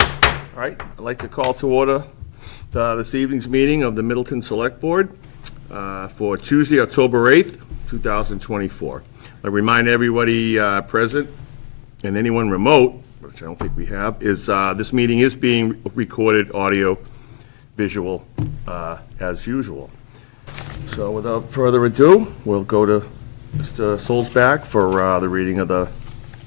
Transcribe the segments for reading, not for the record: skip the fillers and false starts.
All right, I'd like to call to order this evening's meeting of the Middleton Select Board for Tuesday, October 8th, 2024. I remind everybody present and anyone remote, which I don't think we have, is this meeting is being recorded audio, visual, as usual. So without further ado, we'll go to Mr. Solzback for the reading of the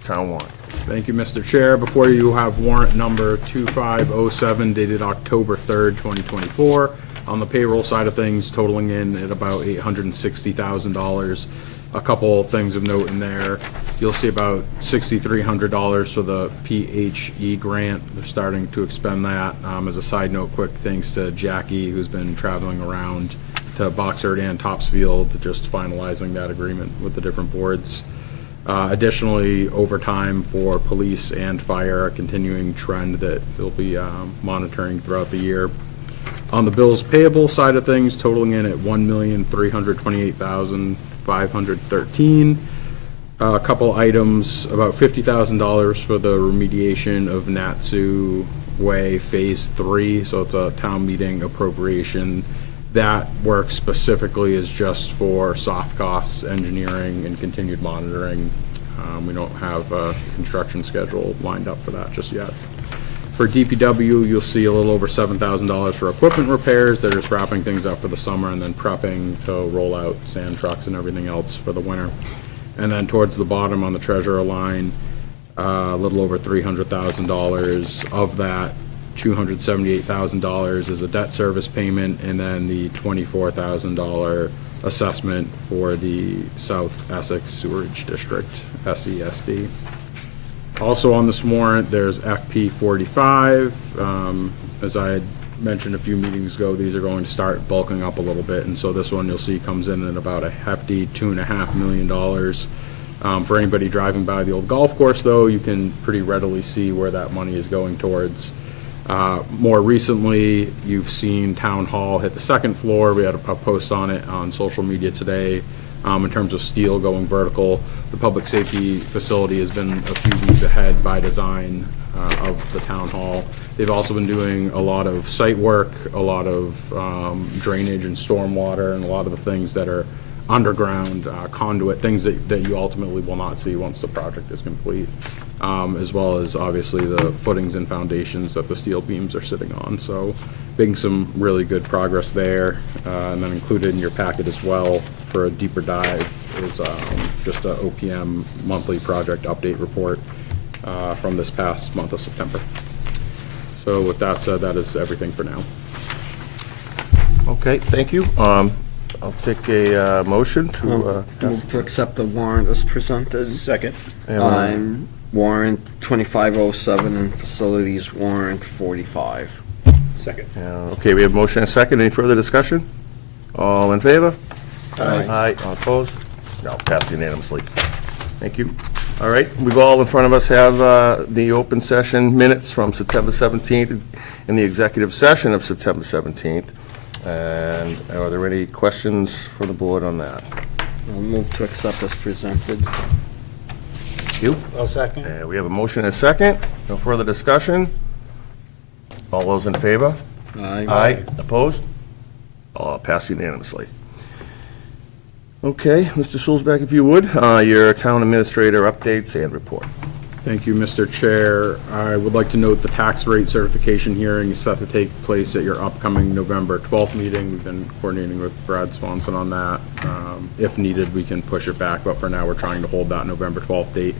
town warrant. Thank you, Mr. Chair. Before you have warrant number 2507 dated October 3rd, 2024. On the payroll side of things, totaling in at about $860,000. A couple things of note in there. You'll see about $6,300 for the PHE grant. They're starting to expend that. As a side note, quick thanks to Jackie, who's been traveling around to Boxford and Topsfield, just finalizing that agreement with the different boards. Additionally, overtime for police and fire, a continuing trend that they'll be monitoring throughout the year. On the bills payable side of things, totaling in at $1,328,513. A couple items, about $50,000 for the remediation of Natsu Way Phase 3, so it's a town meeting appropriation. That work specifically is just for soft costs, engineering, and continued monitoring. We don't have a construction schedule lined up for that just yet. For DPW, you'll see a little over $7,000 for equipment repairs. They're just wrapping things up for the summer and then prepping to roll out sand trucks and everything else for the winter. And then towards the bottom on the treasurer line, a little over $300,000. Of that, $278,000 is a debt service payment, and then the $24,000 assessment for the South Essex Sewerage District, SESD. Also on this warrant, there's FP 45. As I had mentioned a few meetings ago, these are going to start bulking up a little bit, and so this one you'll see comes in at about a hefty $2.5 million. For anybody driving by the old golf course, though, you can pretty readily see where that money is going towards. More recently, you've seen Town Hall hit the second floor. We had a post on it on social media today. In terms of steel going vertical, the public safety facility has been a few weeks ahead by design of the Town Hall. They've also been doing a lot of site work, a lot of drainage and stormwater, and a lot of the things that are underground conduit, things that you ultimately will not see once the project is complete, as well as obviously the footings and foundations that the steel beams are sitting on. So making some really good progress there. And then included in your packet as well for a deeper dive is just a OPM monthly project update report from this past month of September. So with that said, that is everything for now. Okay, thank you. I'll take a motion to move to accept the warrant as presented. Second. On warrant 2507 and facilities warrant 45. Second. okay, we have motion and a second. Any further discussion? All in favor? Aye. Aye. All opposed? No, passed unanimously. Thank you. All right, we've all in front of us have the open session minutes from September 17th and the executive session of September 17th. And are there any questions for the board on that? I'll move to accept as presented. Thank you. I'll second. We have a motion and a second. No further discussion. All those in favor? Aye. Aye. Opposed? Passed unanimously. Okay, Mr. Sulzback, if you would, your town administrator updates and report. Thank you, Mr. Chair. I would like to note the tax rate certification hearing is set to take place at your upcoming November 12th meeting. We've been coordinating with Brad Swanson on that. If needed, we can push it back, but for now, we're trying to hold that November 12th date.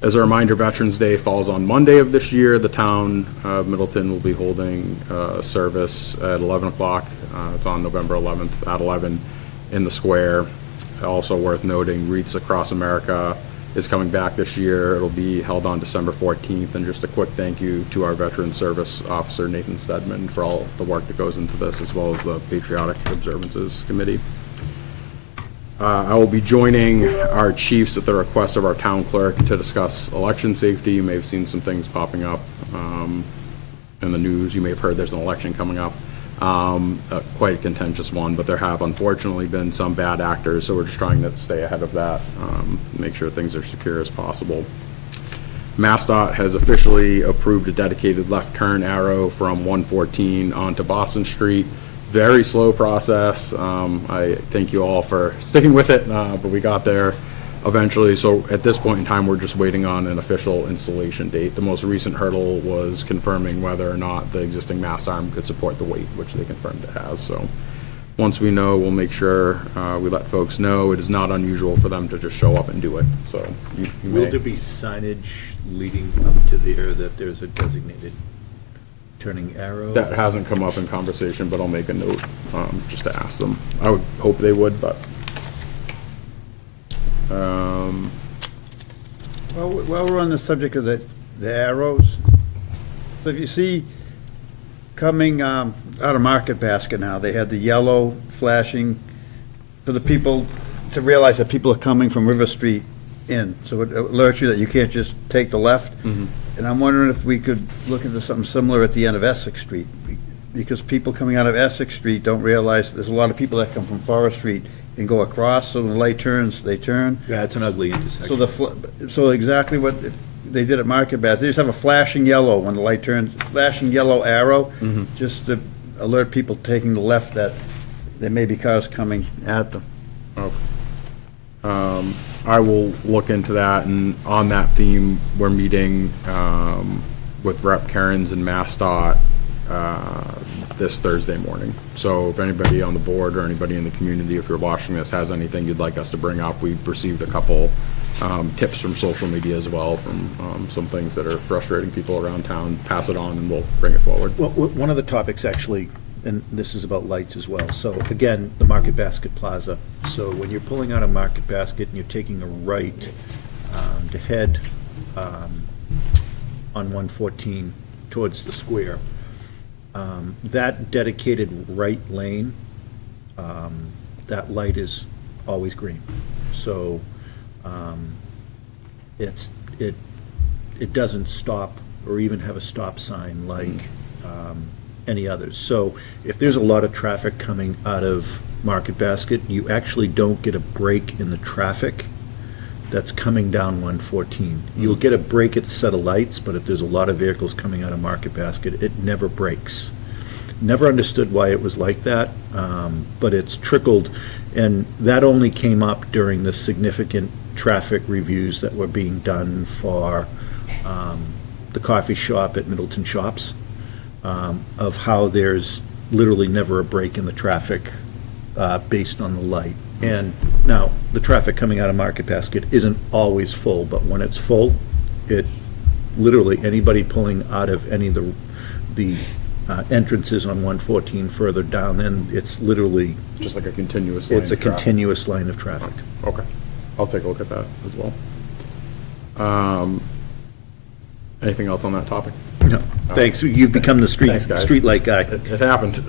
As a reminder, Veterans Day falls on Monday of this year. The town of Middleton will be holding a service at 11 o'clock. It's on November 11th at 11 in the square. Also worth noting, Wreaths Across America is coming back this year. It'll be held on December 14th. And just a quick thank you to our Veteran Service Officer, Nathan Stedman, for all the work that goes into this, as well as the Patriotic Observances Committee. I will be joining our chiefs at the request of our town clerk to discuss election safety. You may have seen some things popping up in the news. You may have heard there's an election coming up. Quite a contentious one, but there have unfortunately been some bad actors, so we're just trying to stay ahead of that, make sure things are secure as possible. MassDOT has officially approved a dedicated left turn arrow from 114 onto Boston Street. Very slow process. I thank you all for sticking with it, but we got there eventually. So at this point in time, we're just waiting on an official installation date. The most recent hurdle was confirming whether or not the existing mast arm could support the weight, which they confirmed it has. So once we know, we'll make sure we let folks know. It is not unusual for them to just show up and do it. So you Will may. there be signage leading up to there that there's a designated turning arrow? That hasn't come up in conversation, but I'll make a note, just to ask them. I would hope they would, but. Well, while we're on the subject of the arrows, so if you see coming out of Market Basket now, they had the yellow flashing for the people to realize that people are coming from River Street in. So it alerts you that you can't just take the left. And I'm wondering if we could look into something similar at the end of Essex Street, because people coming out of Essex Street don't realize there's a lot of people that come from Forest Street and go across, so when the light turns, they turn. Yeah, it's an ugly So intersection. so exactly what they did at Market Basket, they just have a flashing yellow when the light turns, flashing yellow arrow, just to alert people taking the left that there may be cars coming at them. I will look into that, and on that theme, we're meeting with Rep. Cairns and MassDOT this Thursday morning. So if anybody on the board or anybody in the community, if you're watching this, has anything you'd like us to bring up, we've received a couple tips from social media as well, from some things that are frustrating people around town. Pass it on and we'll bring it forward. Well, one of the topics actually, and this is about lights as well. So again, the Market Basket Plaza. So when you're pulling out of Market Basket and you're taking a right to head on 114 towards the square, that dedicated right lane, that light is always green. So it doesn't stop or even have a stop sign like any others. So if there's a lot of traffic coming out of Market Basket, you actually don't get a break in the traffic that's coming down 114. You'll get a break at the set of lights, but if there's a lot of vehicles coming out of Market Basket, it never breaks. Never understood why it was like that, but it's trickled, and that only came up during the significant traffic reviews that were being done for the coffee shop at Middleton Shops, of how there's literally never a break in the traffic based on the light. And now, the traffic coming out of Market Basket isn't always full, but when it's full, it, literally, anybody pulling out of any of the entrances on 114 further down, then it's literally, Just like a continuous line it's a of traffic. continuous line of traffic. Okay, I'll take a look at that as well. Anything else on that topic? No, thanks, you've become the Thanks, guys. streetlight guy. It happened.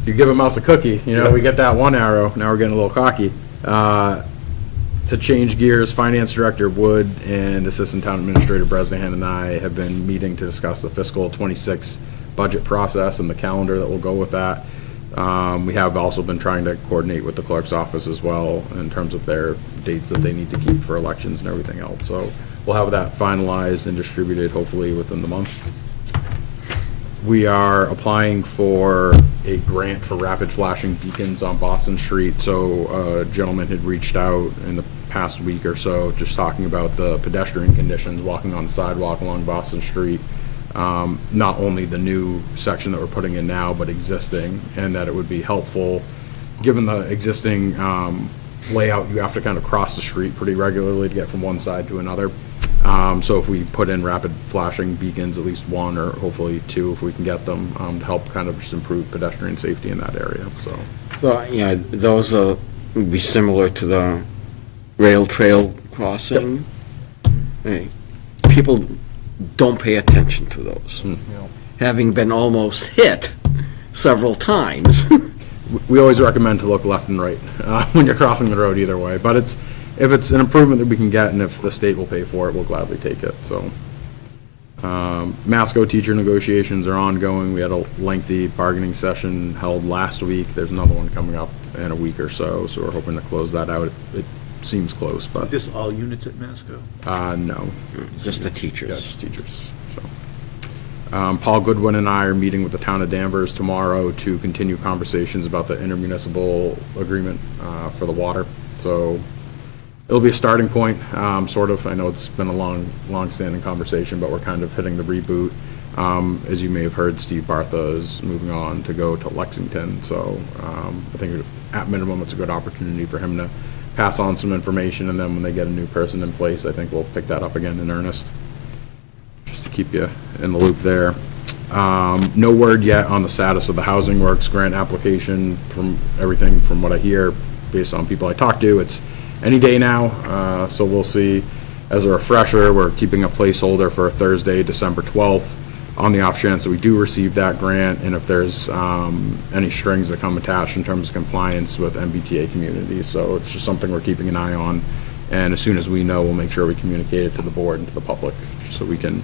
So you give a mouse a cookie, we get that one arrow, now we're getting a little cocky. To change gears, Finance Director Wood and Assistant Town Administrator Bresnahan and I have been meeting to discuss the fiscal '26 budget process and the calendar that will go with that. We have also been trying to coordinate with the clerk's office as well in terms of their dates that they need to keep for elections and everything else. So we'll have that finalized and distributed hopefully within the month. We are applying for a grant for rapid flashing beacons on Boston Street. So a gentleman had reached out in the past week or so, just talking about the pedestrian conditions, walking on the sidewalk along Boston Street. Not only the new section that we're putting in now, but existing, and that it would be helpful, given the existing layout, you have to kind of cross the street pretty regularly to get from one side to another. So if we put in rapid flashing beacons, at least one or hopefully two, if we can get them, to help kind of just improve pedestrian safety in that area, so. So, yeah, those would be similar to the rail trail crossing. Hey, people don't pay attention to those. Having been almost hit several times. We always recommend to look left and right when you're crossing the road either way, but if it's an improvement that we can get and if the state will pay for it, we'll gladly take it, so. Masco teacher negotiations are ongoing. We had a lengthy bargaining session held last week. There's another one coming up in a week or so, so we're hoping to close that out. It seems close, Is but, this all units at Masco? no. Just the Yeah, teachers. just teachers, so. Paul Goodwin and I are meeting with the town of Danvers tomorrow to continue conversations about the intermunicipal agreement for the water. So it'll be a starting point, sort of. I know it's been a long-standing conversation, but we're kind of hitting the reboot. As you may have heard, Steve Bartha is moving on to go to Lexington, so I think at minimum, it's a good opportunity for him to pass on some information, and then when they get a new person in place, I think we'll pick that up again in earnest, just to keep you in the loop there. No word yet on the status of the Housing Works grant application. From everything from what I hear, based on people I talk to, it's any day now, so we'll see. As a refresher, we're keeping a placeholder for Thursday, December 12th, on the off chance that we do receive that grant, and if there's any strings that come attached in terms of compliance with MBTA communities. So it's just something we're keeping an eye on, and as soon as we know, we'll make sure we communicate it to the board and to the public, so we can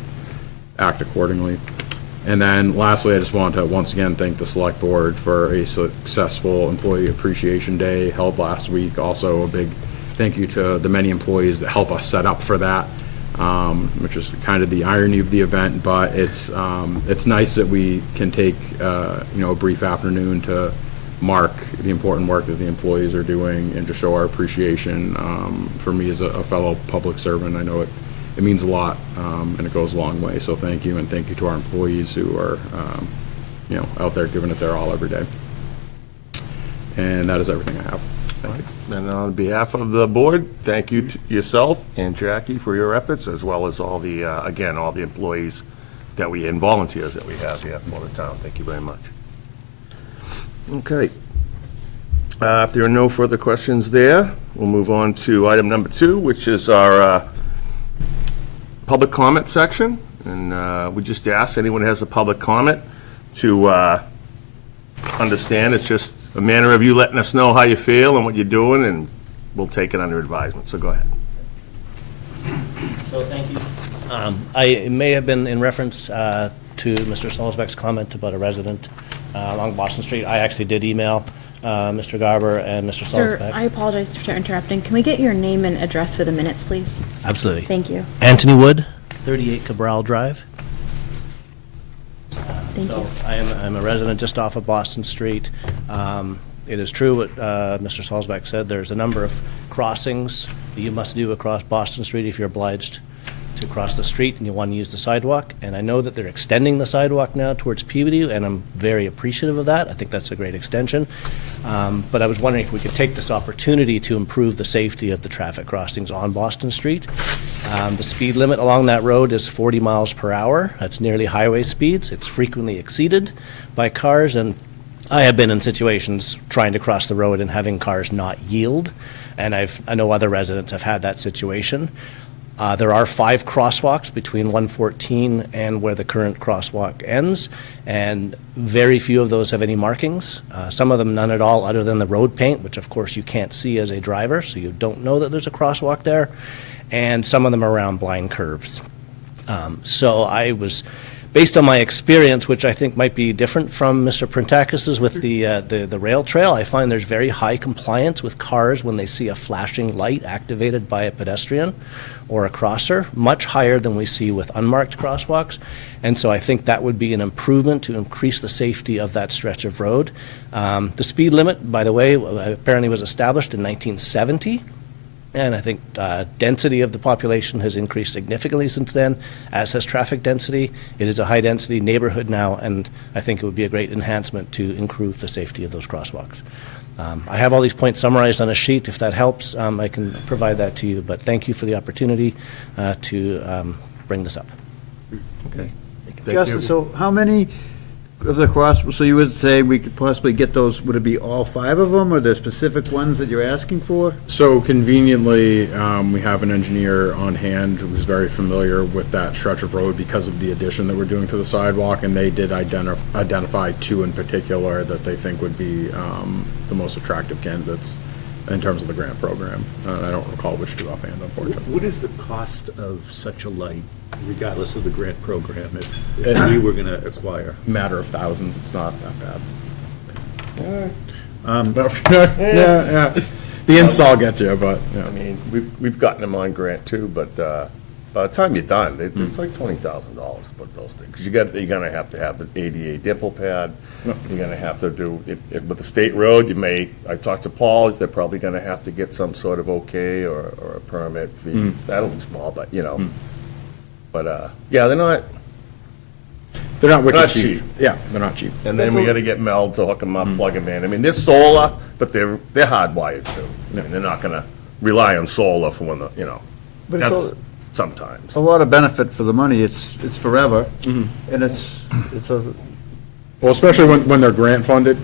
act accordingly. And then lastly, I just want to once again thank the Select Board for a successful Employee Appreciation Day held last week. Also a big thank you to the many employees that help us set up for that, which is kind of the irony of the event, but it's nice that we can take a brief afternoon to mark the important work that the employees are doing and to show our appreciation. For me as a fellow public servant, I know it means a lot, and it goes a long way, so thank you, and thank you to our employees who are out there giving it their all every day. And that is everything I have. Thank you. And on behalf of the board, thank you to yourself and Jackie for your efforts, as well as all the, again, all the employees and volunteers that we have here for the town. Thank you very much. Okay. If there are no further questions there, we'll move on to item number 2, which is our public comment section. And we just ask anyone who has a public comment to understand it's just a manner of you letting us know how you feel and what you're doing, and we'll take it under advisement. So go ahead. So, thank you. It may have been in reference to Mr. Solzbeck's comment about a resident along Boston Street. I actually did email Mr. Garber and Mr. Sir, Solzbeck. I apologize for interrupting. Can we get your name and address for the minutes, please? Absolutely. Thank you. Anthony Wood, 38 Cabral Drive. Thank you. I'm a resident just off of Boston Street. It is true what Mr. Solzbeck said. There's a number of crossings that you must do across Boston Street if you're obliged to cross the street and you want to use the sidewalk. And I know that they're extending the sidewalk now towards Peabody, and I'm very appreciative of that. I think that's a great extension. But I was wondering if we could take this opportunity to improve the safety of the traffic crossings on Boston Street. The speed limit along that road is 40 miles per hour. That's nearly highway speeds. It's frequently exceeded by cars, and I have been in situations trying to cross the road and having cars not yield, and I know other residents have had that situation. There are 5 crosswalks between 114 and where the current crosswalk ends, and very few of those have any markings. Some of them none at all, other than the road paint, which of course you can't see as a driver, so you don't know that there's a crosswalk there, and some of them are around blind curves. So I was, based on my experience, which I think might be different from Mr. Prentakis's with the rail trail, I find there's very high compliance with cars when they see a flashing light activated by a pedestrian or a crosser, much higher than we see with unmarked crosswalks. And so I think that would be an improvement to increase the safety of that stretch of road. The speed limit, by the way, apparently was established in 1970. And I think density of the population has increased significantly since then, as has traffic density. It is a high-density neighborhood now, and I think it would be a great enhancement to improve the safety of those crosswalks. I have all these points summarized on a sheet. If that helps, I can provide that to you. But thank you for the opportunity to bring this up. Okay. Justin, so how many of the cross, so you would say we could possibly get those, would it be all 5 of them, or the specific ones that you're asking for? So conveniently, we have an engineer on hand who's very familiar with that stretch of road because of the addition that we're doing to the sidewalk, and they did identify 2 in particular that they think would be the most attractive candidates in terms of the grant program. I don't recall which 2 offhand, unfortunately. What is the cost of such a light, regardless of the grant program, if we were going to acquire? Matter of thousands, it's not that bad. Um, Yeah. The install gets you, but, yeah. I mean, we've gotten them on grant too, but by the time you're done, it's like $20,000 to put those things. Because you're gonna have to have the ADA dimple pad. You're gonna have to do, with the state road, I talked to Paul, they're probably gonna have to get some sort of okay or a permit fee. That'll be small, but, But, yeah, they're not, They're not wicked Not cheap. cheap. Yeah, they're not cheap. and then we gotta get Mel to hook them up, plug them in. I mean, they're solar, but they're hardwired too. I mean, they're not gonna rely on solar for when But it's that's all- sometimes. A lot of benefit for the money, it's forever, and it's a, Well, especially when they're grant funded,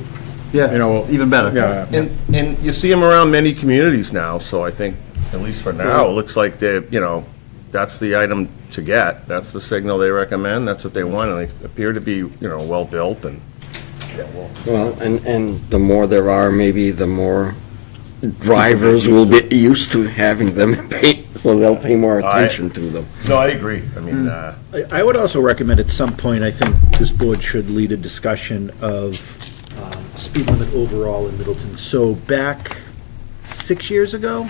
yeah, you know. even better. Yeah, And you see them around many communities now, so I think, at least for now, it looks like that's the item to get. That's the signal they recommend, that's what they want, and they appear to be, well-built and, Well, and the more there are, maybe the more drivers will be used to having them pay, so they'll pay more attention to them. No, I agree. I mean, I would also recommend at some point, I think this board should lead a discussion of speed limit overall in Middleton. So back 6 years ago,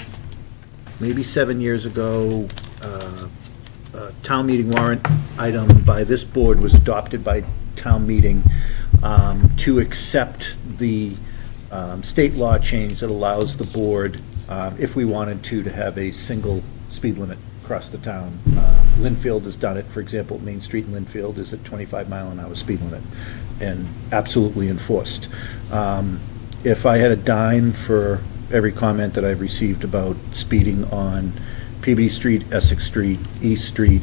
maybe 7 years ago, a town meeting warrant item by this board was adopted by town meeting to accept the state law change that allows the board, if we wanted to have a single speed limit across the town. Linfield has done it, for example, Main Street in Linfield is a 25-mile-an-hour speed limit, and absolutely enforced. If I had a dime for every comment that I've received about speeding on Peabody Street, Essex Street, East Street,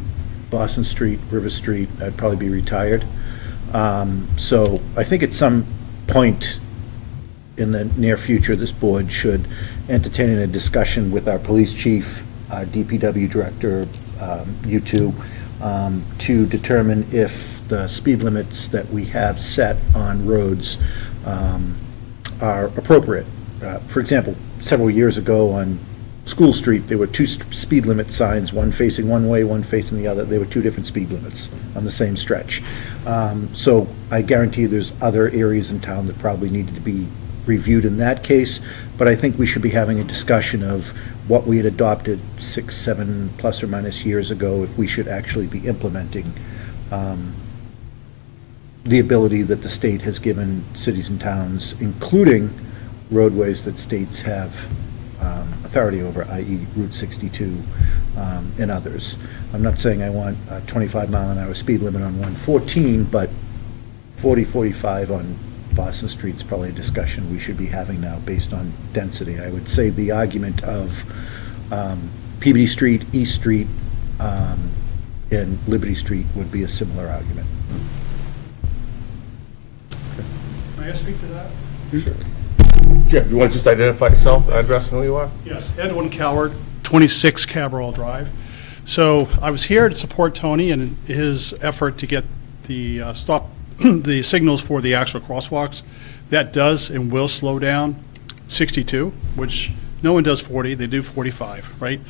Boston Street, River Street, I'd probably be retired. So I think at some point in the near future, this board should entertain a discussion with our police chief, our DPW director, you two, to determine if the speed limits that we have set on roads are appropriate. For example, several years ago on School Street, there were two speed limit signs, one facing one way, one facing the other. There were two different speed limits on the same stretch. So I guarantee there's other areas in town that probably needed to be reviewed in that case, but I think we should be having a discussion of what we had adopted 6, 7 plus or minus years ago, if we should actually be implementing the ability that the state has given cities and towns, including roadways that states have authority over, i.e. Route 62 and others. I'm not saying I want a 25-mile-an-hour speed limit on 114, but 40, 45 on Boston Street is probably a discussion we should be having now based on density. I would say the argument of Peabody Street, East Street, and Liberty Street would be a similar argument. May I speak to that? Jim, you want to just identify yourself, address, and who you are? Yes, Edwin Coward, 26 Cabral Drive. So I was here to support Tony in his effort to get the the signals for the actual crosswalks. That does and will slow down 62, which no one does 40, they do 45, right?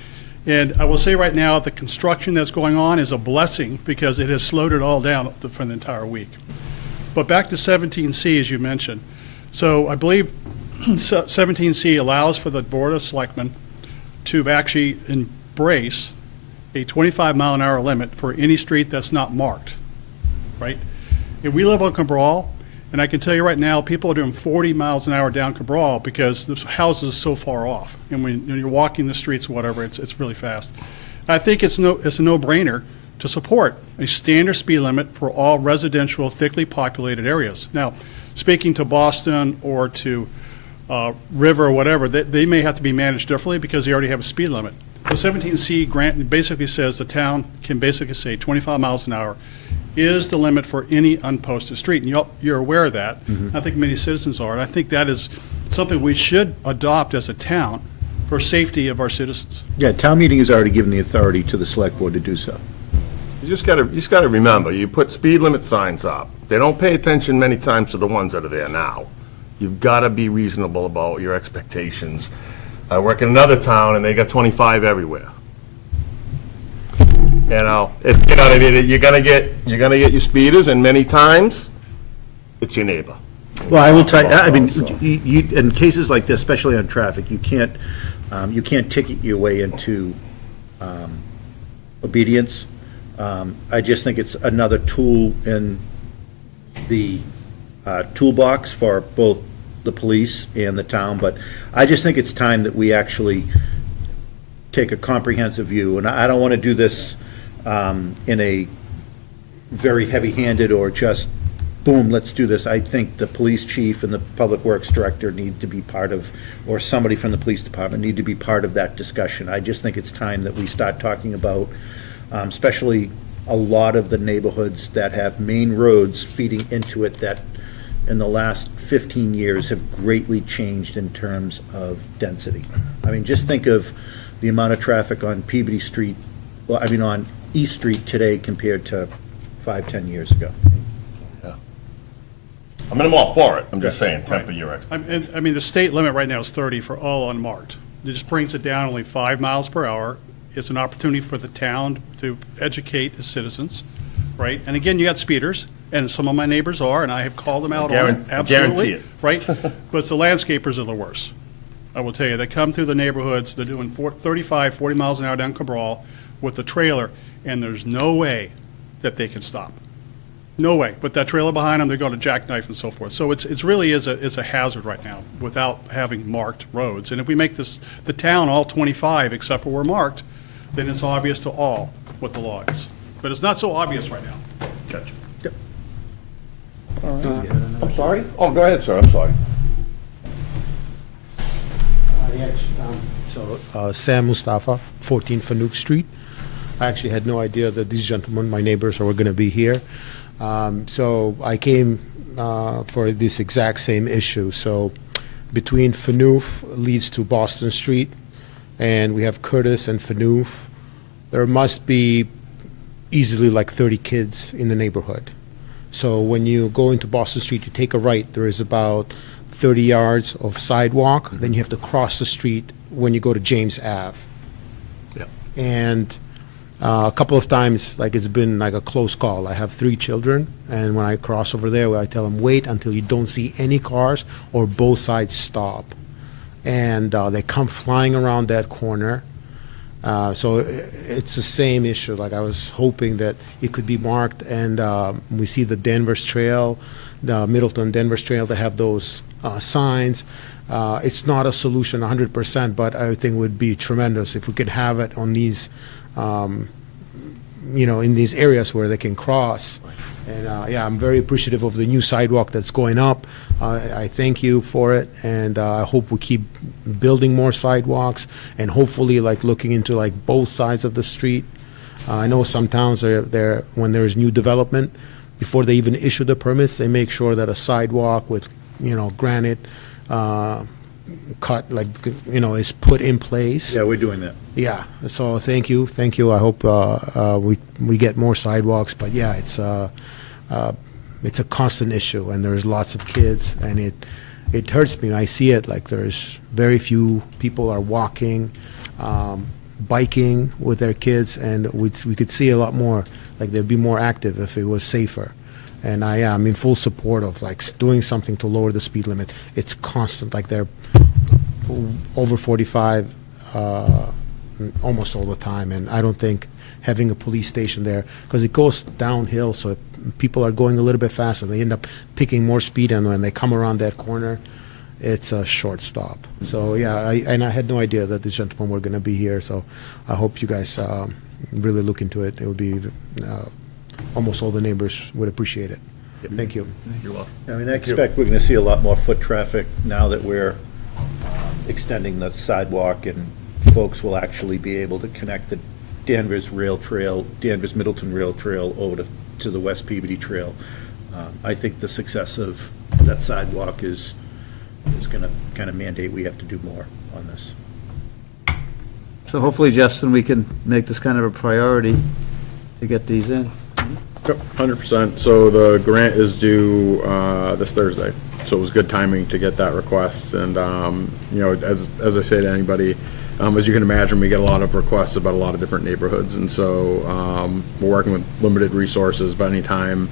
And I will say right now, the construction that's going on is a blessing because it has slowed it all down for the entire week. But back to 17C, as you mentioned. So I believe 17C allows for the Board of Selectmen to actually embrace a 25-mile-an-hour limit for any street that's not marked, right? And we live on Cabral, and I can tell you right now, people are doing 40 miles an hour down Cabral because the house is so far off. And when you're walking the streets, whatever, it's really fast. I think it's a no-brainer to support a standard speed limit for all residential, thickly populated areas. Now, speaking to Boston or to River or whatever, they may have to be managed differently because they already have a speed limit. The 17C grant basically says the town can basically say 25 miles an hour is the limit for any unposted street, and you're aware of that. I think many citizens are, and I think that is something we should adopt as a town for safety of our citizens. Yeah, town meeting has already given the authority to the select board to do so. You just gotta remember, you put speed limit signs up. They don't pay attention many times to the ones that are there now. You've gotta be reasonable about your expectations. I work in another town and they got 25 everywhere. You know what I mean? You're gonna get your speeders, and many times, it's your neighbor. Well, I will tell you, I mean, Also. in cases like this, especially on traffic, you can't ticket your way into obedience. I just think it's another tool in the toolbox for both the police and the town, but I just think it's time that we actually take a comprehensive view, and I don't want to do this in a very heavy-handed or just, boom, let's do this. I think the police chief and the public works director need to be part of, or somebody from the police department need to be part of that discussion. I just think it's time that we start talking about, especially a lot of the neighborhoods that have main roads feeding into it that in the last 15 years have greatly changed in terms of density. I mean, just think of the amount of traffic on Peabody Street, well, I mean, on East Street today compared to 5-10 years ago. I mean, I'm all for it. I'm just saying, temper your expectations. I mean, the state limit right now is 30 for all unmarked. It just brings it down only 5 miles per hour. It's an opportunity for the town to educate the citizens, right? And again, you got speeders, and some of my neighbors are, and I have called them out on it, Guarantee absolutely. it. Right? But it's the landscapers are the worst. I will tell you, they come through the neighborhoods, they're doing 35, 40 miles an hour down Cabral with the trailer, and there's no way that they can stop. No way. But that trailer behind them, they're going to jackknife and so forth. So it's really is a hazard right now without having marked roads. And if we make this, the town all 25 except for where marked, then it's obvious to all what the law is. But it's not so obvious right now. Gotcha. Oh, I'm sorry? Oh, go ahead, sir, I'm sorry. Sam Mustafa, 14 Fanook Street. I actually had no idea that these gentlemen, my neighbors, were going to be here. So I came for this exact same issue. So between Fanoof leads to Boston Street, and we have Curtis and Fanoof. There must be easily like 30 kids in the neighborhood. So when you go into Boston Street, you take a right, there is about 30 yards of sidewalk. Then you have to cross the street when you go to James Ave. Yeah. And a couple of times, like it's been like a close call. I have 3 children, and when I cross over there, I tell them, wait until you don't see any cars or both sides stop. And they come flying around that corner. So it's the same issue. Like I was hoping that it could be marked, and we see the Danvers Trail, the Middleton Danvers Trail, they have those signs. It's not a solution 100%, but I think it would be tremendous if we could have it on these, in these areas where they can cross. And yeah, I'm very appreciative of the new sidewalk that's going up. I thank you for it, and I hope we keep building more sidewalks and hopefully like looking into like both sides of the street. I know some towns are when there's new development, before they even issue the permits, they make sure that a sidewalk with granite cut is put in place. Yeah, we're doing that. Yeah, so thank you. I hope we get more sidewalks, but yeah, it's a constant issue, and there's lots of kids, and it hurts me. I see it, like there's very few people are walking, biking with their kids, and we could see a lot more, like they'd be more active if it was safer. And I'm in full support of like doing something to lower the speed limit. It's constant, like they're over 45 almost all the time, and I don't think having a police station there, because it goes downhill, so people are going a little bit faster. They end up picking more speed, and when they come around that corner, it's a short stop. So yeah, I had no idea that these gentlemen were going to be here, so I hope you guys really look into it. It would be almost all the neighbors would appreciate it. Thank you. You're welcome. I mean, I expect we're going to see a lot more foot traffic now that we're extending the sidewalk, and folks will actually be able to connect the Danvers Rail Trail, Danvers Middleton Rail Trail over to the West Peabody Trail. I think the success of that sidewalk is going to kind of mandate we have to do more on this. So hopefully, Justin, we can make this kind of a priority to get these in. Yep, 100%. So the grant is due this Thursday. So it was good timing to get that request. And, as I say to anybody, as you can imagine, we get a lot of requests about a lot of different neighborhoods. And so we're working with limited resources, but anytime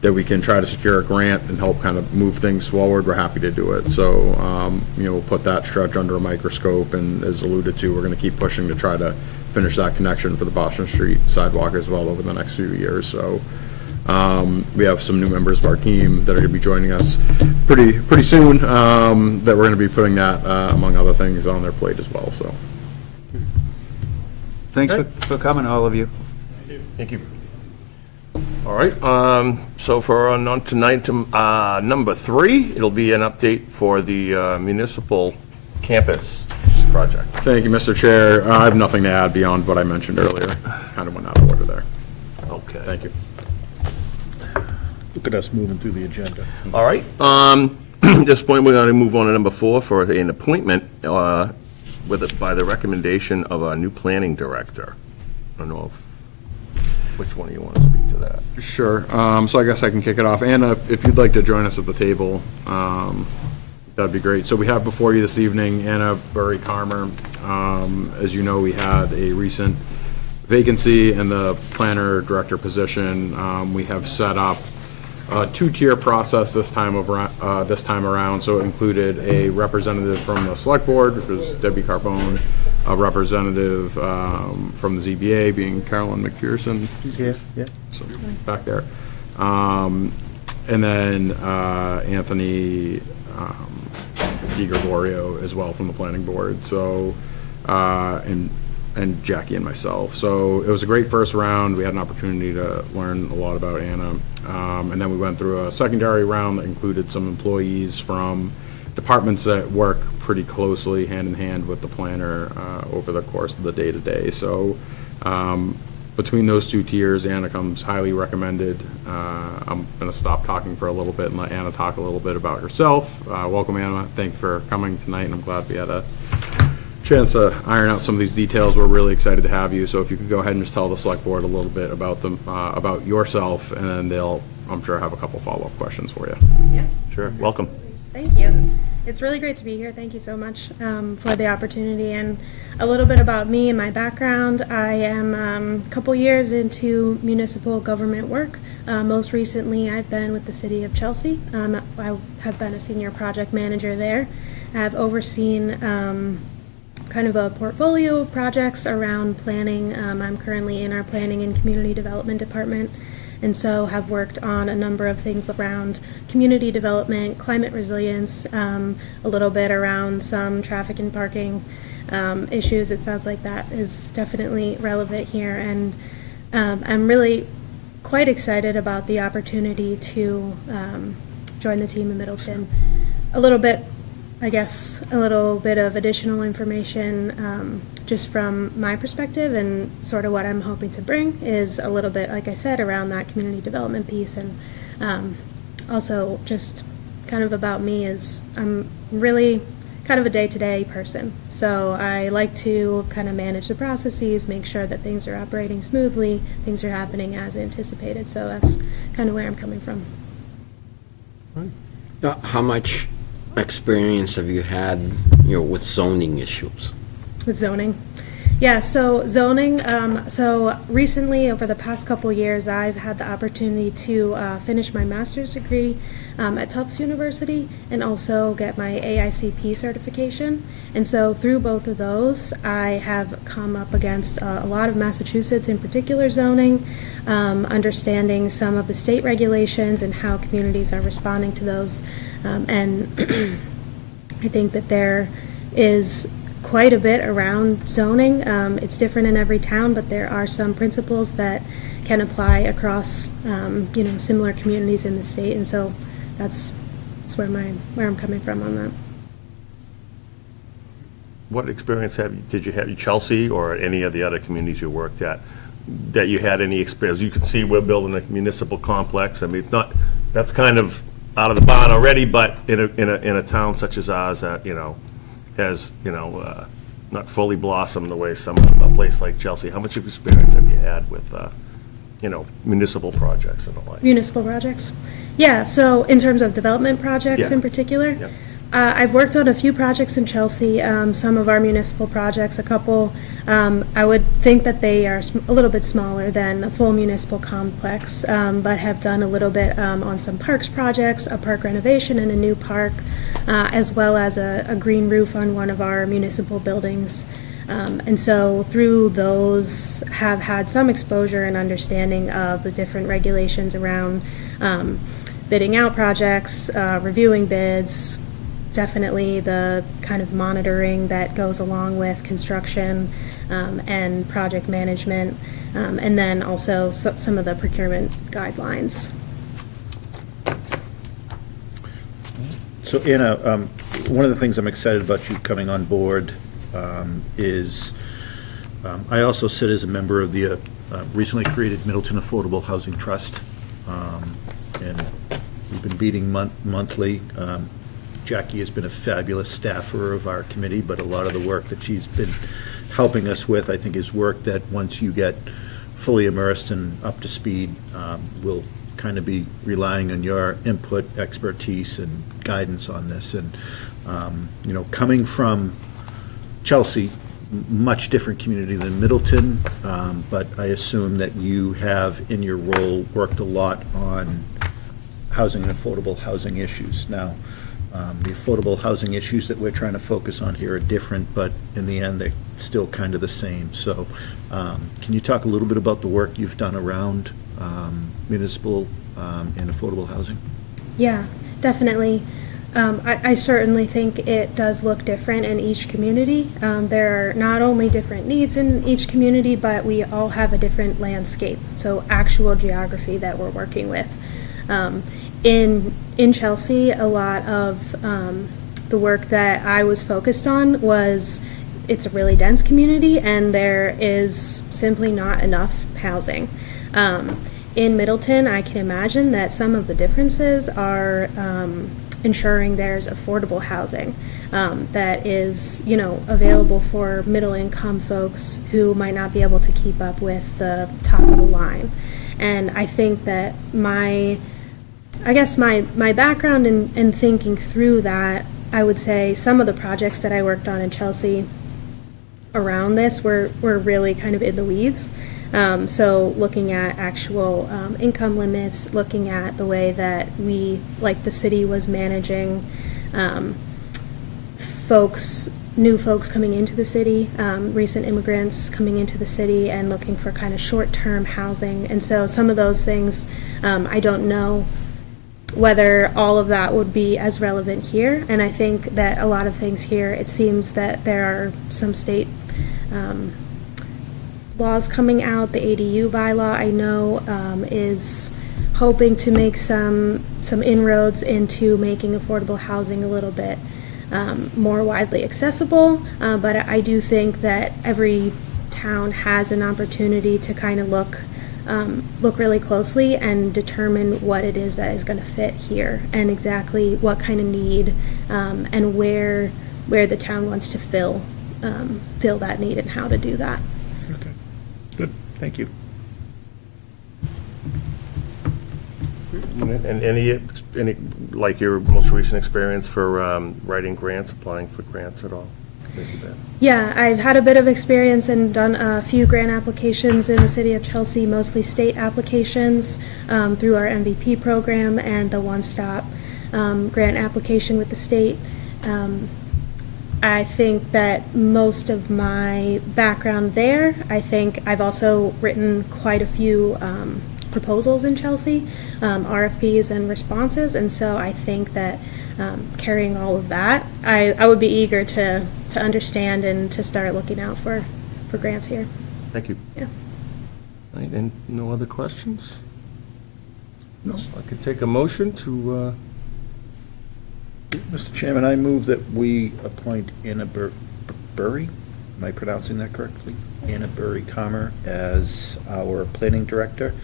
that we can try to secure a grant and help kind of move things forward, we're happy to do it. So, we'll put that stretch under a microscope, and as alluded to, we're gonna keep pushing to try to finish that connection for the Boston Street sidewalk as well over the next few years. So, we have some new members of our team that are gonna be joining us pretty soon, that we're gonna be putting that, among other things, on their plate as well, so. Thanks for coming, all of you. Thank you. All right, so for on tonight, number 3, it'll be an update for the municipal campus project. Thank you, Mr. Chair. I have nothing to add beyond what I mentioned earlier. Kind of went out of order there. Okay. Thank you. Look at us moving through the agenda. All right, at this point, we're going to move on to number 4 for an appointment by the recommendation of a new planning director. I don't know which one of you want to speak to that. Sure. So I guess I can kick it off. Anna, if you'd like to join us at the table, that'd be great. So we have before you this evening Anna Burry-Carmer. As you know, we had a recent vacancy in the planner director position. We have set up a 2-tier process this time around. So it included a representative from the select board, which was Debbie Carbone, a representative from the ZBA, being Carolyn McPherson. He's here, yeah. So, back there. And then Anthony DiGregorio as well from the planning board. So, and Jackie and myself. So it was a great first round. We had an opportunity to learn a lot about Anna. And then we went through a secondary round that included some employees from departments that work pretty closely hand in hand with the planner over the course of the day-to-day. So between those 2 tiers, Anna comes highly recommended. I'm going to stop talking for a little bit and let Anna talk a little bit about herself. Welcome, Anna. Thank you for coming tonight, and I'm glad we had a chance to iron out some of these details. We're really excited to have you. So if you could go ahead and just tell the select board a little bit about them, about yourself, and then they'll, I'm sure, have a couple follow-up questions for you. Yeah. Sure, welcome. Thank you. It's really great to be here. Thank you so much for the opportunity. And a little bit about me and my background. I am a couple years into municipal government work. Most recently, I've been with the City of Chelsea. I have been a senior project manager there. I've overseen kind of a portfolio of projects around planning. I'm currently in our planning and community development department, and so have worked on a number of things around community development, climate resilience, a little bit around some traffic and parking issues. It sounds like that is definitely relevant here, and I'm really quite excited about the opportunity to join the team in Middleton. A little bit of additional information just from my perspective, and sort of what I'm hoping to bring is a little bit, like I said, around that community development piece, and also just kind of about me is I'm really kind of a day-to-day person. So I like to kind of manage the processes, make sure that things are operating smoothly, things are happening as anticipated. So that's kind of where I'm coming from. How much experience have you had, with zoning issues? With zoning? Yeah, so zoning, so recently, over the past couple years, I've had the opportunity to finish my master's degree at Tufts University and also get my AICP certification. And so through both of those, I have come up against a lot of Massachusetts, in particular zoning, understanding some of the state regulations and how communities are responding to those. And I think that there is quite a bit around zoning. It's different in every town, but there are some principles that can apply across, similar communities in the state, and so that's where I'm coming from on that. What experience did you have, Chelsea or any of the other communities you worked at, that you had any experience? You can see we're building a municipal complex. I mean, it's not, that's kind of out of the barn already, but in a town such as ours that, has, not fully blossomed the way a place like Chelsea. How much experience have you had with, municipal projects and the like? Municipal projects? Yeah, so in terms of development projects Yeah. in particular? Yeah. I've worked on a few projects in Chelsea, some of our municipal projects, a couple. I would think that they are a little bit smaller than a full municipal complex, but have done a little bit on some parks projects, a park renovation and a new park, as well as a green roof on one of our municipal buildings. And so through those, have had some exposure and understanding of the different regulations around bidding out projects, reviewing bids, definitely the kind of monitoring that goes along with construction and project management, and then also some of the procurement guidelines. So Anna, one of the things I'm excited about you coming on board is I also sit as a member of the recently created Middleton Affordable Housing Trust, and we've been meeting monthly. Jackie has been a fabulous staffer of our committee, but a lot of the work that she's been helping us with, I think, is work that once you get fully immersed and up to speed, we'll kind of be relying on your input, expertise, and guidance on this. And, you know, coming from Chelsea, much different community than Middleton, but I assume that you have, in your role, worked a lot on housing and affordable housing issues. Now, the affordable housing issues that we're trying to focus on here are different, but in the end, they're still kind of the same. So can you talk a little bit about the work you've done around municipal and affordable housing? Yeah, definitely. I certainly think it does look different in each community. There are not only different needs in each community, but we all have a different landscape, so actual geography that we're working with. In Chelsea, a lot of the work that I was focused on was, it's a really dense community and there is simply not enough housing. In Middleton, I can imagine that some of the differences are ensuring there's affordable housing that is, you know, available for middle income folks who might not be able to keep up with the top of the line. And I think that my background in thinking through that, I would say some of the projects that I worked on in Chelsea around this were really kind of in the weeds. So looking at actual income limits, looking at the way that we, like the city, was managing new folks coming into the city, recent immigrants coming into the city and looking for kind of short-term housing. And so some of those things, I don't know whether all of that would be as relevant here. And I think that a lot of things here, it seems that there are some state laws coming out. The ADU bylaw, I know, is hoping to make some inroads into making affordable housing a little bit more widely accessible. But I do think that every town has an opportunity to kind of look really closely and determine what it is that is going to fit here and exactly what kind of need and where the town wants to fill that need and how to do that. Okay, good, thank you. And any, like your most recent experience for writing grants, applying for grants at all? Yeah, I've had a bit of experience and done a few grant applications in the city of Chelsea, mostly state applications through our MVP program and the one-stop grant application with the state. I think that most of my background there, I think I've also written quite a few proposals in Chelsea, RFPs and responses, and so I think that carrying all of that, I would be eager to understand and to start looking out for grants here. Thank you. Yeah. All right, and no other questions? No. So I could take a motion to, Mr. Chairman, I move that we appoint Anna Burry, am I pronouncing that correctly? Anna Burry Comer as our planning director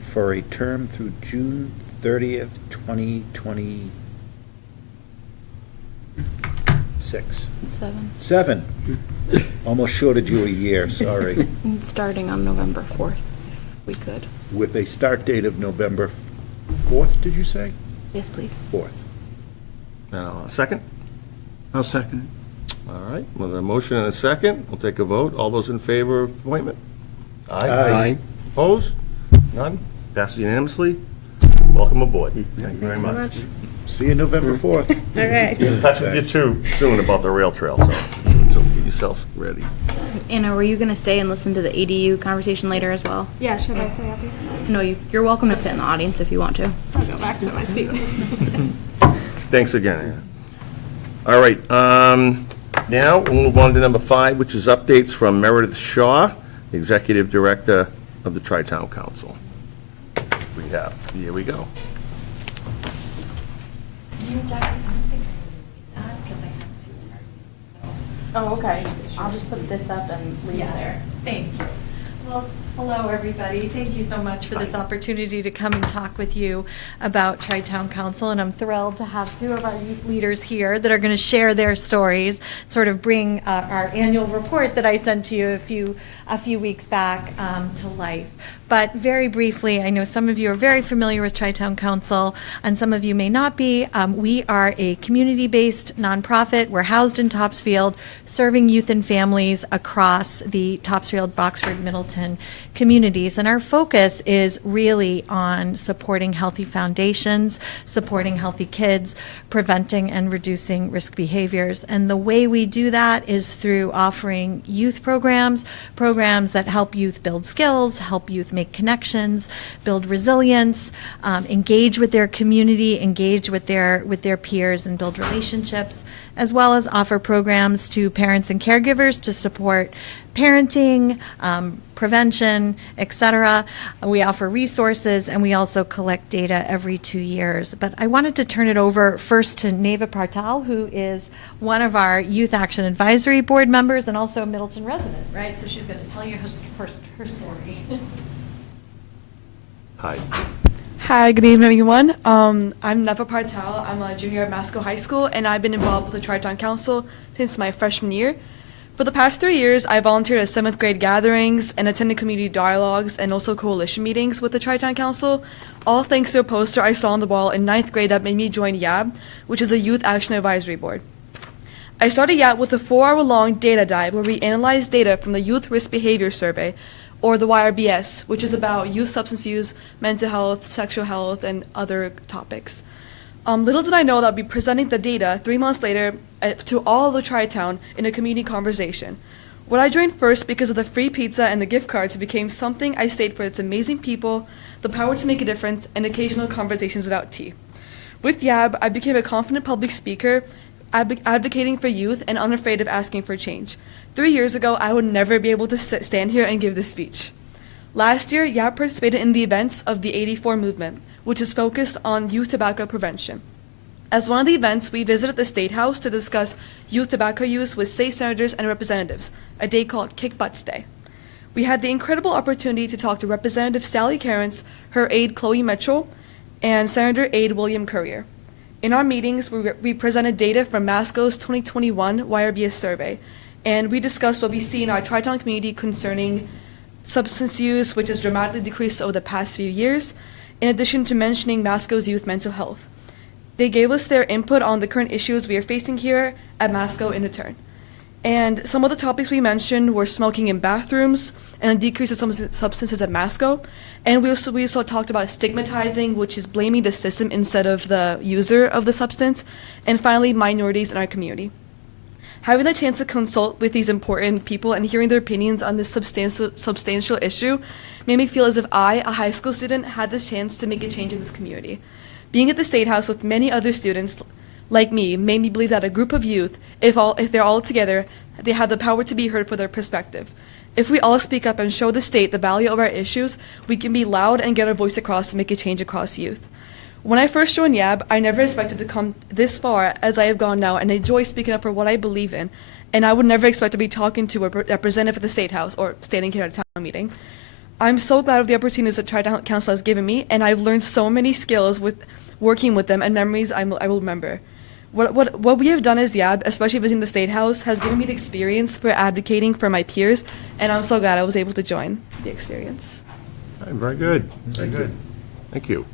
for a term through June 30th, 2026. 7. Almost shorted you a year, sorry. Starting on November 4th, if we could. With a start date of November 4th, did you say? Yes, please. 4th. second? I'll second All right, with a motion and a second, we'll take a vote. All those in favor of appointment? Aye. Opposed? None? Passes unanimously. Welcome aboard. Thank you very Thanks so much. much. it. See you November 4th. All right. Be in touch with you too soon about the rail trail, so get yourself ready. Anna, were you going to stay and listen to the ADU conversation later as well? Yeah, should I stay up here? No, you're welcome to sit in the audience if you want to. I'll go back to my seat. Thanks again, Anna. All right, now we'll move on to number 5, which is updates from Meredith Shaw, Executive Director of the Tri-Town Council. Here we go. Oh, okay. I'll just put this up and leave it there. Thank you. Well, hello, everybody. Thank you so much for this opportunity to come and talk with you about Tri-Town Council, and I'm thrilled to have 2 of our youth leaders here that are going to share their stories, sort of bring our annual report that I sent to you a few weeks back to life. But very briefly, I know some of you are very familiar with Tri-Town Council, and some of you may not be. We are a community-based nonprofit. We're housed in Topsfield, serving youth and families across the Topsfield, Boxford, Middleton communities. And our focus is really on supporting healthy foundations, supporting healthy kids, preventing and reducing risk behaviors. And the way we do that is through offering youth programs that help youth build skills, help youth make connections, build resilience, engage with their community, engage with their peers, and build relationships, as well as offer programs to parents and caregivers to support parenting, prevention, etc. We offer resources, and we also collect data every 2 years. But I wanted to turn it over first to Neva Partal, who is one of our Youth Action Advisory Board members and also a Middleton resident, right? So she's going to tell you her story. Hi. Hi, good evening, everyone. I'm Neva Partal. I'm a junior at Masco High School, and I've been involved with the Tri-Town Council since my freshman year. For the past 3 years, I volunteered at 7th grade gatherings and attended community dialogues and also coalition meetings with the Tri-Town Council, all thanks to a poster I saw on the wall in 9th grade that made me join YAB, which is a Youth Action Advisory Board. I started YAB with a 4-hour-long data dive where we analyzed data from the Youth Risk Behavior Survey, or the YRBS, which is about youth substance use, mental health, sexual health, and other topics. Little did I know that I'd be presenting the data 3 months later to all of the Tri-Town in a community conversation. What I joined first because of the free pizza and the gift cards became something I stayed for its amazing people, the power to make a difference, and occasional conversations about tea. With YAB, I became a confident public speaker, advocating for youth and unafraid of asking for change. 3 years ago, I would never be able to stand here and give this speech. Last year, YAB participated in the events of the 84 movement, which is focused on youth tobacco prevention. As one of the events, we visited the State House to discuss youth tobacco use with state senators and representatives, a day called Kick Butts Day. We had the incredible opportunity to talk to Representative Sally Cairns, her aide Chloe Mitchell, and Senator aide William Currier. In our meetings, we presented data from Masco's 2021 YRBS survey, and we discussed what we see in our Tri-Town community concerning substance use, which has dramatically decreased over the past few years, in addition to mentioning Masco's youth mental health. They gave us their input on the current issues we are facing here at Masco in return. And some of the topics we mentioned were smoking in bathrooms and a decrease of some substances at Masco. And we also talked about stigmatizing, which is blaming the system instead of the user of the substance. And finally, minorities in our community. Having the chance to consult with these important people and hearing their opinions on this substantial issue made me feel as if I, a high school student, had this chance to make a change in this community. Being at the State House with many other students like me made me believe that a group of youth, if they're all together, they have the power to be heard for their perspective. If we all speak up and show the state the value of our issues, we can be loud and get our voice across to make a change across youth. When I first joined YAB, I never expected to come this far as I have gone now, and I enjoy speaking up for what I believe in, and I would never expect to be talking to a representative at the State House or standing here at a town meeting. I'm so glad of the opportunities that Tri-Town Council has given me, and I've learned so many skills with working with them and memories I will remember. What we have done as YAB, especially visiting the State House, has given me the experience for advocating for my peers, and I'm so glad I was able to join the experience. All right, very good. Very good. Thank you.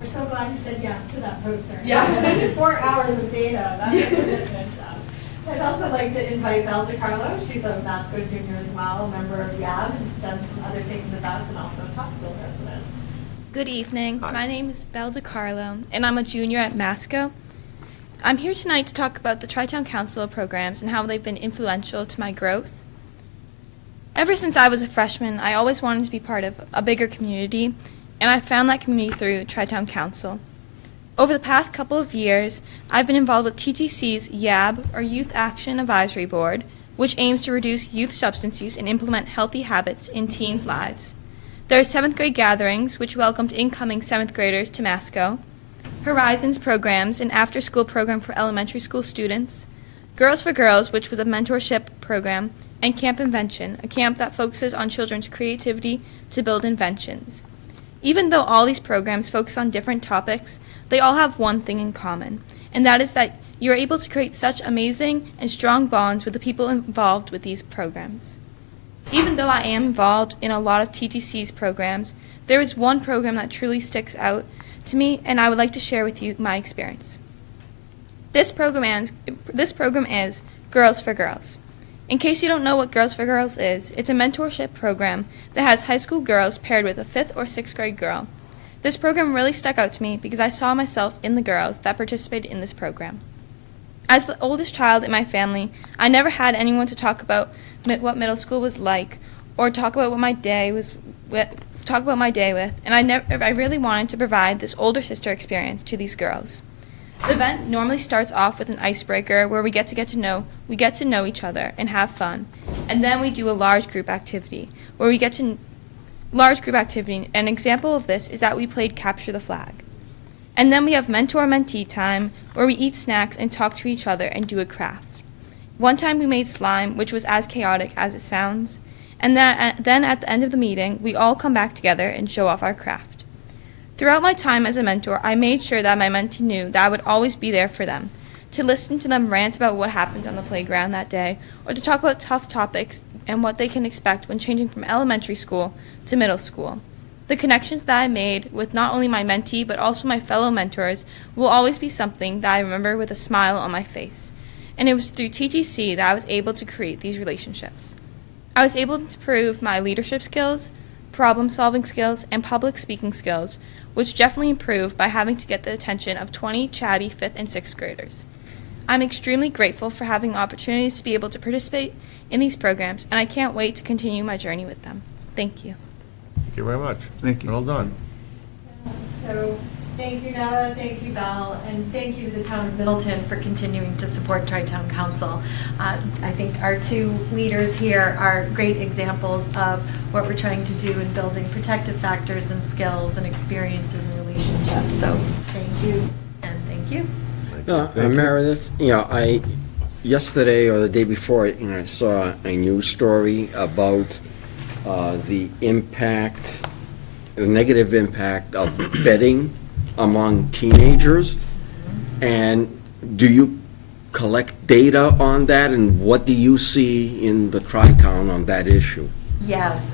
We're so glad glad you said yes to that poster. Yeah. 4 hours of data, that's a commitment. I'd also like to invite Belle DiCarlo. She's a Masco junior as well, a member of YAB, and done some other things with us, and also a Topsville resident. Good evening. Hi. My name is Belle DiCarlo, and I'm a junior at Masco. I'm here tonight to talk about the Tri-Town Council programs and how they've been influential to my growth. Ever since I was a freshman, I always wanted to be part of a bigger community, and I found that community through Tri-Town Council. Over the past couple of years, I've been involved with TTC's YAB, or Youth Action Advisory Board, which aims to reduce youth substance use and implement healthy habits in teens' lives. There are 7th grade gatherings, which welcomed incoming 7th graders to Masco, Horizons programs, an after-school program for elementary school students, Girls for Girls, which was a mentorship program, and Camp Invention, a camp that focuses on children's creativity to build inventions. Even though all these programs focus on different topics, they all have one thing in common, and that is that you are able to create such amazing and strong bonds with the people involved with these programs. Even though I am involved in a lot of TTC's programs, there is one program that truly sticks out to me, and I would like to share with you my experience. This program is Girls for Girls. In case you don't know what Girls for Girls is, it's a mentorship program that has high school girls paired with a 5th or 6th grade girl. This program really stuck out to me because I saw myself in the girls that participated in this program. As the oldest child in my family, I never had anyone to talk about what middle school was like or talk about what my day with, and I really wanted to provide this older sister experience to these girls. The event normally starts off with an icebreaker where we get to know each other and have fun, and then we do a large group activity where we get to An example of this is that we played Capture the Flag. And then we have mentor-mentee time where we eat snacks and talk to each other and do a craft. One time we made slime, which was as chaotic as it sounds, and then at the end of the meeting, we all come back together and show off our craft. Throughout my time as a mentor, I made sure that my mentee knew that I would always be there for them, to listen to them rant about what happened on the playground that day, or to talk about tough topics and what they can expect when changing from elementary school to middle school. The connections that I made with not only my mentee but also my fellow mentors will always be something that I remember with a smile on my face. And it was through TTC that I was able to create these relationships. I was able to prove my leadership skills, problem-solving skills, and public speaking skills, which definitely improved by having to get the attention of 20 chatty 5th and 6th graders. I'm extremely grateful for having opportunities to be able to participate in these programs, and I can't wait to continue my journey with them. Thank you. Thank you very much. Thank you. Well done. So, thank you, Nada, thank you, Belle, and thank you to the town of Middleton for continuing to support Tri-Town Council. I think our two leaders here are great examples of what we're trying to do in building protective factors and skills and experiences and relationships. So, thank you, and thank you. Meredith, yesterday or the day before, I saw a news story about the negative impact of betting among teenagers. And do you collect data on that, and what do you see in the Tri-Town on that issue? Yes.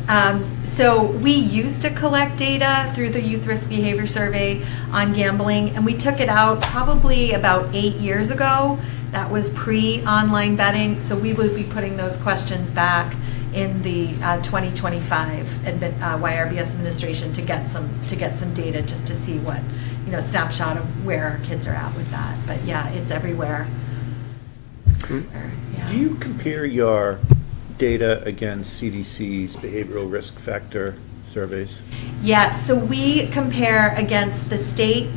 So we used to collect data through the Youth Risk Behavior Survey on gambling, and we took it out probably about 8 years ago. That was pre-online betting, so we would be putting those questions back in the 2025 YRBS administration to get some data, just to see what, snapshot of where our kids are at with that. But yeah, it's everywhere. Yeah. Do you compare your data against CDC's behavioral risk factor surveys? Yeah, so we compare against the state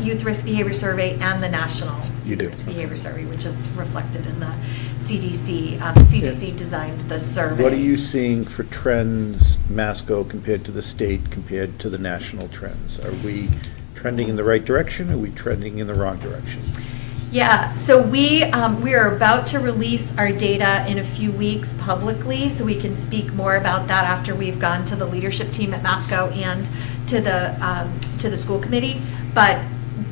Youth Risk Behavior Survey and the national You do. Risk Behavior Survey, which is reflected in the CDC. CDC designed the survey. What are you seeing for trends, Masco, compared to the state, compared to the national trends? Are we trending in the right direction, or are we trending in the wrong direction? Yeah, so we are about to release our data in a few weeks publicly, so we can speak more about that after we've gone to the leadership team at Masco and to the school committee. But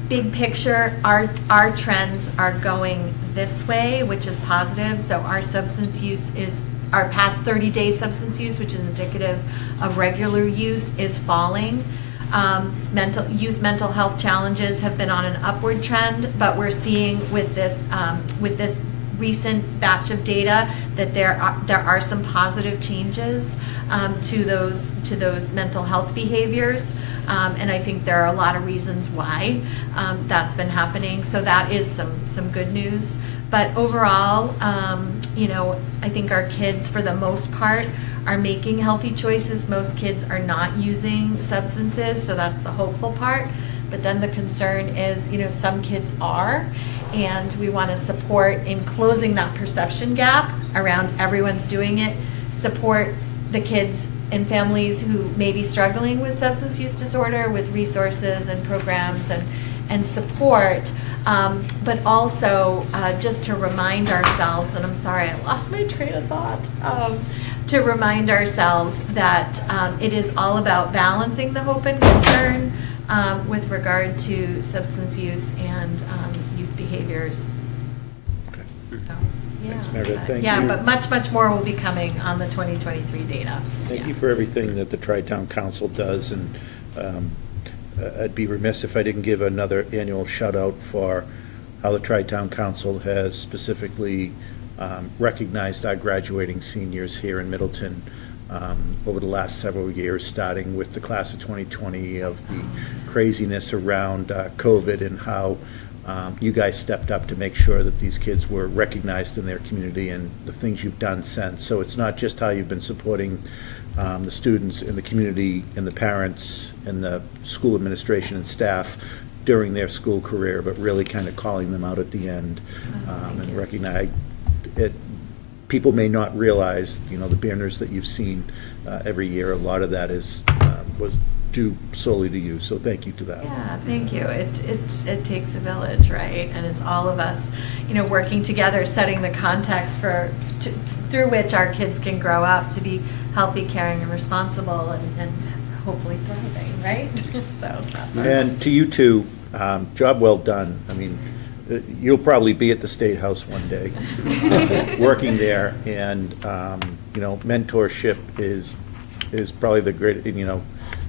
big picture, our trends are going this way, which is positive. So our substance use our past 30-day substance use, which is indicative of regular use, is falling. Youth mental health challenges have been on an upward trend, but we're seeing with this recent batch of data that there are some positive changes to those mental health behaviors. And I think there are a lot of reasons why that's been happening. So that is some good news. But overall, I think our kids, for the most part, are making healthy choices. Most kids are not using substances, so that's the hopeful part. But then the concern is, some kids are, and we want to support in closing that perception gap around everyone's doing it, support the kids and families who may be struggling with substance use disorder with resources and programs and support, but also just to remind ourselves, and I'm sorry, I lost my train of thought, to remind ourselves that it is all about balancing the hope and concern with regard to substance use and youth behaviors. So, yeah. Thanks, Meredith. Thank Yeah, you. but much more will be coming on the 2023 data. Thank Yeah. you for everything that the Tri-Town Council does, and I'd be remiss if I didn't give another annual shout-out for how the Tri-Town Council has specifically recognized our graduating seniors here in Middleton over the last several years, starting with the class of 2020 of the craziness around COVID and how you guys stepped up to make sure that these kids were recognized in their community and the things you've done since. So it's not just how you've been supporting the students in the community and the parents and the school administration and staff during their school career, but really kind of calling them out at the end and recognize it. People may not realize, the banners that you've seen every year, a lot of that was due solely to you, so thank you to that. Yeah, thank you. It takes a village, right? And it's all of us, working together, setting the context through which our kids can grow up to be healthy, caring, and responsible, and hopefully thriving, right? So that's And to you two, job well done. I mean, you'll probably be at the State House one day, working there, and, mentorship is probably the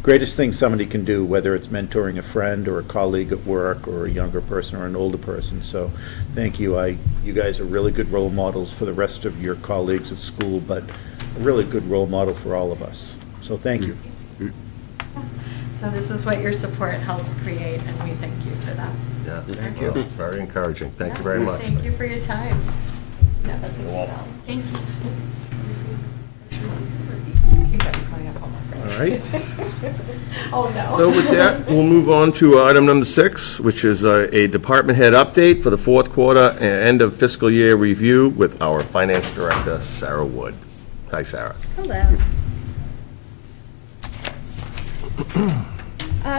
greatest thing somebody can do, whether it's mentoring a friend or a colleague at work or a younger person or an older person. So thank you. You guys are really good role models for the rest of your colleagues at school, but a really good role model for all of us. So thank you. So this is what your support helps create, and we thank you for that. Yeah, thank you. Very encouraging. Thank you very much. Thank you for your time. You're welcome. Thank you. All right. Oh, no. So with that, we'll move on to item number 6, which is a department head update for the fourth quarter and end of fiscal year review with our finance director, Sarah Wood. Hi, Sarah. Hello.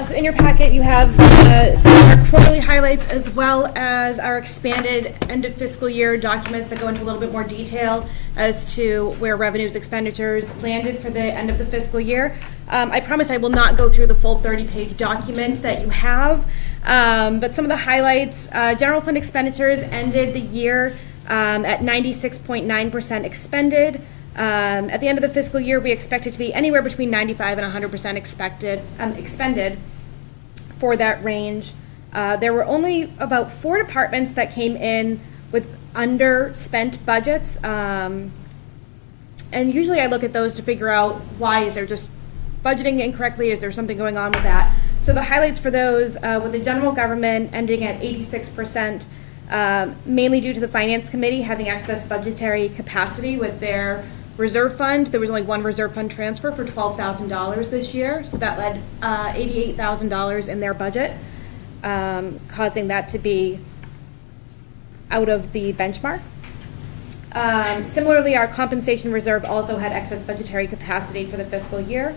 So in your packet, you have our quarterly highlights as well as our expanded end of fiscal year documents that go into a little bit more detail as to where revenues, expenditures landed for the end of the fiscal year. I promise I will not go through the full 30-page document that you have, but some of the highlights, general fund expenditures ended the year at 96.9% expended. At the end of the fiscal year, we expect it to be anywhere between 95 and 100% expended for that range. There were only about 4 departments that came in with underspent budgets. And usually I look at those to figure out why. Is there just budgeting incorrectly? Is there something going on with that? So the highlights for those, with the general government ending at 86%, mainly due to the Finance Committee having excess budgetary capacity with their reserve fund. There was only one reserve fund transfer for $12,000 this year, so that led $88,000 in their budget, causing that to be out of the benchmark. Similarly, our compensation reserve also had excess budgetary capacity for the fiscal year.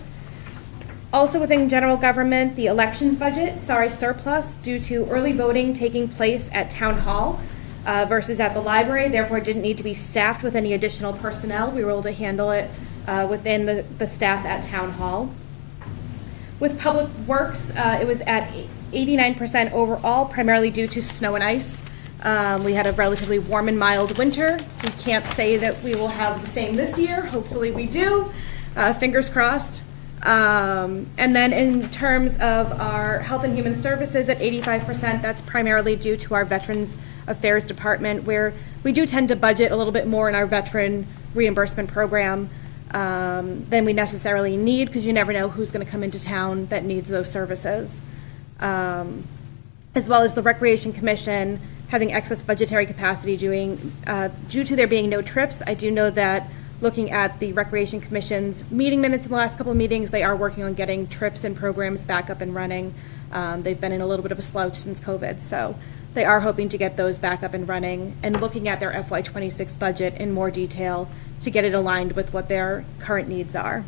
Also within general government, the elections budget saw a surplus due to early voting taking place at Town Hall versus at the library. Therefore, it didn't need to be staffed with any additional personnel. We were able to handle it within the staff at Town Hall. With Public Works, it was at 89% overall, primarily due to snow and ice. We had a relatively warm and mild winter. We can't say that we will have the same this year. Hopefully we do. Fingers crossed. And then in terms of our Health and Human Services at 85%, that's primarily due to our Veterans Affairs Department, where we do tend to budget a little bit more in our veteran reimbursement program than we necessarily need, because you never know who's going to come into town that needs those services. As well as the Recreation Commission having excess budgetary capacity due to there being no trips. I do know that looking at the Recreation Commission's meeting minutes in the last couple of meetings, they are working on getting trips and programs back up and running. They've been in a little bit of a slouch since COVID, so they are hoping to get those back up and running and looking at their FY26 budget in more detail to get it aligned with what their current needs are.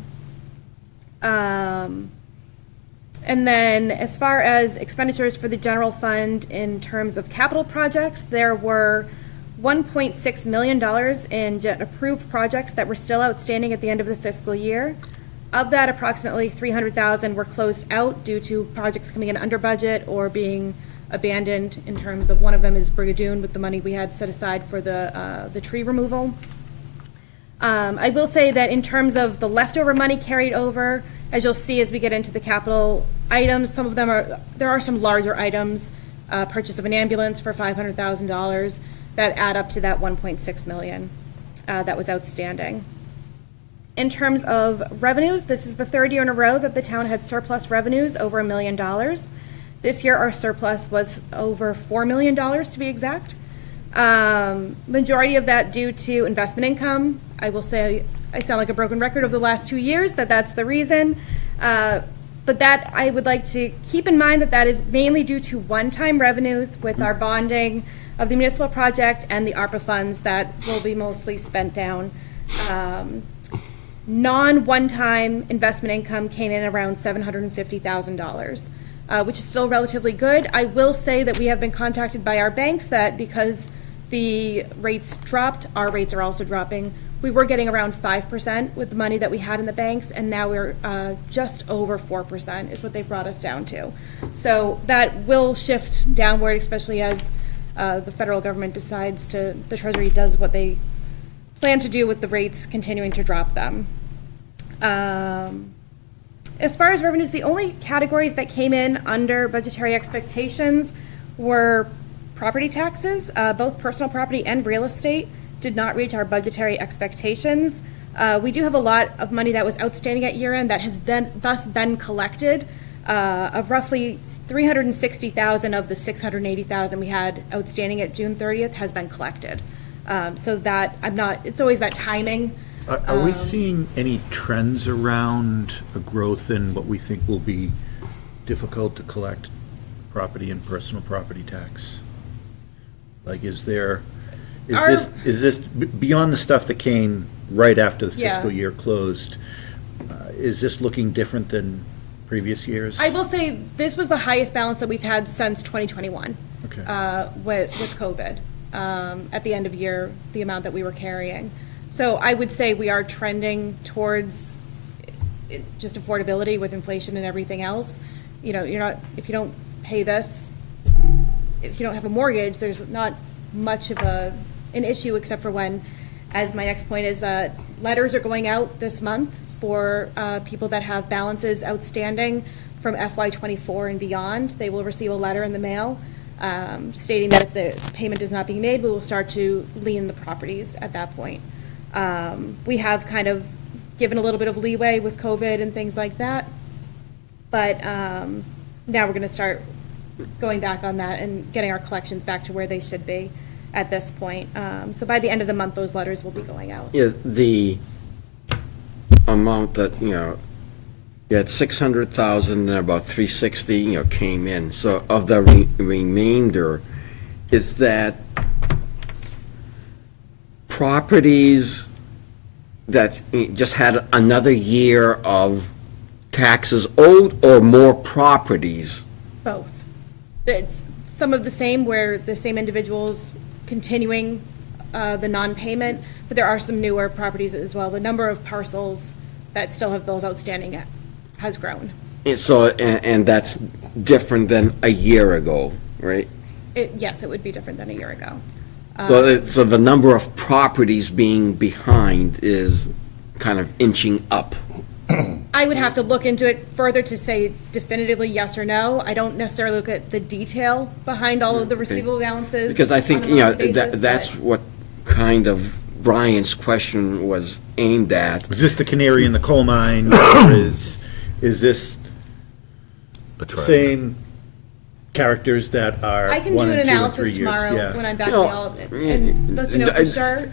And then as far as expenditures for the general fund in terms of capital projects, there were $1.6 million in approved projects that were still outstanding at the end of the fiscal year. Of that, approximately $300,000 were closed out due to projects coming in under budget or being abandoned. In terms of one of them is Brigadoon, with the money we had set aside for the tree removal. I will say that in terms of the leftover money carried over, as you'll see as we get into the capital items, some of them there are some larger items, purchase of an ambulance for $500,000 that add up to that $1.6 million that was outstanding. In terms of revenues, this is the third year in a row that the town had surplus revenues over $1 million. This year our surplus was over $4 million to be exact. Majority of that due to investment income. I will say I sound like a broken record over the last 2 years that's the reason. But that I would like to keep in mind that is mainly due to one-time revenues with our bonding of the municipal project and the ARPA funds that will be mostly spent down. Non-one-time investment income came in around $750,000, which is still relatively good. I will say that we have been contacted by our banks that because the rates dropped, our rates are also dropping. We were getting around 5% with the money that we had in the banks, and now we're just over 4% is what they've brought us down to. So that will shift downward, especially as the federal government decides the Treasury does what they plan to do with the rates continuing to drop them. As far as revenues, the only categories that came in under budgetary expectations were property taxes. Both personal property and real estate did not reach our budgetary expectations. We do have a lot of money that was outstanding at year end that has thus been collected. Of roughly $360,000 of the $680,000 we had outstanding at June 30th has been collected. So that it's always that timing. Are we seeing any trends around a growth in what we think will be difficult to collect property and personal property tax? Like, is this beyond the stuff that came right after the fiscal year closed? Is this looking different than previous years? I will say this was the highest balance that we've had since 2021. Okay. With COVID. At the end of year, the amount that we were carrying. So I would say we are trending towards just affordability with inflation and everything else. You know, if you don't pay this, if you don't have a mortgage, there's not much of an issue except for when, as my next point is, letters are going out this month for people that have balances outstanding from FY24 and beyond. They will receive a letter in the mail stating that if the payment is not being made, we will start to lien the properties at that point. We have kind of given a little bit of leeway with COVID and things like that, but now we're going to start going back on that and getting our collections back to where they should be at this point. So by the end of the month, those letters will be going out. Yeah, the amount that, you had 600,000 and about 360, came in. So of the remainder, is that properties that just had another year of taxes owed, or more properties? Both. It's some of the same, where the same individuals continuing the non-payment, but there are some newer properties as well. The number of parcels that still have bills outstanding has grown. And that's different than a year ago, right? Yes, it would be different than a year ago. So the number of properties being behind is kind of inching up. I would have to look into it further to say definitively yes or no. I don't necessarily look at the detail behind all of the receivable balances. Because I think, on a you know, monthly basis, that's but- what kind of Brian's question was aimed at. Is this the canary in the coal mine, or is this the same characters that are I can 1 do an and 2 and 3 analysis years? tomorrow Yeah. when I'm back No, in the office and let you know for sure.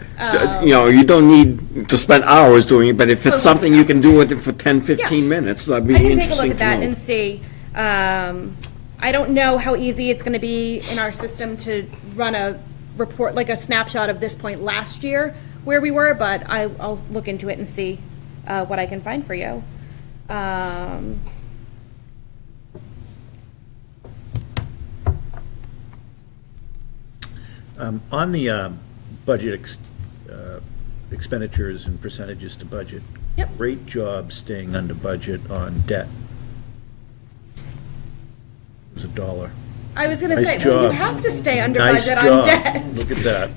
You know, you don't need to spend hours doing it, but if it's Oh, something you can do with it for 10, 15 minutes, that'd be I can take a look interesting at to that know. and see. I don't know how easy it's gonna be in our system to run a report, like a snapshot of this point last year where we were, but I'll look into it and see what I can find for you. On the budget expenditures and percentages to budget. Yep. Great job staying under budget on debt. It was $1. I was gonna Nice say, well, you job. have to stay under Nice budget on job. debt. Look at that.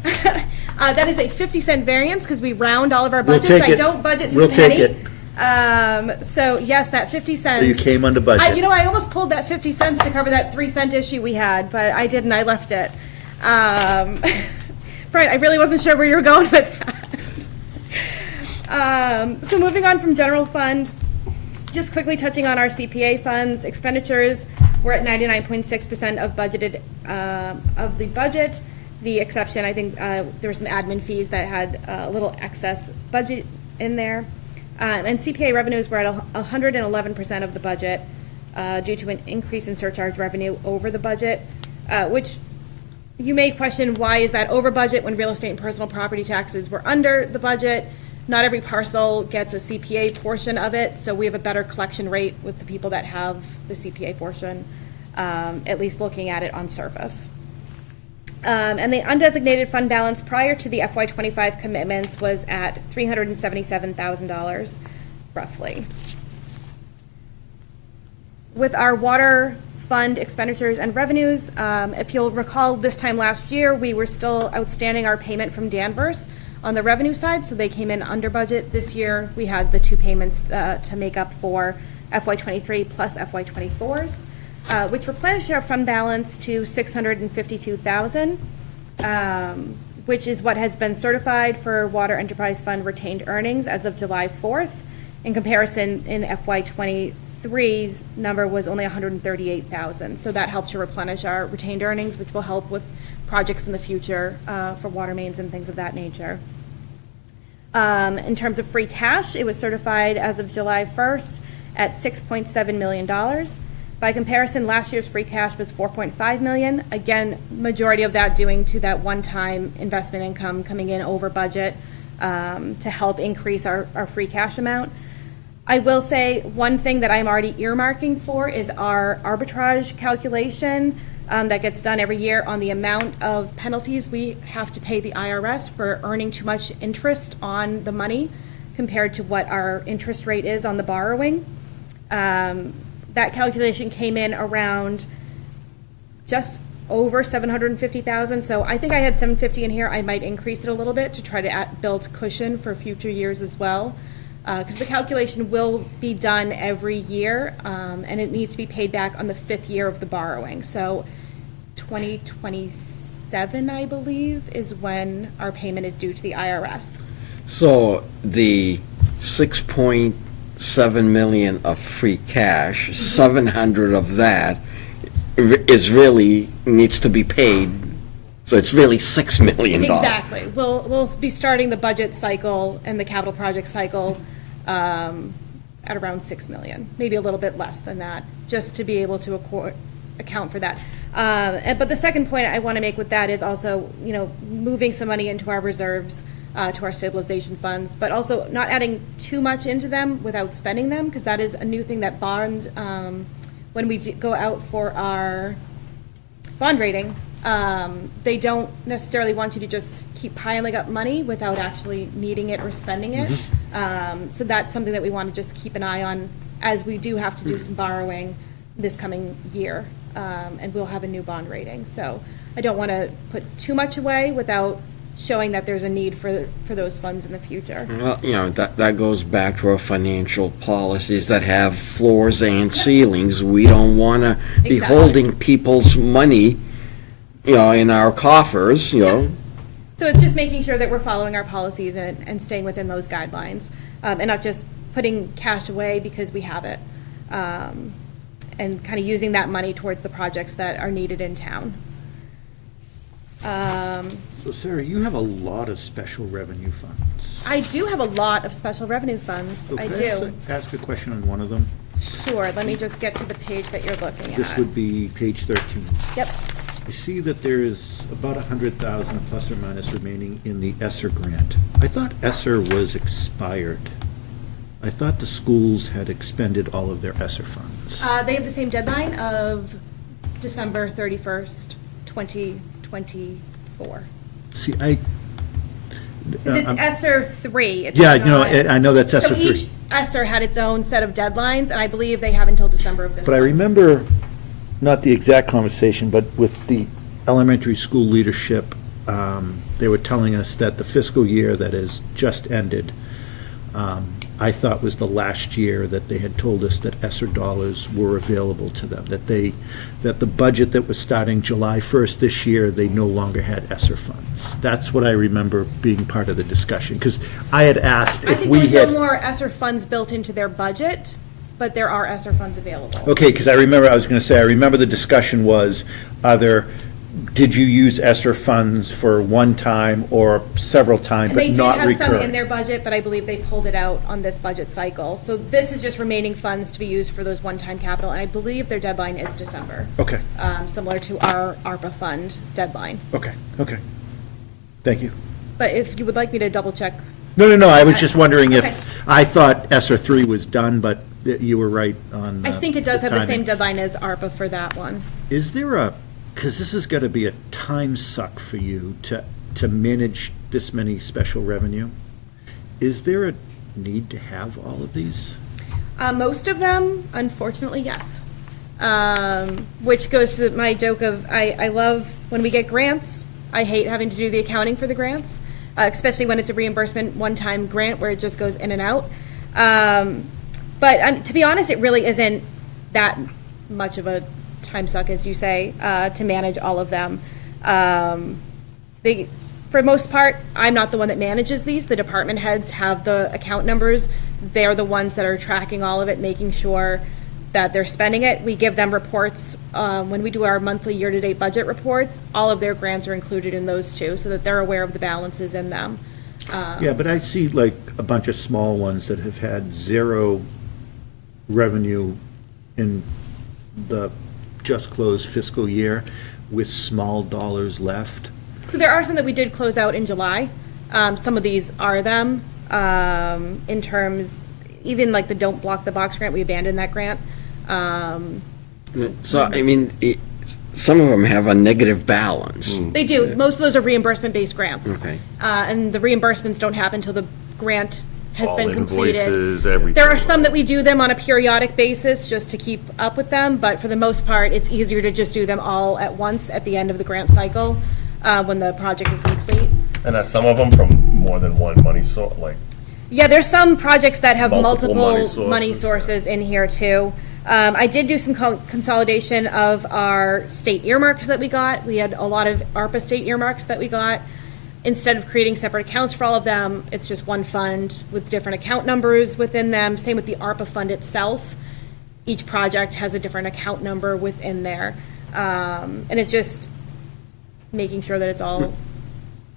That is a 50-cent variance because we round all of our We'll budgets. take I it. don't budget to We'll the penny. take it. So yes, that 50 cents. So you came under budget. You know, I almost pulled that 50 cents to cover that 3-cent issue we had, but I didn't. I left it. Right, I really wasn't sure where you were going with that. So moving on from general fund, just quickly touching on our CPA funds expenditures, we're at 99.6% of budgeted of the budget. The exception, I think, there were some admin fees that had a little excess budget in there. And CPA revenues were at 111% of the budget due to an increase in surcharge revenue over the budget, which you may question, why is that over budget when real estate and personal property taxes were under the budget? Not every parcel gets a CPA portion of it, so we have a better collection rate with the people that have the CPA portion, at least looking at it on surface. And the undesignated fund balance prior to the FY25 commitments was at $377,000, roughly. With our water fund expenditures and revenues, if you'll recall, this time last year, we were still outstanding our payment from Danvers on the revenue side, so they came in under budget. This year, we had the 2 payments to make up for FY23 plus FY24s, which replenished our fund balance to $652,000, which is what has been certified for Water Enterprise Fund retained earnings as of July 4th. In comparison, in FY23's number was only $138,000, so that helped to replenish our retained earnings, which will help with projects in the future for water mains and things of that nature. In terms of free cash, it was certified as of July 1st at $6.7 million. By comparison, last year's free cash was $4.5 million. Again, majority of that due to that one-time investment income coming in over budget to help increase our free cash amount. I will say one thing that I'm already earmarking for is our arbitrage calculation that gets done every year on the amount of penalties we have to pay the IRS for earning too much interest on the money compared to what our interest rate is on the borrowing. That calculation came in around just over $750,000. So I think I had $750 in here. I might increase it a little bit to try to build cushion for future years as well. Because the calculation will be done every year, and it needs to be paid back on the 5th year of the borrowing. So 2027, I believe, is when our payment is due to the IRS. So the 6.7 million of free cash, 700 of that is really, needs to be paid, so it's really $6 million. Exactly. We'll be starting the budget cycle and the capital project cycle at around 6 million, maybe a little bit less than that, just to be able to account for that. But the second point I want to make with that is also, you know, moving some money into our reserves, to our stabilization funds, but also not adding too much into them without spending them, because that is a new thing that bond, when we go out for our bond rating, they don't necessarily want you to just keep piling up money without actually needing it or spending it. So that's something that we want to just keep an eye on, as we do have to do some borrowing this coming year, and we'll have a new bond rating. So I don't want to put too much away without showing that there's a need for those funds in the future. Well, that goes back to our financial policies that have floors and ceilings. We don't want to be Exactly. holding people's money, in our coffers, So it's just making sure that we're following our policies and staying within those guidelines, and not just putting cash away because we have it, and kind of using that money towards the projects that are needed in town. So Sarah, you have a lot of special revenue funds. I do have a lot of special revenue funds. So I could do. ask a question on one of them? Sure, let me just get to the page that you're looking This at. would be page 13. Yep. I see that there is about 100,000 plus or minus remaining in the ESSER grant. I thought ESSER was expired. I thought the schools had expended all of their ESSER funds. They have the same deadline of December 31st, 2024. See, 'Cause it's ESSER 3. It's yeah, not- I know that's ESSER So 3. each ESSER had its own set of deadlines, and I believe they have until December of this But I month. remember, not the exact conversation, but with the elementary school leadership, they were telling us that the fiscal year that has just ended, I thought was the last year that they had told us that ESSER dollars were available to them, that the budget that was starting July 1st this year, they no longer had ESSER funds. That's what I remember being part of the discussion, because I had asked I if think we there's had. no more ESSER funds built into their budget, but there are ESSER funds available. Okay, because I was going to say, I remember the discussion was, did you use ESSER funds for one time or several times, And they but did not have some in recurring? their budget, but I believe they pulled it out on this budget cycle. So this is just remaining funds to be used for those one-time capital, and I believe their deadline is December. Okay, Similar to our ARPA fund deadline. okay. Thank you. But if you would like me to double check, No, I was just wondering Okay. if, I thought ESSER 3 was done, but you were right on I think it does have the timing. same deadline as ARPA for that one. Is there because this has got to be a time suck for you to manage this many special revenue, is there a need to have all of these? Most of them, unfortunately, yes. Which goes to my joke of, I love when we get grants. I hate having to do the accounting for the grants, especially when it's a reimbursement one-time grant where it just goes in and out. But to be honest, it really isn't that much of a time suck, as you say, to manage all of them. For most part, I'm not the one that manages these. The department heads have the account numbers. They're the ones that are tracking all of it, making sure that they're spending it. We give them reports. When we do our monthly year-to-date budget reports, all of their grants are included in those too, so that they're aware of the balances in them. Yeah, but I see like a bunch of small ones that have had zero revenue in the just closed fiscal year with small dollars left. So there are some that we did close out in July. Some of these are them, in terms, even like the Don't Block the Box grant, we abandoned that grant. So, I mean, some of them have a negative balance. They do. Most of those are reimbursement-based grants. Okay. And the reimbursements don't happen until the grant has All been completed. invoices, everything. There are some that we do them on a periodic basis just to keep up with them, but for the most part, it's easier to just do them all at once at the end of the grant cycle, when the project is complete. And are some of them from more than one money source, like? Yeah, there's some projects that have Multiple multiple money money sources, sources in here too. I did do some consolidation of our state earmarks that we got. We had a lot of ARPA state earmarks that we got. Instead of creating separate accounts for all of them, it's just one fund with different account numbers within them. Same with the ARPA fund itself. Each project has a different account number within there. And it's just making sure that it's all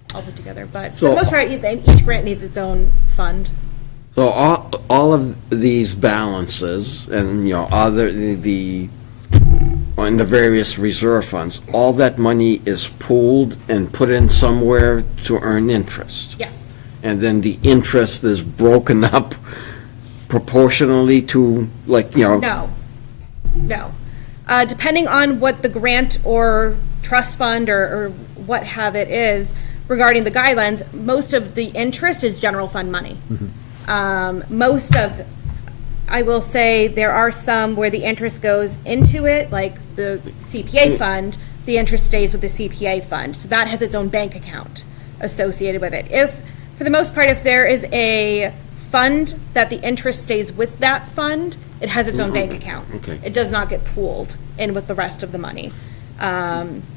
put together. But for the most part, each grant needs its own fund. So all of these balances and, in the various reserve funds, all that money is pooled and put in somewhere to earn interest. Yes. And then the interest is broken up proportionally to, No. Depending on what the grant or trust fund or what have it is regarding the guidelines, most of the interest is general fund money. Most of, I will say, there are some where the interest goes into it, like the CPA fund, the interest stays with the CPA fund. So that has its own bank account. associated with it. If, for the most part, if there is a fund that the interest stays with that fund, it has its own bank account. Okay. It does not get pooled in with the rest of the money.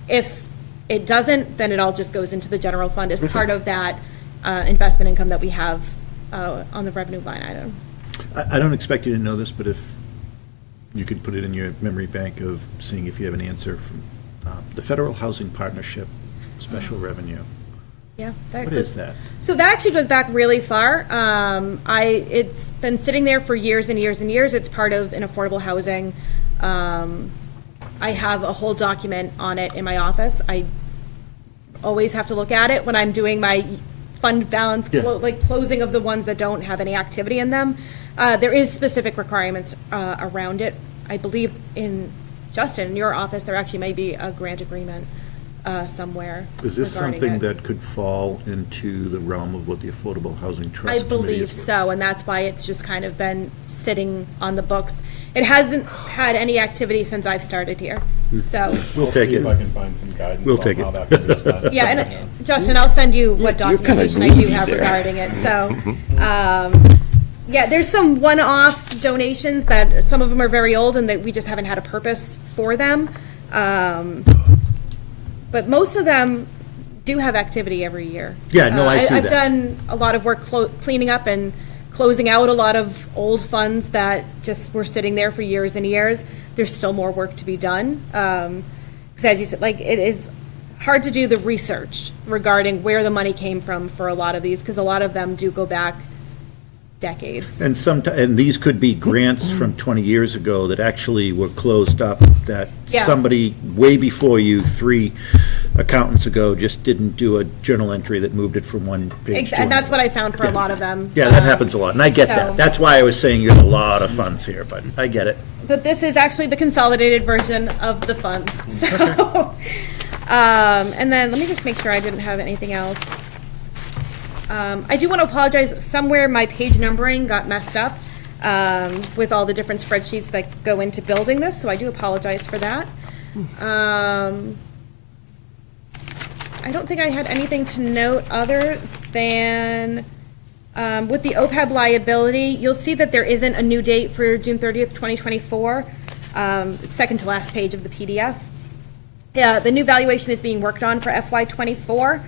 If it doesn't, then it all just goes into the general fund as part of that investment income that we have on the revenue line item. I don't expect you to know this, but if you could put it in your memory bank of seeing if you have an answer from the Federal Housing Partnership Special Revenue. Yeah. What is that? So that actually goes back really far. It's been sitting there for years and years and years. It's part of an affordable housing. I have a whole document on it in my office. I always have to look at it when I'm doing my fund balance, closing of the ones that don't have any activity in them. There is specific requirements around it. I believe Justin, in your office, there actually may be a grant agreement somewhere. Is this regarding something it. that could fall into the realm of what the Affordable Housing Trust I Committee believe is? so, and that's why it's just kind of been sitting on the books. It hasn't had any activity since I've started here, so. We'll I'll take see it. if I can find some guidance We'll on take how it. that can be spent. Yeah, and Justin, I'll send you what You're kinda documentation I do greedy have there. regarding it, so. Yeah, there's some one-off donations that, some of them are very old and that we just haven't had a purpose for them. But most of them do have activity every year. Yeah, no, I see I've that. done a lot of work cleaning up and closing out a lot of old funds that just were sitting there for years and years. There's still more work to be done. Because as you said, like, it is hard to do the research regarding where the money came from for a lot of these, because a lot of them do go back decades. And and these could be grants from 20 years ago that actually were closed up, that Yeah. somebody way before you, 3 accountants ago, just didn't do a journal entry that moved it from one page to And that's another. what I found for a lot of them. Yeah, that happens a lot, and I get so- that. That's why I was saying you have a lot of funds here, but I get it. But this is actually the consolidated version of the funds, so. And then, let me just make sure I didn't have anything else. I do want to apologize, somewhere my page numbering got messed up with all the different spreadsheets that go into building this, so I do apologize for that. I don't think I had anything to note other than with the OPEB liability, you'll see that there isn't a new date for June 30th, 2024, second to last page of the PDF. Yeah, the new valuation is being worked on for FY '24,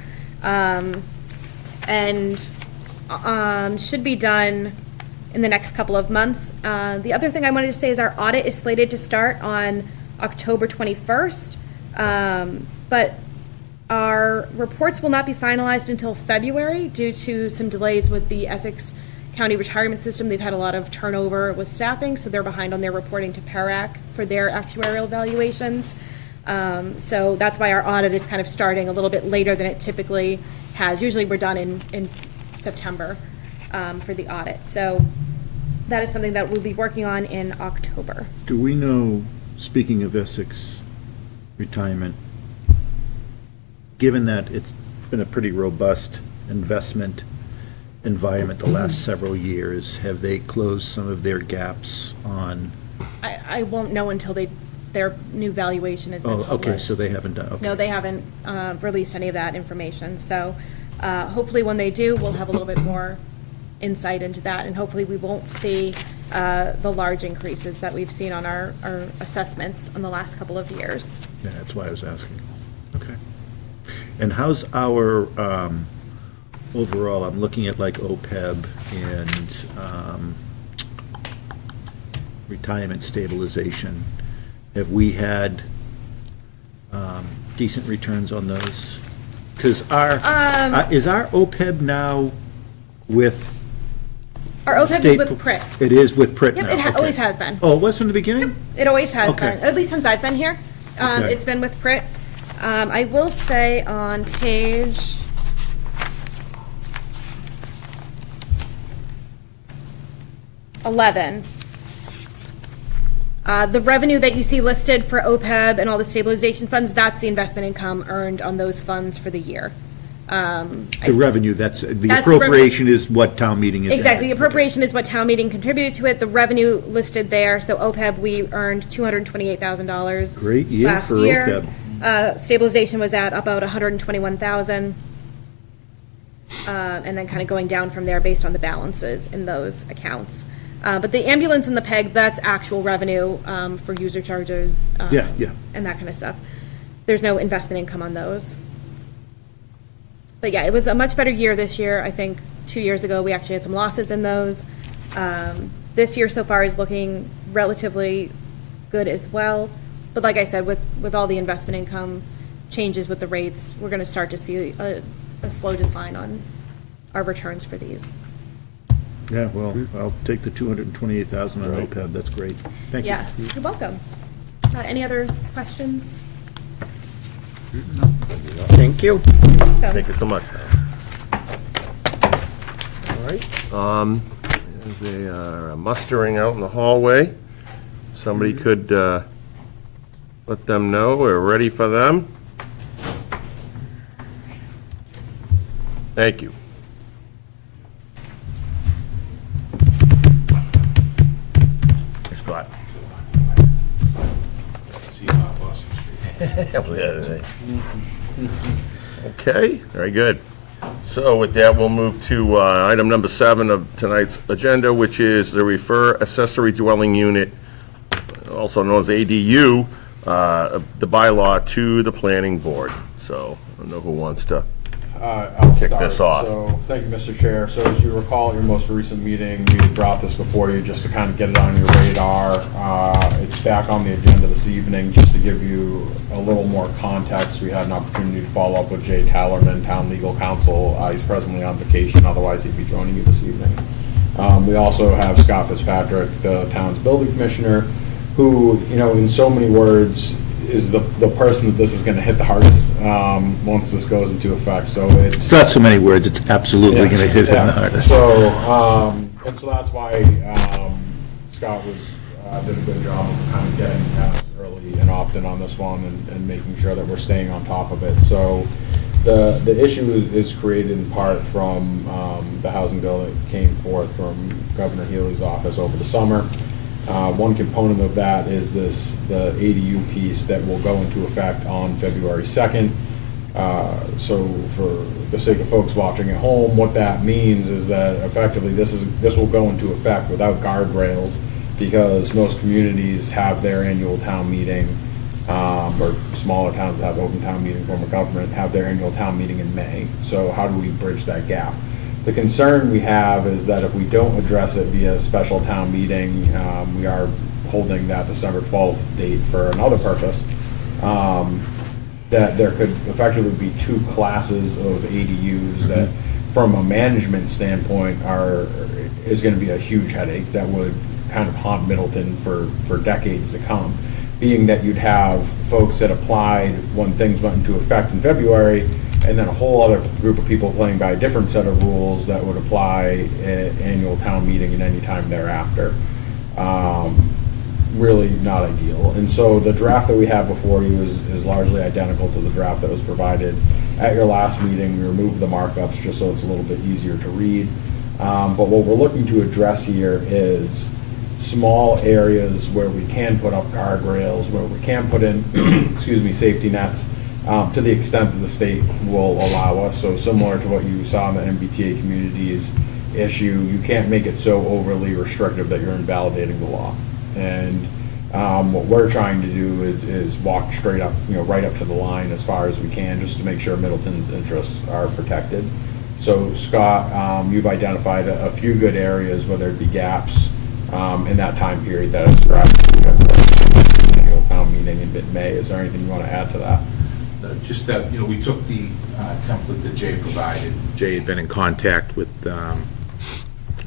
and should be done in the next couple of months. The other thing I wanted to say is our audit is slated to start on October 21st, but our reports will not be finalized until February due to some delays with the Essex County retirement system. They've had a lot of turnover with staffing, so they're behind on their reporting to PARAC for their actuarial valuations. So that's why our audit is kind of starting a little bit later than it typically has. Usually we're done in September for the audit. So that is something that we'll be working on in October. Do we know, speaking of Essex retirement, given that it's been a pretty robust investment environment the last several years, have they closed some of their gaps on? I won't know until their new valuation has been Oh, published. okay, so they haven't done, okay. No, they haven't released any of that information. So hopefully when they do, we'll have a little bit more insight into that, and hopefully we won't see the large increases that we've seen on our assessments in the last couple of years. Yeah, that's why I was asking. Okay. And how's our, overall, I'm looking at like OPEB and retirement stabilization. Have we had decent returns on those? Because is our OPEB now with? Our OPEB is state- with PRIT. It is with PRIT now? Yep, it okay. always has been. Oh, it was from the beginning? It always has Okay. been, at least since I've been here. Okay. It's been with PRIT. I will say on page 11, the revenue that you see listed for OPEB and all the stabilization funds, that's the investment income earned on those funds for the year. The revenue, the That's appropriation is what town meeting is. Exactly, the adding. appropriation is what town meeting contributed to it, the revenue listed there, so OPEB, we earned $228,000. Great year last for year. Stabilization was at about $121,000. and then kind of going down from there based on the balances in those accounts. But the ambulance and the PEG, that's actual revenue for user charges. Yeah. And that kind of stuff. There's no investment income on those. But yeah, it was a much better year this year. I think 2 years ago, we actually had some losses in those. This year so far is looking relatively good as well. But like I said, with all the investment income changes with the rates, we're going to start to see a slow decline on our returns for these. Yeah, well, I'll take the 228,000 on OPEB, that's great. Thank you. Yeah, you're welcome. Any other questions? Thank you. Thank you so much. All right. There's a mustering out in the hallway. Somebody could let them know we're ready for them. Thank you. Scott. Okay, very good. So with that, we'll move to item number 7 of tonight's agenda, which is the refer accessory dwelling unit, also known as ADU, the bylaw to the planning board. So I don't know who wants to I'll kick start. this off. So, thank you, Mr. Chair. So as you recall, at your most recent meeting, we had brought this before you just to kind of get it on your radar. It's back on the agenda this evening, just to give you a little more context. We had an opportunity to follow up with Jay Tallerman, Town Legal Counsel. He's presently on vacation, otherwise he'd be joining you this evening. We also have Scott Fitzpatrick, the town's building commissioner, who, in so many words, is the person that this is going to hit the hardest once this goes into effect. So it's not so many words, it's absolutely going to hit him the hardest. So, and so that's why Scott did a good job of kind of getting us early and often on this one and making sure that we're staying on top of it. So the issue is created in part from the housing bill that came forth from Governor Healy's office over the summer. One component of that is the ADU piece that will go into effect on February 2nd. So for the sake of folks watching at home, what that means is that effectively this will go into effect without guardrails, because most communities have their annual town meeting, or smaller towns that have open town meeting form of government have their annual town meeting in May. So how do we bridge that gap? The concern we have is that if we don't address it via special town meeting, we are holding that December 12th date for another purpose, that there could effectively be 2 classes of ADUs that, from a management standpoint, is going to be a huge headache that would kind of haunt Middleton for decades to come, being that you'd have folks that applied when things went into effect in February, and then a whole other group of people playing by a different set of rules that would apply at annual town meeting and any time thereafter. Really not ideal. And so the draft that we have before you is largely identical to the draft that was provided at your last meeting. We removed the markups just so it's a little bit easier to read. But what we're looking to address here is small areas where we can put up guardrails, where we can put in, safety nets, to the extent that the state will allow us. So similar to what you saw in the MBTA communities issue, you can't make it so overly restrictive that you're invalidating the law. And what we're trying to do is walk straight up, right up to the line as far as we can, just to make sure Middleton's interests are protected. So Scott, you've identified a few good areas where there'd be gaps in that time period that is correct. Annual town meeting in mid-May. Is there anything you want to add to that? Just that, we took the template that Jay provided. Jay had been in contact with, I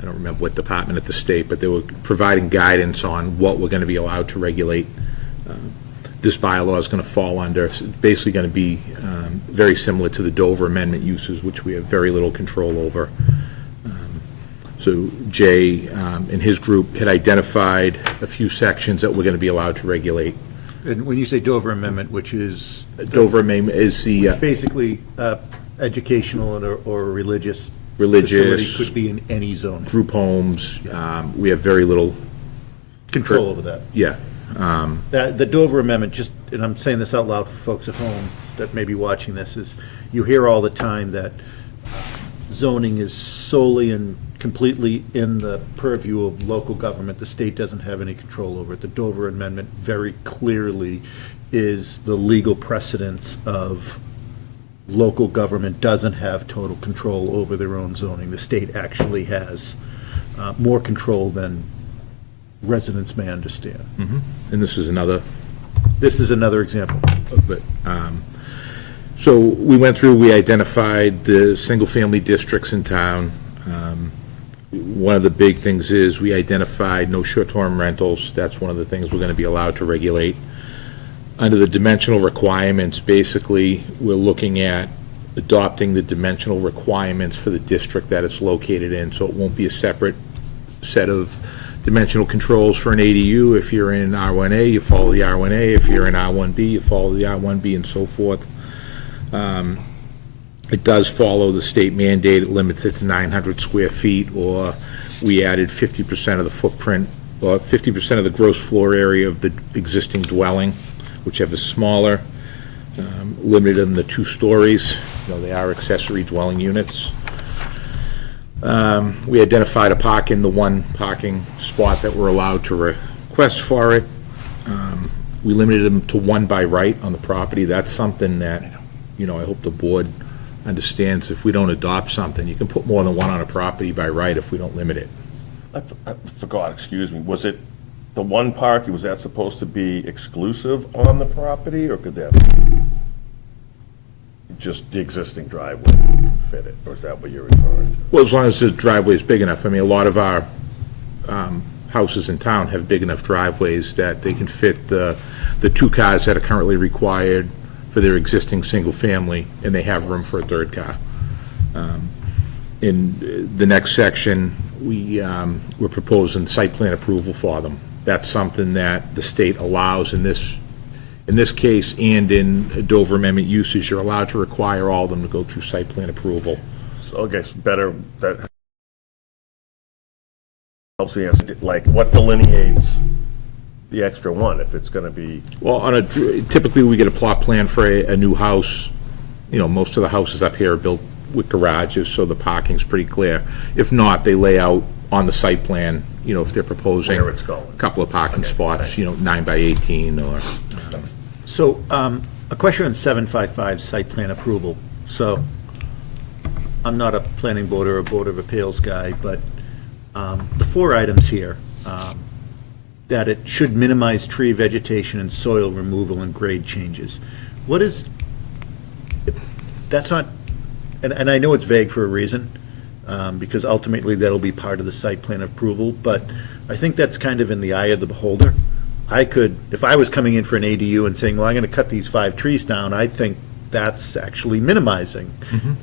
don't remember what department at the state, but they were providing guidance on what we're going to be allowed to regulate. This bylaw is going to fall under. It's basically going to be very similar to the Dover Amendment uses, which we have very little control over. So Jay and his group had identified a few sections that we're going to be allowed to regulate. And when you say Dover Amendment, which is? Dover Amendment is the... basically educational or religious facility could be in any zone. Group homes, we have very little... Control over that. Yeah. The Dover Amendment, just, and I'm saying this out loud for folks at home that may be watching this, is you hear all the time that zoning is solely and completely in the purview of local government. The state doesn't have any control over it. The Dover Amendment very clearly is the legal precedence of local government doesn't have total control over their own zoning. The state actually has more control than residents may understand. And this is another This is another example. of it. So we went through, we identified the single-family districts in town. One of the big things is we identified no short-term rentals. That's one of the things we're going to be allowed to regulate. Under the dimensional requirements, basically, we're looking at adopting the dimensional requirements for the district that it's located in, so it won't be a separate set of dimensional controls for an ADU. If you're in R1A, you follow the R1A. If you're in R1B, you follow the R1B, and so forth. It does follow the state mandate. It limits it to 900 square feet, or we added 50% of the footprint, or 50% of the gross floor area of the existing dwelling, whichever is smaller, limited them to 2 stories. They are accessory dwelling units. We identified the one parking spot that we're allowed to request for it. We limited them to 1 by right on the property. That's something that, I hope the board understands. If we don't adopt something, you can put more than 1 on a property by right if we don't limit it. I forgot, excuse me, was it the one parking, was that supposed to be exclusive on the property, or could that be just the existing driveway can fit it, or is that what you're referring to? Well, as long as the driveway is big enough. I mean, a lot of our houses in town have big enough driveways that they can fit the 2 cars that are currently required for their existing single family, and they have room for a 3rd car. In the next section, we're proposing site plan approval for them. That's something that the state allows in this case, and in Dover Amendment uses, you're allowed to require all of them to go through site plan approval. So, I guess better, that helps me ask, like, what delineates the extra 1, if it's gonna be? Well, typically, we get a plot plan for a new house. Most of the houses up here are built with garages, so the parking's pretty clear. If not, they lay out on the site plan, if they're proposing Where it's going. a couple of parking spots, 9 by 18 or. So, a question on 755 site plan approval. So, I'm not a planning board or a board of appeals guy, but the 4 items here, that it should minimize tree vegetation and soil removal and grade changes. What is, that's not, and I know it's vague for a reason, because ultimately that'll be part of the site plan approval, but I think that's kind of in the eye of the beholder. I could, if I was coming in for an ADU and saying, well, I'm going to cut these 5 trees down, I think that's actually minimizing.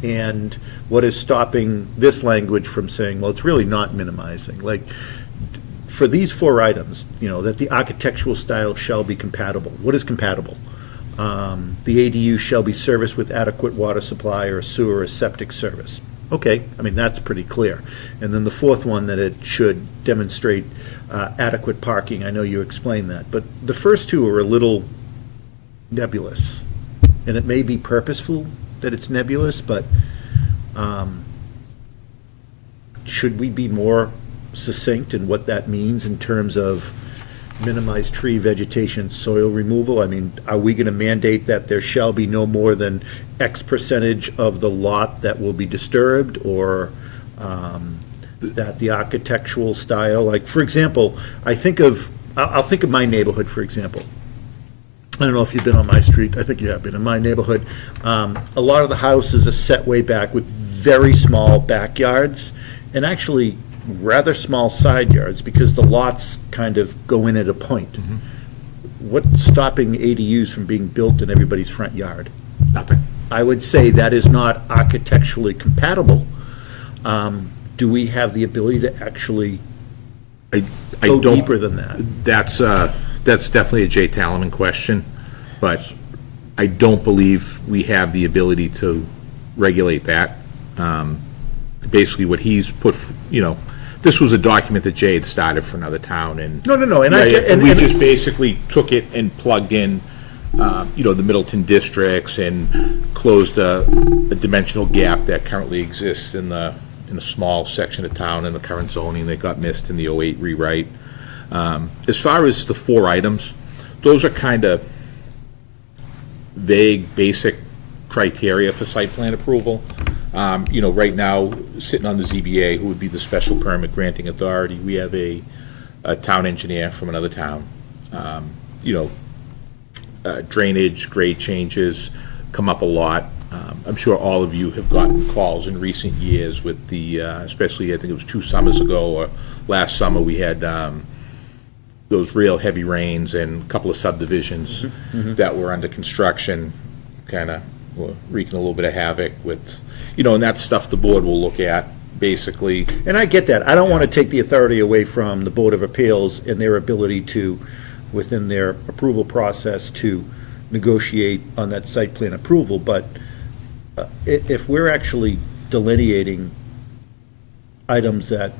And what is stopping this language from saying, well, it's really not minimizing? Like, for these 4 items, that the architectural style shall be compatible. What is compatible? The ADU shall be serviced with adequate water supply or sewer or septic service. Okay, I mean, that's pretty clear. And then the 4th one, that it should demonstrate adequate parking. I know you explained that, but the first 2 are a little nebulous. And it may be purposeful that it's nebulous, but should we be more succinct in what that means in terms of minimize tree vegetation, soil removal? I mean, are we going to mandate that there shall be no more than X percentage of the lot that will be disturbed, or that the architectural style, like, for example, I'll think of my neighborhood, for example. I don't know if you've been on my street. I think you have been. In my neighborhood, a lot of the houses are set way back with very small backyards, and actually rather small side yards, because the lots kind of go in at a point. What's stopping ADUs from being built in everybody's front yard? Nothing. I would say that is not architecturally compatible. Do we have the ability to actually go deeper than that? That's definitely a Jay Talaman question, but I don't believe we have the ability to regulate that. Basically, what he's put, this was a document that Jay had started for another town, and No, and we just basically took it and plugged in the Middleton districts and closed a dimensional gap that currently exists in a small section of town in the current zoning that got missed in the '08 rewrite. As far as the 4 items, those are kind of vague, basic criteria for site plan approval. Right now, sitting on the ZBA, who would be the special permit granting authority, we have a town engineer from another town. Drainage, grade changes come up a lot. I'm sure all of you have gotten calls in recent years with the, especially I think it was 2 summers ago, or last summer, we had those real heavy rains and a couple of subdivisions that were under construction, kind of wreaking a little bit of havoc with, and that's stuff the board will look at, basically. And I get that. I don't want to take the authority away from the Board of Appeals and their ability to, within their approval process, to negotiate on that site plan approval, but if we're actually delineating items that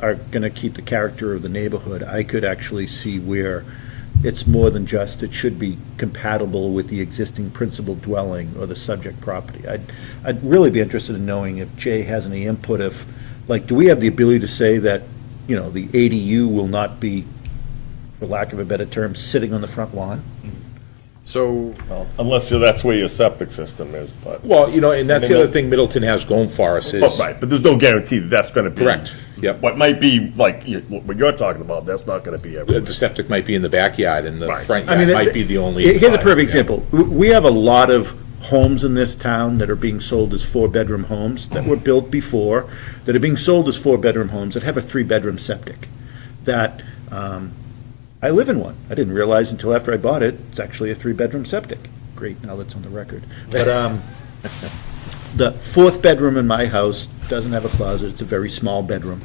are going to keep the character of the neighborhood, I could actually see where it's more than just, it should be compatible with the existing principal dwelling or the subject property. I'd really be interested in knowing if Jay has any input, if, like, do we have the ability to say that, the ADU will not be, for lack of a better term, sitting on the front lawn? So, Well, unless that's where your septic system is, but. Well, and that's the other thing Middleton has going for us is. Right, but there's no guarantee that's gonna be. Correct. Yep. What might be, like, what you're talking about, that's not gonna be everywhere. The septic might be in the backyard, and the Right. front I mean, yard might be the only. Here's a perfect example. We have a lot of homes in this town that are being sold as 4-bedroom homes that were built before, that are being sold as 4-bedroom homes that have a 3-bedroom septic. That, I live in one. I didn't realize until after I bought it, it's actually a 3-bedroom septic. Great, now that's on the record. But the 4th bedroom in my house doesn't have a closet. It's a very small bedroom.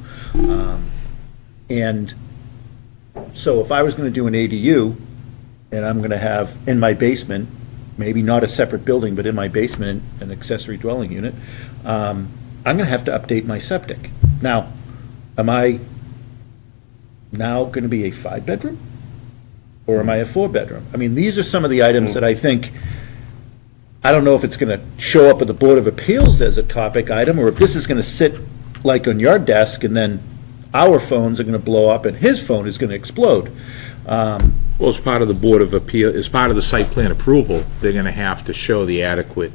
And so if I was going to do an ADU, and I'm going to have in my basement, maybe not a separate building, but in my basement, an accessory dwelling unit, I'm going to have to update my septic. Now, am I now going to be a 5-bedroom? Or am I a 4-bedroom? I mean, these are some of the items that I think, I don't know if it's going to show up at the Board of Appeals as a topic item, or if this is going to sit like on your desk, and then our phones are going to blow up and his phone is going to explode. Well, as part of the Board of Appeal, as part of the site plan approval, they're gonna have to show the adequate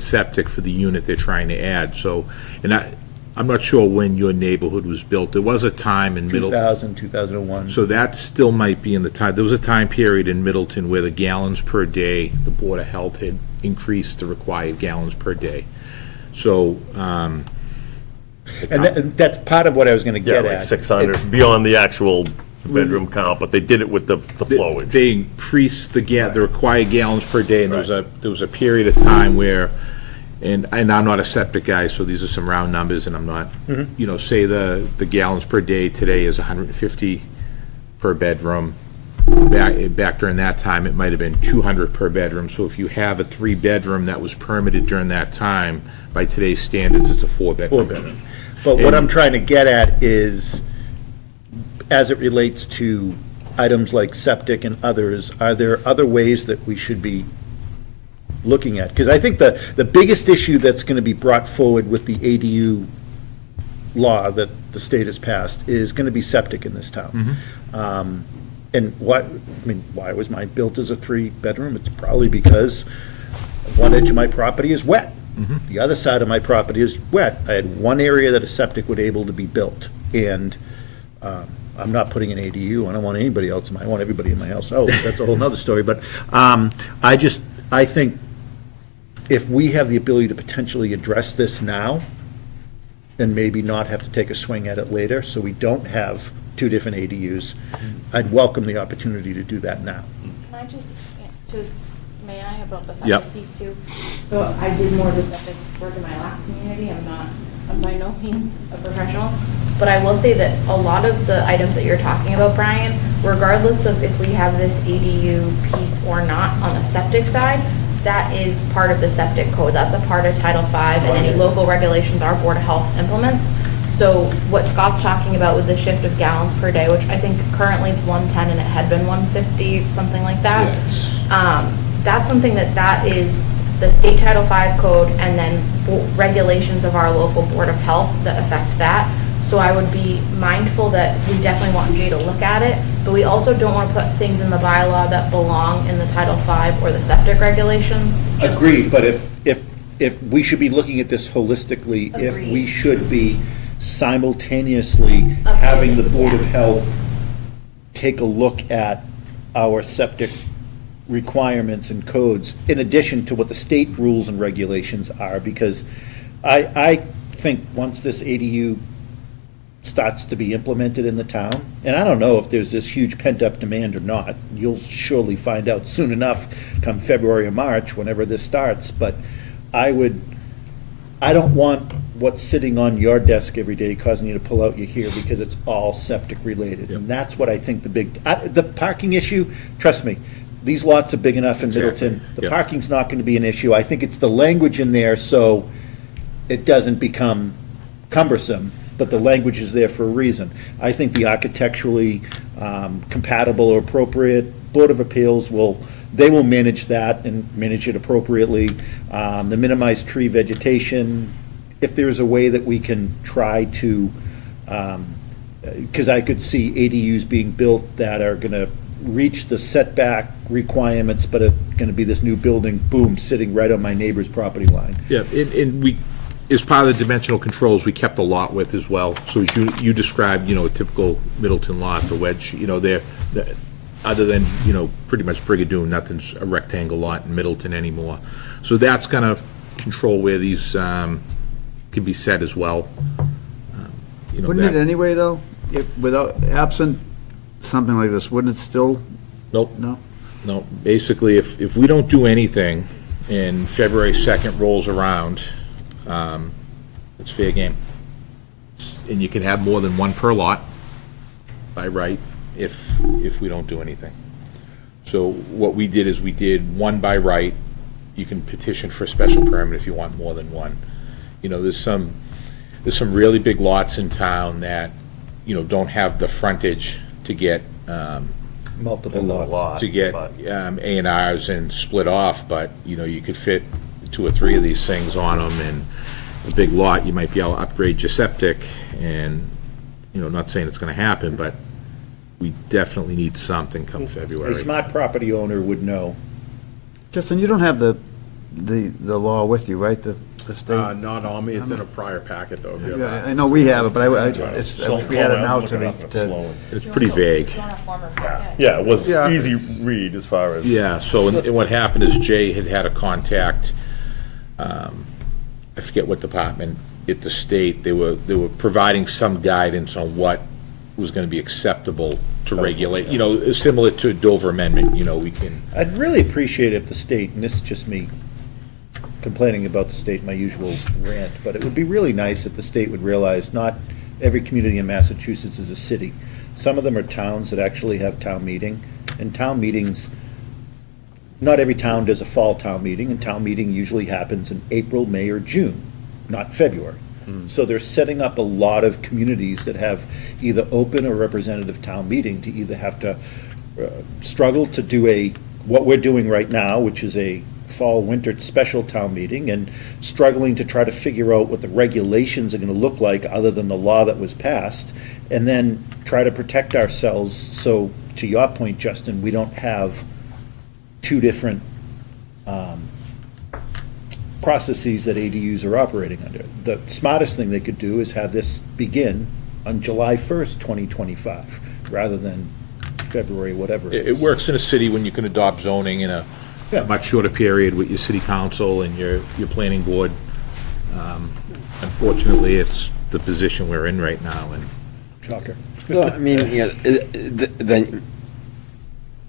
septic for the unit they're trying to add, so, and I'm not sure when your neighborhood was built. There was a time in Middleton. 2000, 2001. So that still might be in the time, there was a time period in Middleton where the gallons per day, the Board of Health had increased the required gallons per day. So, And that's part of what I was going to Yeah, get like at. 600, beyond the actual bedroom count, but they did it with the flowage. they increased the required gallons per day, and there was a period of time where, and I'm not a septic guy, so these are some round numbers, and I'm not, say the gallons per day today is 150 per bedroom. Back during that time, it might have been 200 per bedroom, so if you have a 3-bedroom that was permitted during that time, by today's standards, it's a 4-bedroom. 4-bedroom. But what I'm trying to get at is, as it relates to items like septic and others, are there other ways that we should be looking at? Because I think the biggest issue that's going to be brought forward with the ADU law that the state has passed is going to be septic in this town. And why was mine built as a 3-bedroom? It's probably because one edge of my property is wet. The other side of my property is wet. I had one area that a septic would able to be built, and I'm not putting an ADU. I don't want anybody else in my, I want everybody in my house. Oh, that's a whole nother story. But I think if we have the ability to potentially address this now, and maybe not have to take a swing at it later, so we don't have 2 different ADUs, I'd welcome the opportunity to do that now. Can I just, may I about the Yep. septic piece too? So I did more of the septic work in my last community. I'm by no means a professional, but I will say that a lot of the items that you're talking about, Brian, regardless of if we have this ADU piece or not on the septic side, that is part of the septic code. That's a part of Title V and any local regulations our Board of Health implements. So what Scott's talking about with the shift of gallons per day, which I think currently it's 110 and it had been 150, something like that. That's something that is the state Title V code and then regulations of our local Board of Health that affect that. So I would be mindful that we definitely want Jay to look at it, but we also don't want to put things in the bylaw that belong in the Title V or the septic regulations. Just- Agreed, but if we should be looking at this holistically, if we Agreed. should be simultaneously having the Board of Health take a look at our septic requirements and codes, in addition to what the state rules and regulations are, because I think once this ADU starts to be implemented in the town, and I don't know if there's this huge pent-up demand or not, you'll surely find out soon enough come February or March, whenever this starts, but I don't want what's sitting on your desk every day causing you to pull out your hair because it's all septic related. And that's what I think the parking issue, trust me, these lots are big enough in Middleton. The Yep. parking's not going to be an issue. I think it's the language in there so it doesn't become cumbersome, but the language is there for a reason. I think the architecturally compatible or appropriate Board of Appeals will manage that and manage it appropriately. The minimized tree vegetation, if there's a way that we can try to, because I could see ADUs being built that are going to reach the setback requirements, but it's going to be this new building, boom, sitting right on my neighbor's property line. Yeah, and we, as part of the dimensional controls, we kept a lot with as well. So as you described, a typical Middleton lot, the wedge, other than, pretty much Brigadoon, nothing's a rectangle lot in Middleton anymore. So that's gonna control where these can be set as well. Wouldn't it anyway, though? Absent something like this, wouldn't it still? Nope. No? No, basically, if we don't do anything and February 2nd rolls around, it's fair game. And you can have more than one per lot by right if we don't do anything. So what we did is we did one by right. You can petition for a special permit if you want more than one. There's some really big lots in town that, don't have the frontage to get, Multiple lots. to get A&Rs and split off, but, you could fit 2 or 3 of these things on them, and a big lot, you might be able to upgrade your septic, and, not saying it's gonna happen, but we definitely need something come A February. smart property owner would know. Justin, you don't have the law with you, right? The state? Not on me, it's in a prior packet, though. if you have Yeah, that. I know we have it, but I wish we had it now to. It's pretty vague. Yeah, it was Yeah. easy read as far as. Yeah, so, and what happened is Jay had a contact, I forget what department, at the state, they were providing some guidance on what was gonna be acceptable to regulate, similar to Dover Amendment, we can. I'd really appreciate if the state, and this is just me complaining about the state, my usual rant, but it would be really nice if the state would realize not every community in Massachusetts is a city. Some of them are towns that actually have town meeting, and town meetings, not every town does a fall town meeting, and town meeting usually happens in April, May, or June, not February. So they're setting up a lot of communities that have either open or representative town meeting to either have to struggle to do what we're doing right now, which is a fall, winter special town meeting, and struggling to try to figure out what the regulations are going to look like other than the law that was passed, and then try to protect ourselves. So to your point, Justin, we don't have 2 different processes that ADUs are operating under. The smartest thing they could do is have this begin on July 1st, 2025, rather than February, whatever it It is. works in a city when you can adopt zoning in a much shorter period with your city council and your planning board. Unfortunately, it's the position we're in right now, and. Shocker. Well, I mean,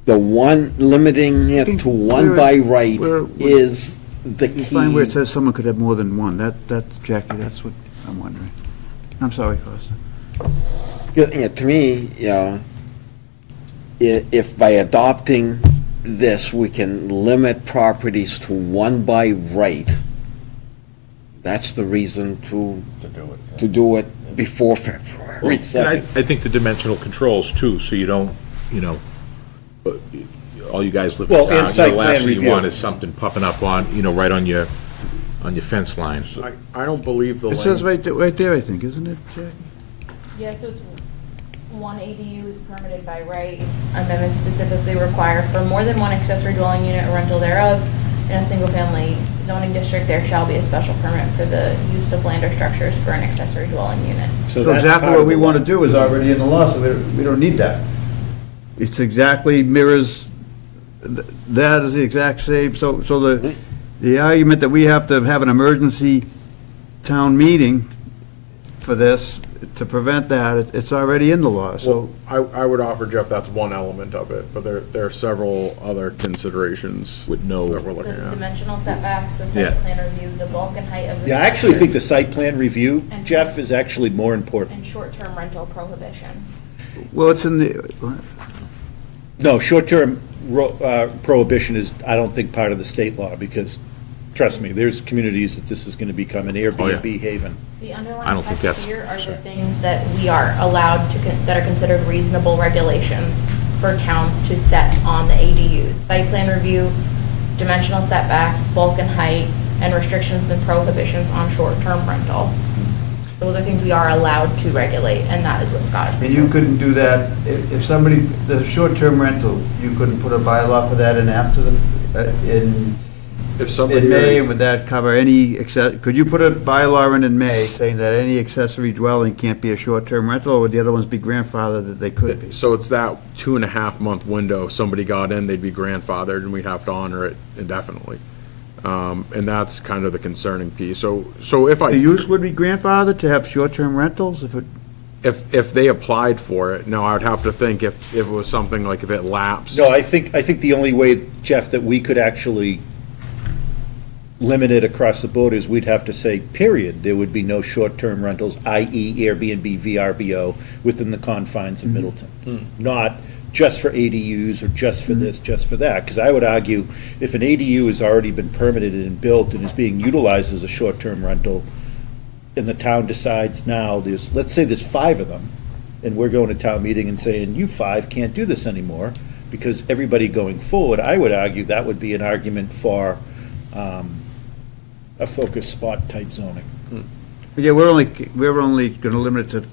the one, limiting it to one by right is the You find where it key. says someone could have more than one, that's, Jackie, that's what I'm wondering. I'm sorry, Costa. To me, if by adopting this, we can limit properties to one by right, that's the reason to do it. before February And I 2nd. think the dimensional controls too, so you don't, all you guys live in Well, town, and site the last plan thing you review. want is something popping up on, right on your fence line. I don't believe the It says right there, I think, isn't it, Jackie? Yeah, so it's one ADU is permitted by right. Amendment specifically require for more than one accessory dwelling unit or rental thereof in a single-family zoning district, there shall be a special permit for the use of land or structures for an accessory dwelling unit. So that's exactly part what of we the want to law. do is already in the law, so we don't need that. It's exactly mirrors, that is the exact same, so the argument that we have to have an emergency town meeting for this, to prevent that, it's already in the law, so. Well, I would offer, Jeff, that's one element of it, but there are several other considerations With no- that we're The looking at. dimensional setbacks, the Yeah. site plan review, the bulk and height of the. Yeah, I actually think the structure, site plan review, Jeff, is actually more important. And short-term rental prohibition. Well, it's in the, No, short-term prohibition is, I don't think, part of the state law, because, trust me, there's communities that this is going to become an Airbnb haven. The I underlying don't think text that's- here are the things that we are allowed to, that are considered reasonable regulations for towns to set on the ADUs. Site plan review, dimensional setbacks, bulk and height, and restrictions and prohibitions on short-term rental. Those are things we are allowed to regulate, and that is what Scott is and you proposing. couldn't do that, if somebody, the short-term rental, you couldn't put a bylaw for that in after the, If somebody. in May, would that cover any, could you put a bylaw in May saying that any accessory dwelling can't be a short-term rental, or would the other ones be grandfathered that they could be? So it's that 2.5 month window, if somebody got in, they'd be grandfathered, and we'd have to honor it indefinitely. And that's kind of the concerning piece. So if The I, use would be grandfathered to have short-term rentals if it, if they applied for it, no, I would have to think if it was something like if it lapsed. No, I think the only way, Jeff, that we could actually limit it across the board is we'd have to say, period, there would be no short-term rentals, i.e. Airbnb, VRBO, within the confines of Middleton. Not just for ADUs or just for this, just for that. Because I would argue, if an ADU has already been permitted and built and is being utilized as a short-term rental, and the town decides now, let's say there's 5 of them, and we're going to town meeting and saying, you 5 can't do this anymore, because everybody going forward, I would argue that would be an argument for a focus spot type zoning. yeah, we're only going to limit it to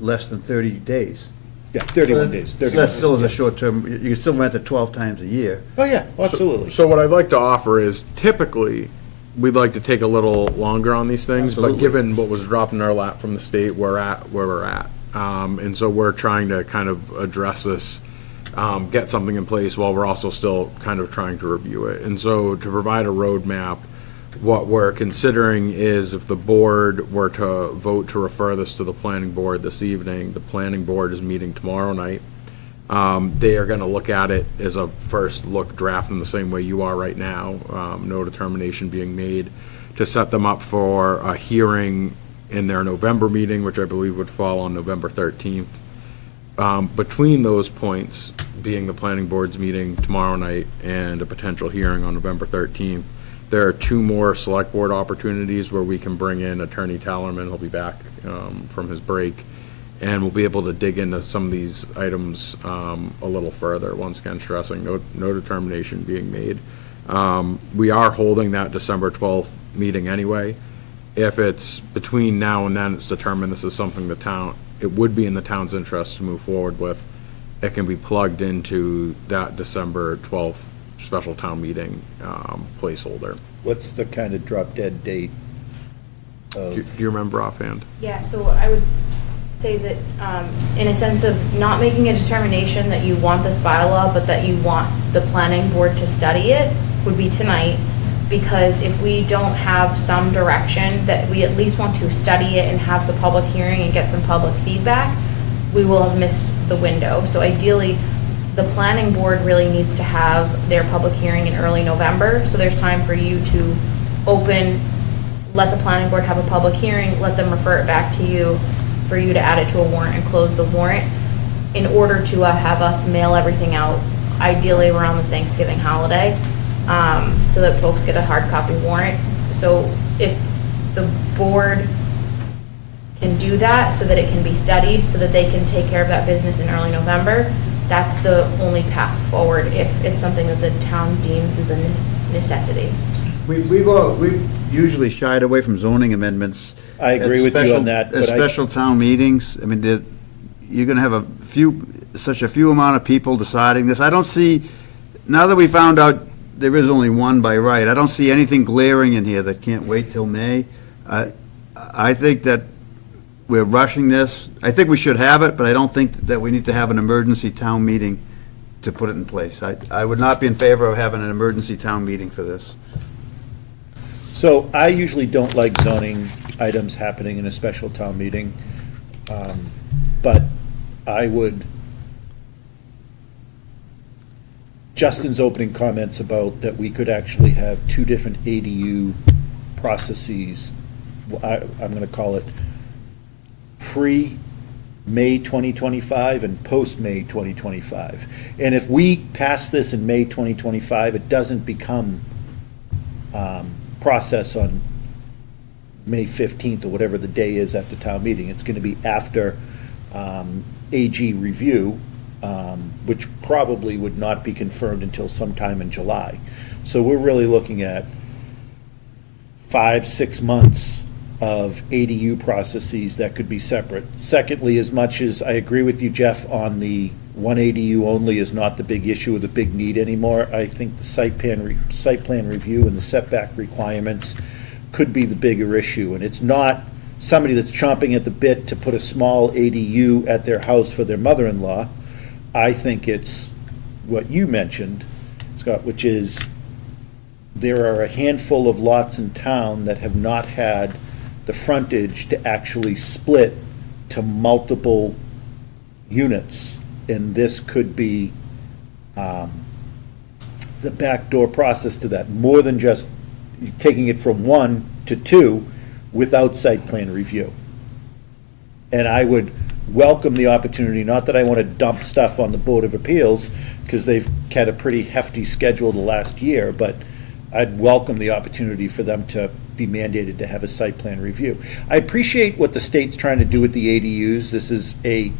less than 30 days. Yeah, 31 days. So that still is a short-term, you can still rent it 12 times a year. Oh, yeah, absolutely. So what I'd like to offer is typically, we'd like to take a little longer on these things, but Absolutely. given what was dropped in our lap from the state, we're at where we're at. And so we're trying to kind of address this, get something in place while we're also still kind of trying to review it. And so to provide a roadmap, what we're considering is if the board were to vote to refer this to the planning board this evening, the planning board is meeting tomorrow night. They are going to look at it as a first look draft in the same way you are right now, no determination being made, to set them up for a hearing in their November meeting, which I believe would fall on November 13th. Between those points, being the planning board's meeting tomorrow night and a potential hearing on November 13th, there are 2 more select board opportunities where we can bring in Attorney Tallerman. He'll be back from his break, and we'll be able to dig into some of these items a little further, once again stressing no determination being made. We are holding that December 12th meeting anyway. If it's between now and then it's determined this is something it would be in the town's interest to move forward with, it can be plugged into that December 12th special town meeting placeholder. What's the kind of drop dead date of? Do you remember offhand? Yeah, so I would say that, in a sense of not making a determination that you want this bylaw, but that you want the planning board to study it, would be tonight. Because if we don't have some direction that we at least want to study it and have the public hearing and get some public feedback, we will have missed the window. So ideally, the planning board really needs to have their public hearing in early November, so there's time for you to let the planning board have a public hearing, let them refer it back to you, for you to add it to a warrant and close the warrant, in order to have us mail everything out, ideally around the Thanksgiving holiday, so that folks get a hard copy warrant. So if the board can do that so that it can be studied, so that they can take care of that business in early November, that's the only path forward if it's something that the town deems is a necessity. We've usually shied away from zoning amendments. I agree with you on that, At but special town meetings, I mean, you're gonna have such a few amount of people deciding this. I don't see, now that we found out there is only one by right, I don't see anything glaring in here that can't wait till May. I think that we're rushing this. I think we should have it, but I don't think that we need to have an emergency town meeting to put it in place. I would not be in favor of having an emergency town meeting for this. So I usually don't like zoning items happening in a special town meeting, but I would, Justin's opening comments about that we could actually have two different ADU processes, I'm going to call it pre-May 2025 and post-May 2025. And if we pass this in May 2025, it doesn't become process on May 15th or whatever the day is at the town meeting. It's going to be after AG review, which probably would not be confirmed until sometime in July. So we're really looking at 5-6 months of ADU processes that could be separate. Secondly, as much as I agree with you, Jeff, on the one ADU only is not the big issue or the big need anymore, I think the site plan review and the setback requirements could be the bigger issue. And it's not somebody that's chomping at the bit to put a small ADU at their house for their mother-in-law. I think it's what you mentioned, Scott, which is there are a handful of lots in town that have not had the frontage to actually split to multiple units. And this could be the backdoor process to that, more than just taking it from 1 to 2 without site plan review. And I would welcome the opportunity, not that I want to dump stuff on the Board of Appeals, because they've had a pretty hefty schedule the last year, but I'd welcome the opportunity for them to be mandated to have a site plan review. I appreciate what the state's trying to do with the ADUs. This is a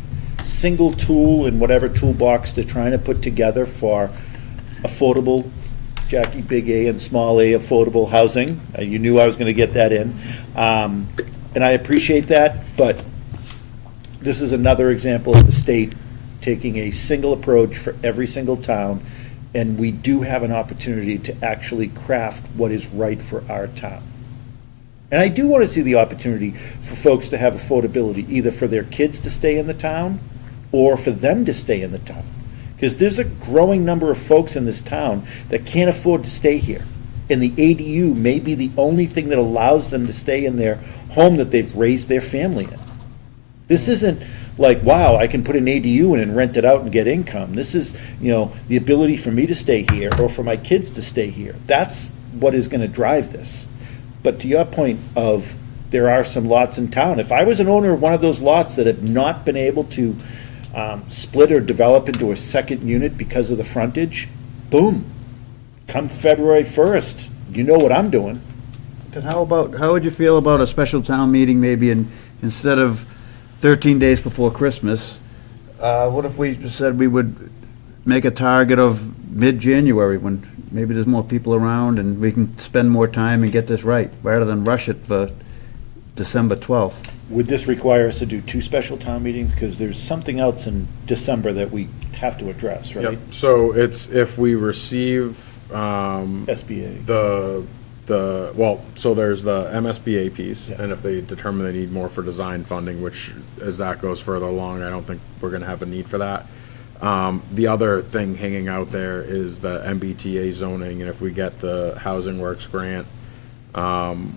single tool in whatever toolbox they're trying to put together for affordable, Jackie, big A and small a, affordable housing. You knew I was going to get that in. And I appreciate that, but this is another example of the state taking a single approach for every single town, and we do have an opportunity to actually craft what is right for our town. And I do want to see the opportunity for folks to have affordability, either for their kids to stay in the town or for them to stay in the town. Because there's a growing number of folks in this town that can't afford to stay here. And the ADU may be the only thing that allows them to stay in their home that they've raised their family in. This isn't like, wow, I can put an ADU in and rent it out and get income. This is, the ability for me to stay here or for my kids to stay here. That's what is going to drive this. But to your point of there are some lots in town, if I was an owner of one of those lots that have not been able to split or develop into a second unit because of the frontage, boom, come February 1st, you know what I'm doing. Then how would you feel about a special town meeting maybe instead of 13 days before Christmas? What if we said we would make a target of mid-January when maybe there's more people around and we can spend more time and get this right, rather than rush it for December 12th? Would this require us to do 2 special town meetings? Because there's something else in December that we have to address, right? Yep. So it's if we receive SBA. So there's the MSBA piece, Yeah. and if they determine they need more for design funding, which as that goes further along, I don't think we're gonna have a need for that. The other thing hanging out there is the MBTA zoning, and if we get the Housing Works grant,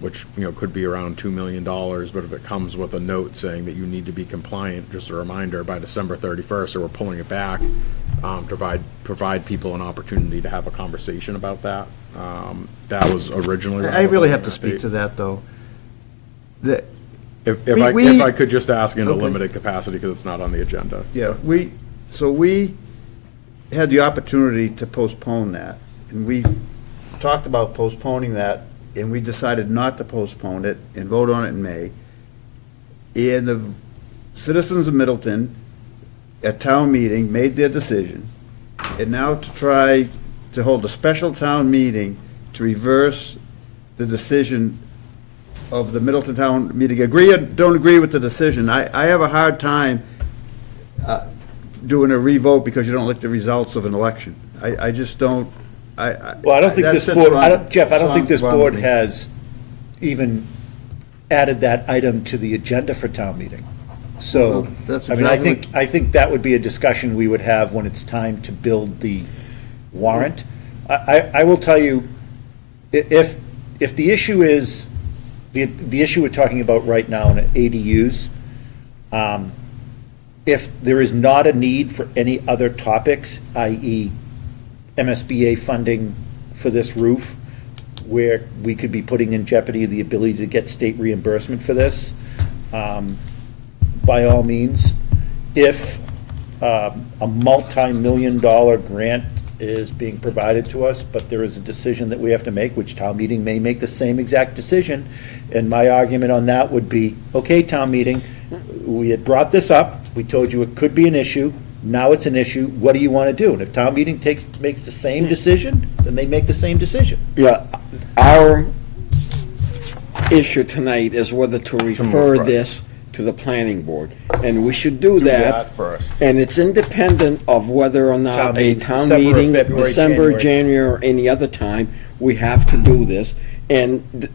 which, could be around $2 million, but if it comes with a note saying that you need to be compliant, just a reminder, by December 31st, or we're pulling it back, provide people an opportunity to have a conversation about that. That was originally. I really have to speak to that, though. If I could just ask in a Okay. limited capacity, because it's not on the agenda. Yeah, we had the opportunity to postpone that, and we talked about postponing that, and we decided not to postpone it and vote on it in May. And the citizens of Middleton at town meeting made their decision. And now to try to hold a special town meeting to reverse the decision of the Middleton town meeting, agree or don't agree with the decision, I have a hard time doing a revote because you don't like the results of an election. I just don't, Well, I don't think that this sits board, wrong- Jeff, I don't think this wrong board with me. has even added that item to the agenda for town meeting. So, Well, that's I mean, I exactly- think that would be a discussion we would have when it's time to build the warrant. I will tell you, if the issue is, the issue we're talking about right now in ADUs, if there is not a need for any other topics, i.e. MSBA funding for this roof, where we could be putting in jeopardy the ability to get state reimbursement for this, by all means. If a multi-million-dollar grant is being provided to us, but there is a decision that we have to make, which town meeting may make the same exact decision, and my argument on that would be, okay, town meeting, we had brought this up, we told you it could be an issue, now it's an issue, what do you want to do? And if town meeting makes the same decision, then they make the same decision. Yeah, our issue tonight is whether to refer right. this to the planning board, and we should do that. first. And it's independent of whether or Town not a meetings, town December or meeting, February, December, January. January, or any other time, we have to do this. And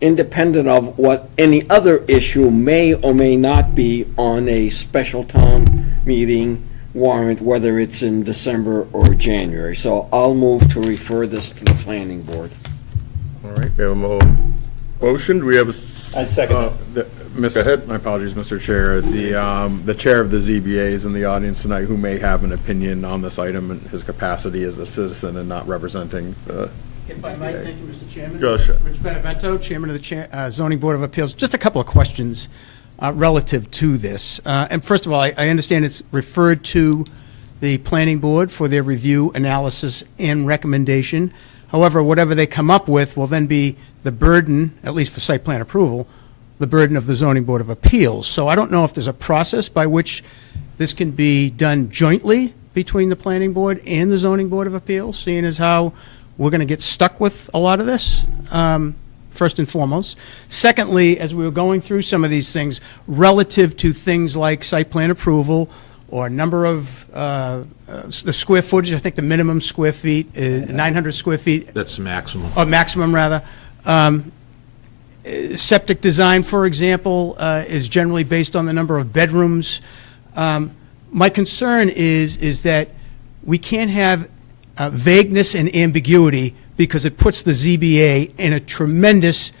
independent of what any other issue may or may not be on a special town meeting warrant, whether it's in December or January. So I'll move to refer this to the planning board. All right, we have a motion, do we have a? I'd second it. Go ahead. My apologies, Mr. Chair. The chair of the ZBA is in the audience tonight who may have an opinion on this item in his capacity as a citizen and not representing If I might, thank you, Mr. Chairman. Go ahead. Rich Benevento, Chairman of the Zoning Board of Appeals. Just a couple of questions relative to this. And first of all, I understand it's referred to the Planning Board for their review, analysis, and recommendation. However, whatever they come up with will then be the burden, at least for site plan approval, the burden of the Zoning Board of Appeals. So I don't know if there's a process by which this can be done jointly between the Planning Board and the Zoning Board of Appeals, seeing as how we're going to get stuck with a lot of this, first and foremost. Secondly, as we were going through some of these things, relative to things like site plan approval or number of, the square footage, I think the minimum square feet is 900 square feet, That's the maximum. or maximum, rather. Septic design, for example, is generally based on the number of bedrooms. My concern is that we can't have vagueness and ambiguity because it puts the ZBA in a tremendous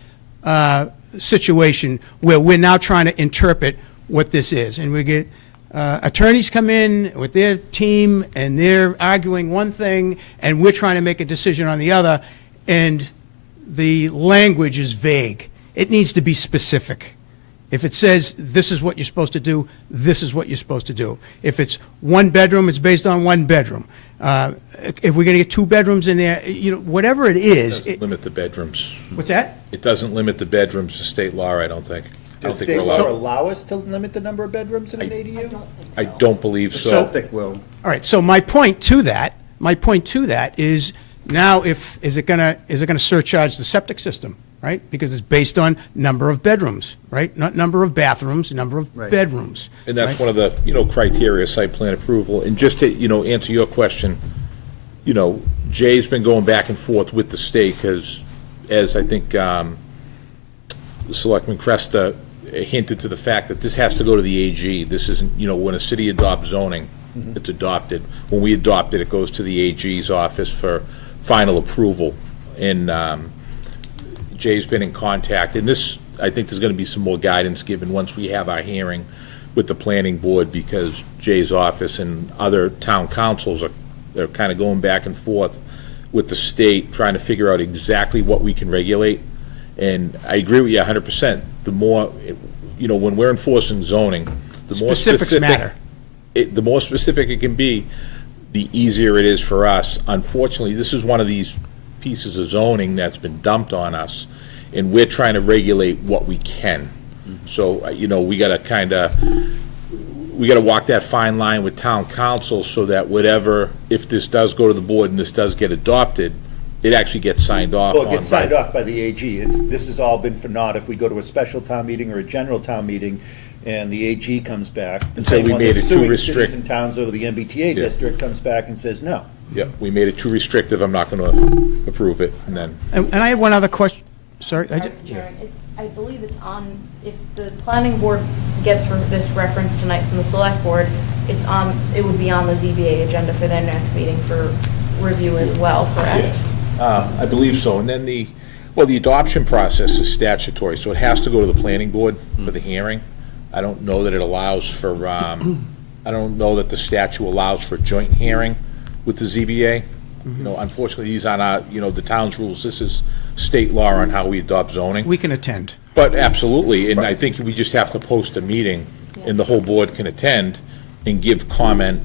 situation where we're now trying to interpret what this is. And we get attorneys come in with their team and they're arguing one thing and we're trying to make a decision on the other, and the language is vague. It needs to be specific. If it says this is what you're supposed to do, this is what you're supposed to do. If it's one bedroom, it's based on one bedroom. If we're going to get two bedrooms in there, whatever it is. Doesn't limit the bedrooms. What's that? It doesn't limit the bedrooms to state law, I don't think. I don't Does think state we're law allowed. allow us to limit the number of bedrooms in an ADU? I don't believe so. Septic will. All right, so my point to that is now is it gonna surcharge the septic system, right? Because it's based on number of bedrooms, right? Not number of bathrooms, number of bedrooms. And that's right? one of the, criteria, site plan approval. And just to, answer your question, Jay's been going back and forth with the state because, as I think Selectman Cresta hinted to the fact that this has to go to the AG. This isn't, when a city adopts zoning, it's adopted. When we adopt it, it goes to the AG's office for final approval. And Jay's been in contact, and this, I think there's going to be some more guidance given once we have our hearing with the planning board, because Jay's office and other town councils they're kind of going back and forth with the state, trying to figure out exactly what we can regulate. And I agree with you 100%. The more, when we're enforcing zoning, the more Specifics matter. the more specific it can be, the easier it is for us. Unfortunately, this is one of these pieces of zoning that's been dumped on us, and we're trying to regulate what we can. So, we gotta walk that fine line with town council so that whatever, if this does go to the board and this does get adopted, it actually gets signed off on. Well, it gets signed off by the AG. This has all been for naught. If we go to a special town meeting or a general town meeting, and the AG comes back, the say same we one made that's it too suing restrict- cities and towns over the MBTA district comes back and says no. Yeah, we made it too restrictive, I'm not gonna approve it, and then. And I had one other question, sorry. Sharon, I believe it's on, if the planning board gets this reference tonight from the select board, it would be on the ZBA agenda for their next meeting for review as well, correct? I believe so, and then the adoption process is statutory, so it has to go to the planning board for the hearing. I don't know that it allows for, I don't know that the statute allows for joint hearing with the ZBA. Unfortunately, these aren't the town's rules, this is state law on how we adopt zoning. We can attend. But absolutely, and I think we just have to post a meeting, and the whole board can attend and give comment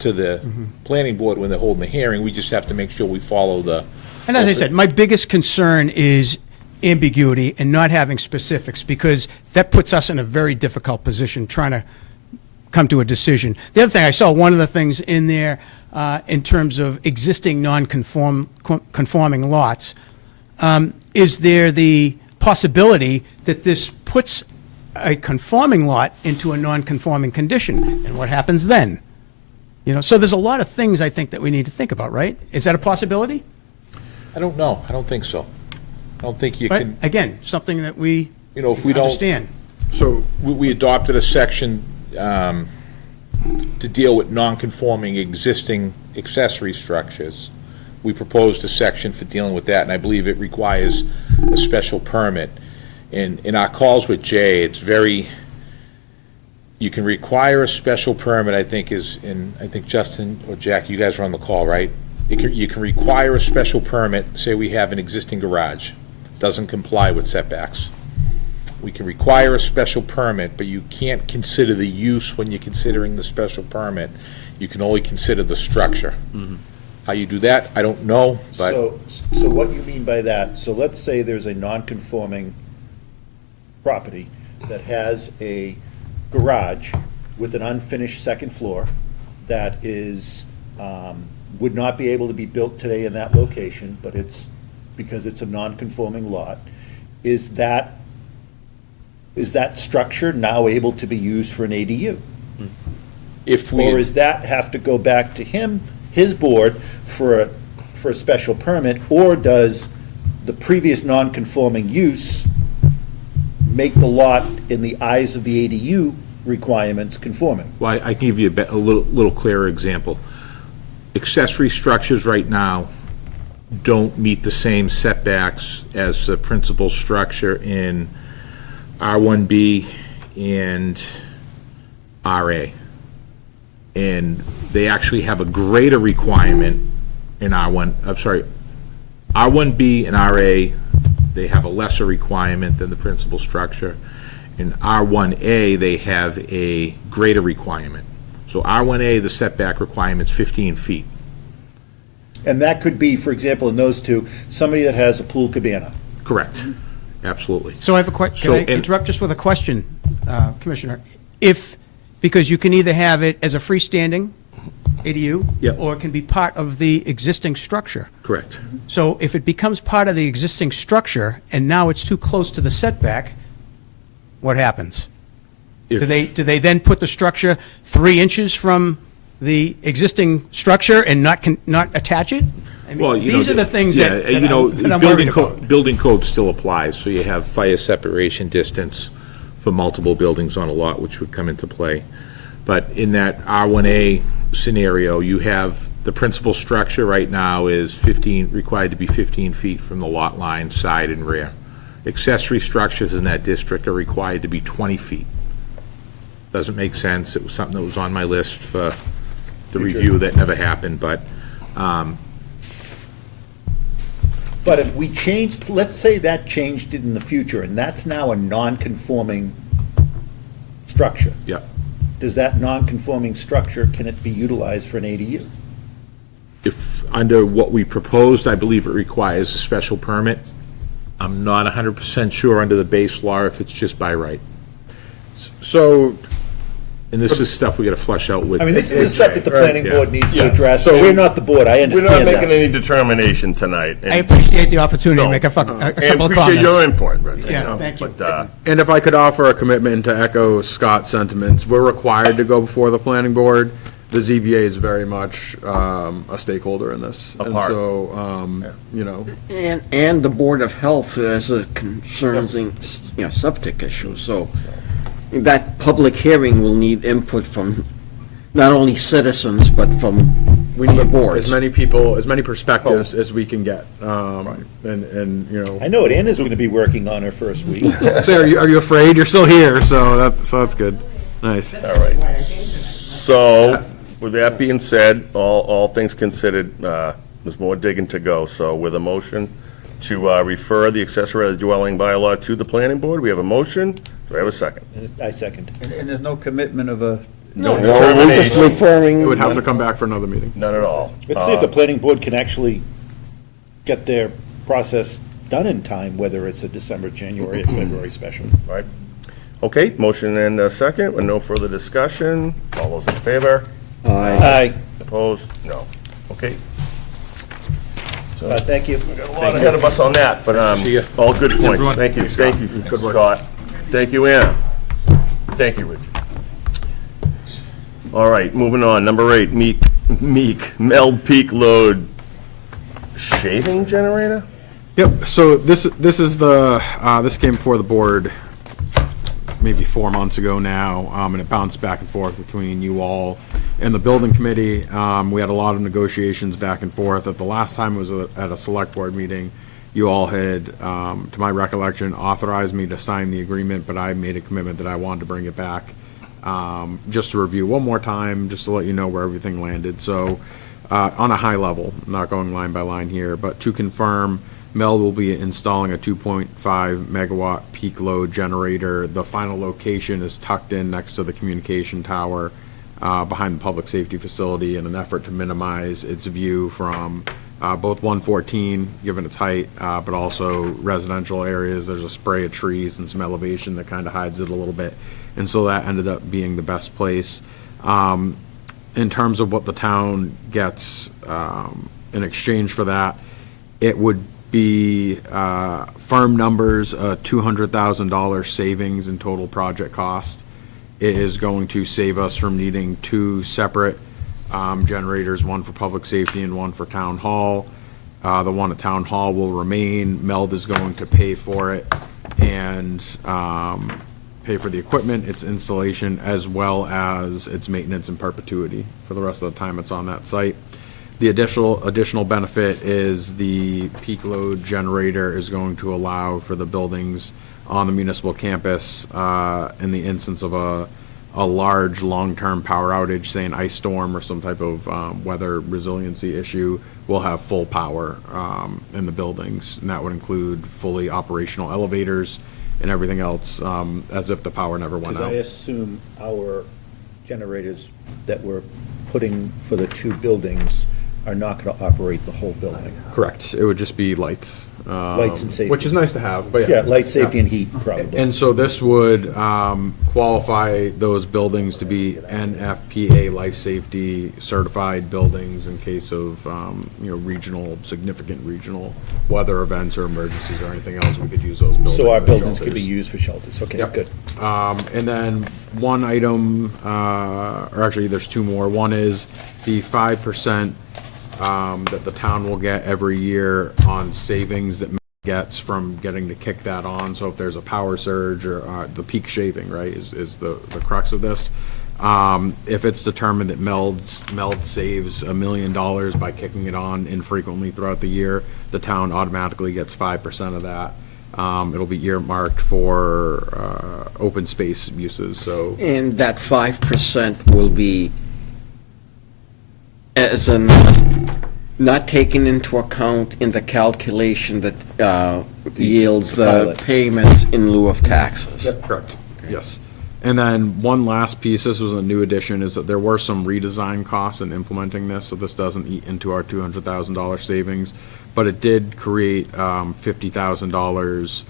to the planning board when they're holding the hearing. We just have to make sure we follow the. And as I said, my biggest concern is ambiguity and not having specifics, because that puts us in a very difficult position trying to come to a decision. The other thing, I saw one of the things in there in terms of existing non-conforming lots. Is there the possibility that this puts a conforming lot into a non-conforming condition? And what happens then? So there's a lot of things I think that we need to think about, right? Is that a possibility? I don't know. I don't think so. I don't think you But can. again, something that we If we don't. understand. So we adopted a section to deal with non-conforming existing accessory structures. We proposed a section for dealing with that, and I believe it requires a special permit. In our calls with Jay, it's very, you can require a special permit, I think I think Justin or Jack, you guys are on the call, right? You can require a special permit, say we have an existing garage, doesn't comply with setbacks. We can require a special permit, but you can't consider the use when you're considering the special permit. You can only consider the structure. How you do that, I don't know, but. So what you mean by that, so let's say there's a non-conforming property that has a garage with an unfinished second floor that is, would not be able to be built today in that location, but it's, because it's a non-conforming lot, is that structure now able to be used for an ADU? Or does that have to go back to his board for a special permit, or does the previous non-conforming use make the lot, in the eyes of the ADU requirements, conforming? Well, I can give you a little clearer example. Accessory structures right now don't meet the same setbacks as the principal structure in R1B and RA. And they actually have a greater requirement in R1B and RA, they have a lesser requirement than the principal structure. In R1A, they have a greater requirement. So R1A, the setback requirement's 15 feet. And that could be, for example, in those two, somebody that has a pool cabana. Correct. Absolutely. So I have a question. Can I interrupt just with a question, Commissioner? Because you can either have it as a freestanding ADU, or it can be part of the existing structure. Correct. So if it becomes part of the existing structure and now it's too close to the setback, what happens? Do they then put the structure 3 inches from the existing structure and not attach it? I mean, these are the things that I'm worried about. Building code still applies, so you have fire separation distance for multiple buildings on a lot, which would come into play. But in that R1A scenario, you have the principal structure right now is required to be 15 feet from the lot line, side and rear. Accessory structures in that district are required to be 20 feet. Doesn't make sense. It was something that was on my list for the review that never happened, but. But if we changed, let's say that changed it in the future, and that's now a non-conforming structure. Yep. Does that non-conforming structure, can it be utilized for an ADU? If, under what we proposed, I believe it requires a special permit. I'm not 100% sure under the base law if it's just by right. So, And this is stuff we gotta flush out with. I mean, this is stuff that the planning Yeah. board needs Yeah. to address. So- We're not the board, I We're understand not that. making any determination tonight. I appreciate the opportunity to make a couple of And comments. appreciate your input, Rick. Yeah, thank you. But, and if I could offer a commitment to echo Scott's sentiments, we're required to go before the planning board. The ZBA is very much a stakeholder in this. A And part. so, you know, And the Board of Health has a concerning, septic issue, so that public hearing will need input from not only citizens, but from we other need boards. as many people, as many perspectives as we can get. And, you know. I know what Anna's gonna be working on her first week. So are you afraid? You're still here, so that's good. Nice. all right. So, with that being said, all things considered, there's more digging to go. So with a motion to refer the accessory dwelling bylaw to the planning board, we have a motion. Do I have a second? I second. And there's no commitment of a, No No, we're just determination. referring. It would have to come back for another meeting. None at all. Let's see if the planning board can actually get their process done in time, whether it's a December, January, or February special. Right. Okay, motion and a second, with no further discussion. All those in favor? Aye. Opposed? No. Okay. Thank you. Got a lot ahead of us on that, but all good points. everyone. Thank you, Thanks, thank you, Good work. Scott. Thank you, Anna. Thank you, Richard. All right, moving on. Number 8, Meld Peak Load Shaving Generator? Yep, so this is this came before the board maybe 4 months ago now, and it bounced back and forth between you all and the building committee. We had a lot of negotiations back and forth. At the last time it was at a select board meeting, you all had, to my recollection, authorized me to sign the agreement, but I made a commitment that I wanted to bring it back, just to review one more time, just to let you know where everything landed. So, on a high level, I'm not going line by line here, but to confirm, Mel will be installing a 2.5 megawatt peak load generator. The final location is tucked in next to the communication tower, behind the public safety facility, in an effort to minimize its view from both 114, given its height, but also residential areas. There's a spray of trees and some elevation that kind of hides it a little bit. And so that ended up being the best place. In terms of what the town gets in exchange for that, it would be firm numbers, $200,000 savings in total project cost. It is going to save us from needing 2 separate generators, one for public safety and one for town hall. The one at town hall will remain. Meld is going to pay for it and pay for the equipment, its installation, as well as its maintenance in perpetuity for the rest of the time it's on that site. The additional benefit is the peak load generator is going to allow for the buildings on the municipal campus, in the instance of a large, long-term power outage, say an ice storm or some type of weather resiliency issue, we'll have full power in the buildings. And that would include fully operational elevators and everything else, as if the power never went Because I out. assume our generators that we're putting for the 2 buildings are not going to operate the whole building. Correct. It would just be lights. Lights and safety. Which is nice to have, but Yeah, light, safety, and heat, probably. And so this would qualify those buildings to be NFPA life safety certified buildings in case of, significant regional weather events or emergencies or anything else, we could use those buildings. So our as buildings could be shelters. used for shelters. Okay, Yep. good. And then one item, or actually there's 2 more. One is the 5% that the town will get every year on savings that gets from getting to kick that on. So if there's a power surge or the peak shaving, right, is the crux of this. If it's determined that Meld saves $1 million by kicking it on infrequently throughout the year, the town automatically gets 5% of that. It'll be earmarked for open space uses, so. And that 5% will be not taken into account in the calculation that yields the pilot. payment in lieu of taxes. Yep, correct, yes. And then one last piece, this was a new addition, is that there were some redesign costs in implementing this, so this doesn't eat into our $200,000 savings, but it did create $50,000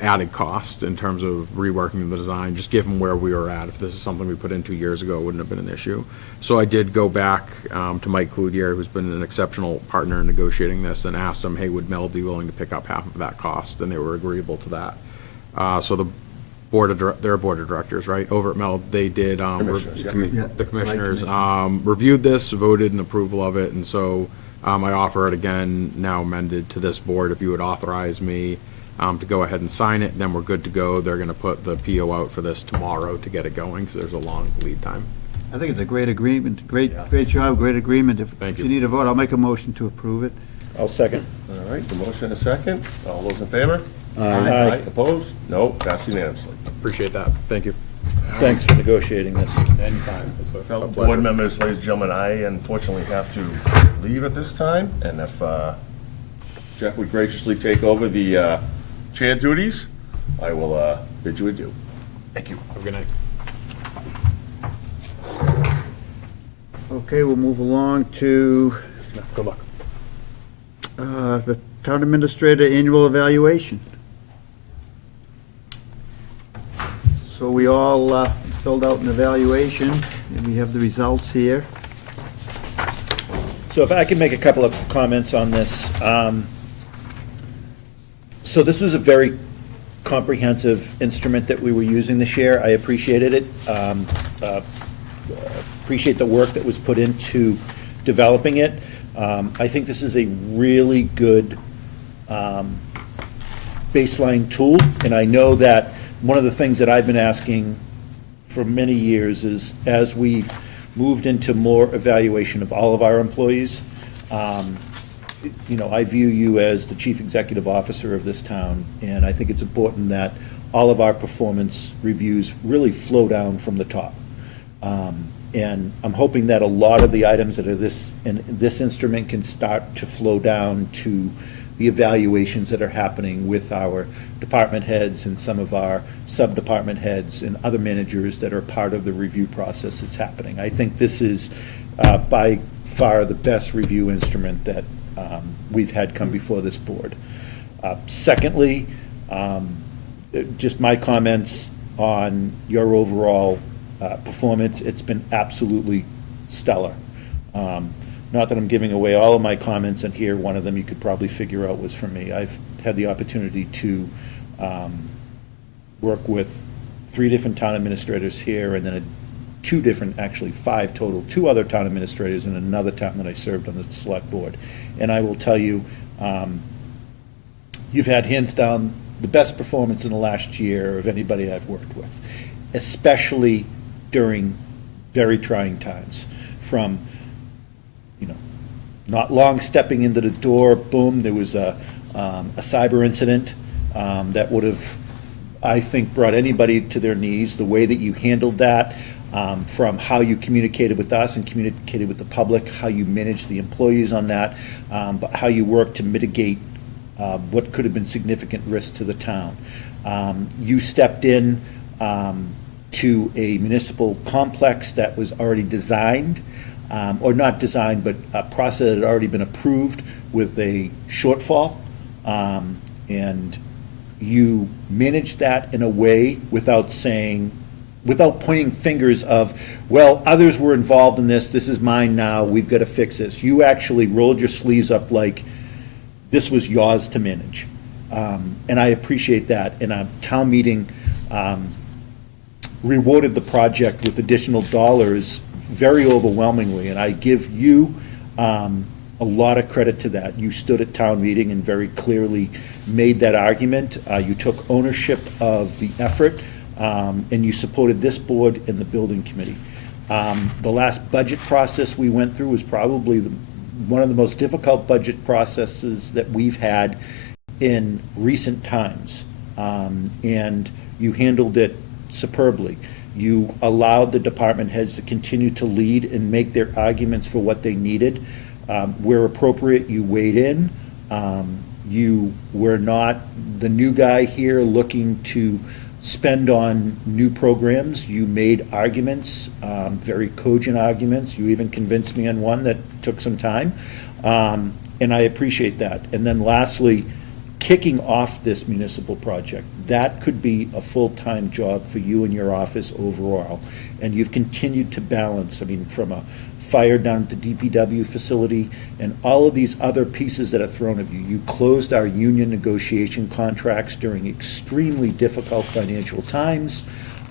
added cost in terms of reworking the design, just given where we were at. If this is something we put in 2 years ago, it wouldn't have been an issue. So I did go back to Mike Cloutier, who's been an exceptional partner in negotiating this, and asked him, hey, would Mel be willing to pick up half of that cost? And they were agreeable to that. So the their board of directors, right, over at Mel, they did, Commissioners, yeah. the commissioners reviewed this, voted in approval of it, and so I offer it again, now amended to this board, if you would authorize me to go ahead and sign it, then we're good to go. They're gonna put the PO out for this tomorrow to get it going, because there's a long lead time. I think it's a great agreement, great job, great agreement. If you need a vote, I'll make a motion to approve it. I'll second. All right, the motion is second. All those in favor? Aye. Opposed? No, passed unanimously. Appreciate that. Thank you. Thanks for negotiating this. Anytime. Fellow board members, ladies and gentlemen, I unfortunately have to leave at this time, and if Jeff would graciously take over the chair duties, I will bid you adieu. Thank you. Have a good night. Okay, we'll move along to Good luck. the town administrator annual evaluation. So we all filled out an evaluation, and we have the results here. So if I can make a couple of comments on this. So this was a very comprehensive instrument that we were using this year. I appreciated it. Appreciate the work that was put into developing it. I think this is a really good baseline tool, and I know that one of the things that I've been asking for many years is, as we've moved into more evaluation of all of our employees, you know, I view you as the chief executive officer of this town, and I think it's important that all of our performance reviews really flow down from the top. And I'm hoping that a lot of the items that are in this instrument can start to flow down to the evaluations that are happening with our department heads and some of our sub-department heads and other managers that are part of the review process that's happening. I think this is by far the best review instrument that we've had come before this board. Secondly, just my comments on your overall performance. It's been absolutely stellar. Not that I'm giving away all of my comments, and here, one of them you could probably figure out was from me. I've had the opportunity to work with 3 different town administrators here, and then 5 total, 2 other town administrators in another town that I served on the select board. And I will tell you, you've had hands down the best performance in the last year of anybody I've worked with, especially during very trying times. From, you know, not long stepping into the door, boom, there was a cyber incident that would have, I think, brought anybody to their knees. The way that you handled that, from how you communicated with us and communicated with the public, how you managed the employees on that, but how you worked to mitigate what could have been significant risk to the town. You stepped in to a municipal complex that was already designed, or not designed, but a process that had already been approved with a shortfall, and you managed that in a way without pointing fingers of, well, others were involved in this is mine now, we've got to fix this. You actually rolled your sleeves up like this was yours to manage. And I appreciate that. And a town meeting rewarded the project with additional dollars very overwhelmingly, and I give you a lot of credit to that. You stood at town meeting and very clearly made that argument. You took ownership of the effort, and you supported this board and the building committee. The last budget process we went through was probably one of the most difficult budget processes that we've had in recent times, and you handled it superbly. You allowed the department heads to continue to lead and make their arguments for what they needed. Where appropriate, you weighed in. You were not the new guy here looking to spend on new programs. You made arguments, very cogent arguments. You even convinced me on one that took some time, and I appreciate that. And then lastly, kicking off this municipal project. That could be a full-time job for you and your office overall. And you've continued to balance, I mean, from a fire down at the DPW facility and all of these other pieces that are thrown at you. You closed our union negotiation contracts during extremely difficult financial times.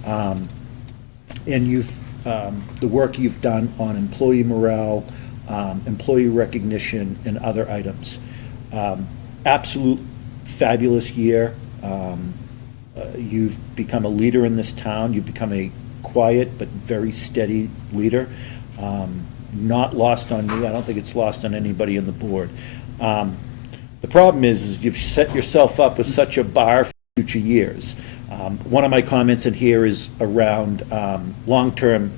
And you've, the work you've done on employee morale, employee recognition, and other items. Absolute fabulous year. You've become a leader in this town. You've become a quiet but very steady leader. Not lost on me. I don't think it's lost on anybody on the board. The problem is you've set yourself up with such a bar for future years. One of my comments in here is around long-term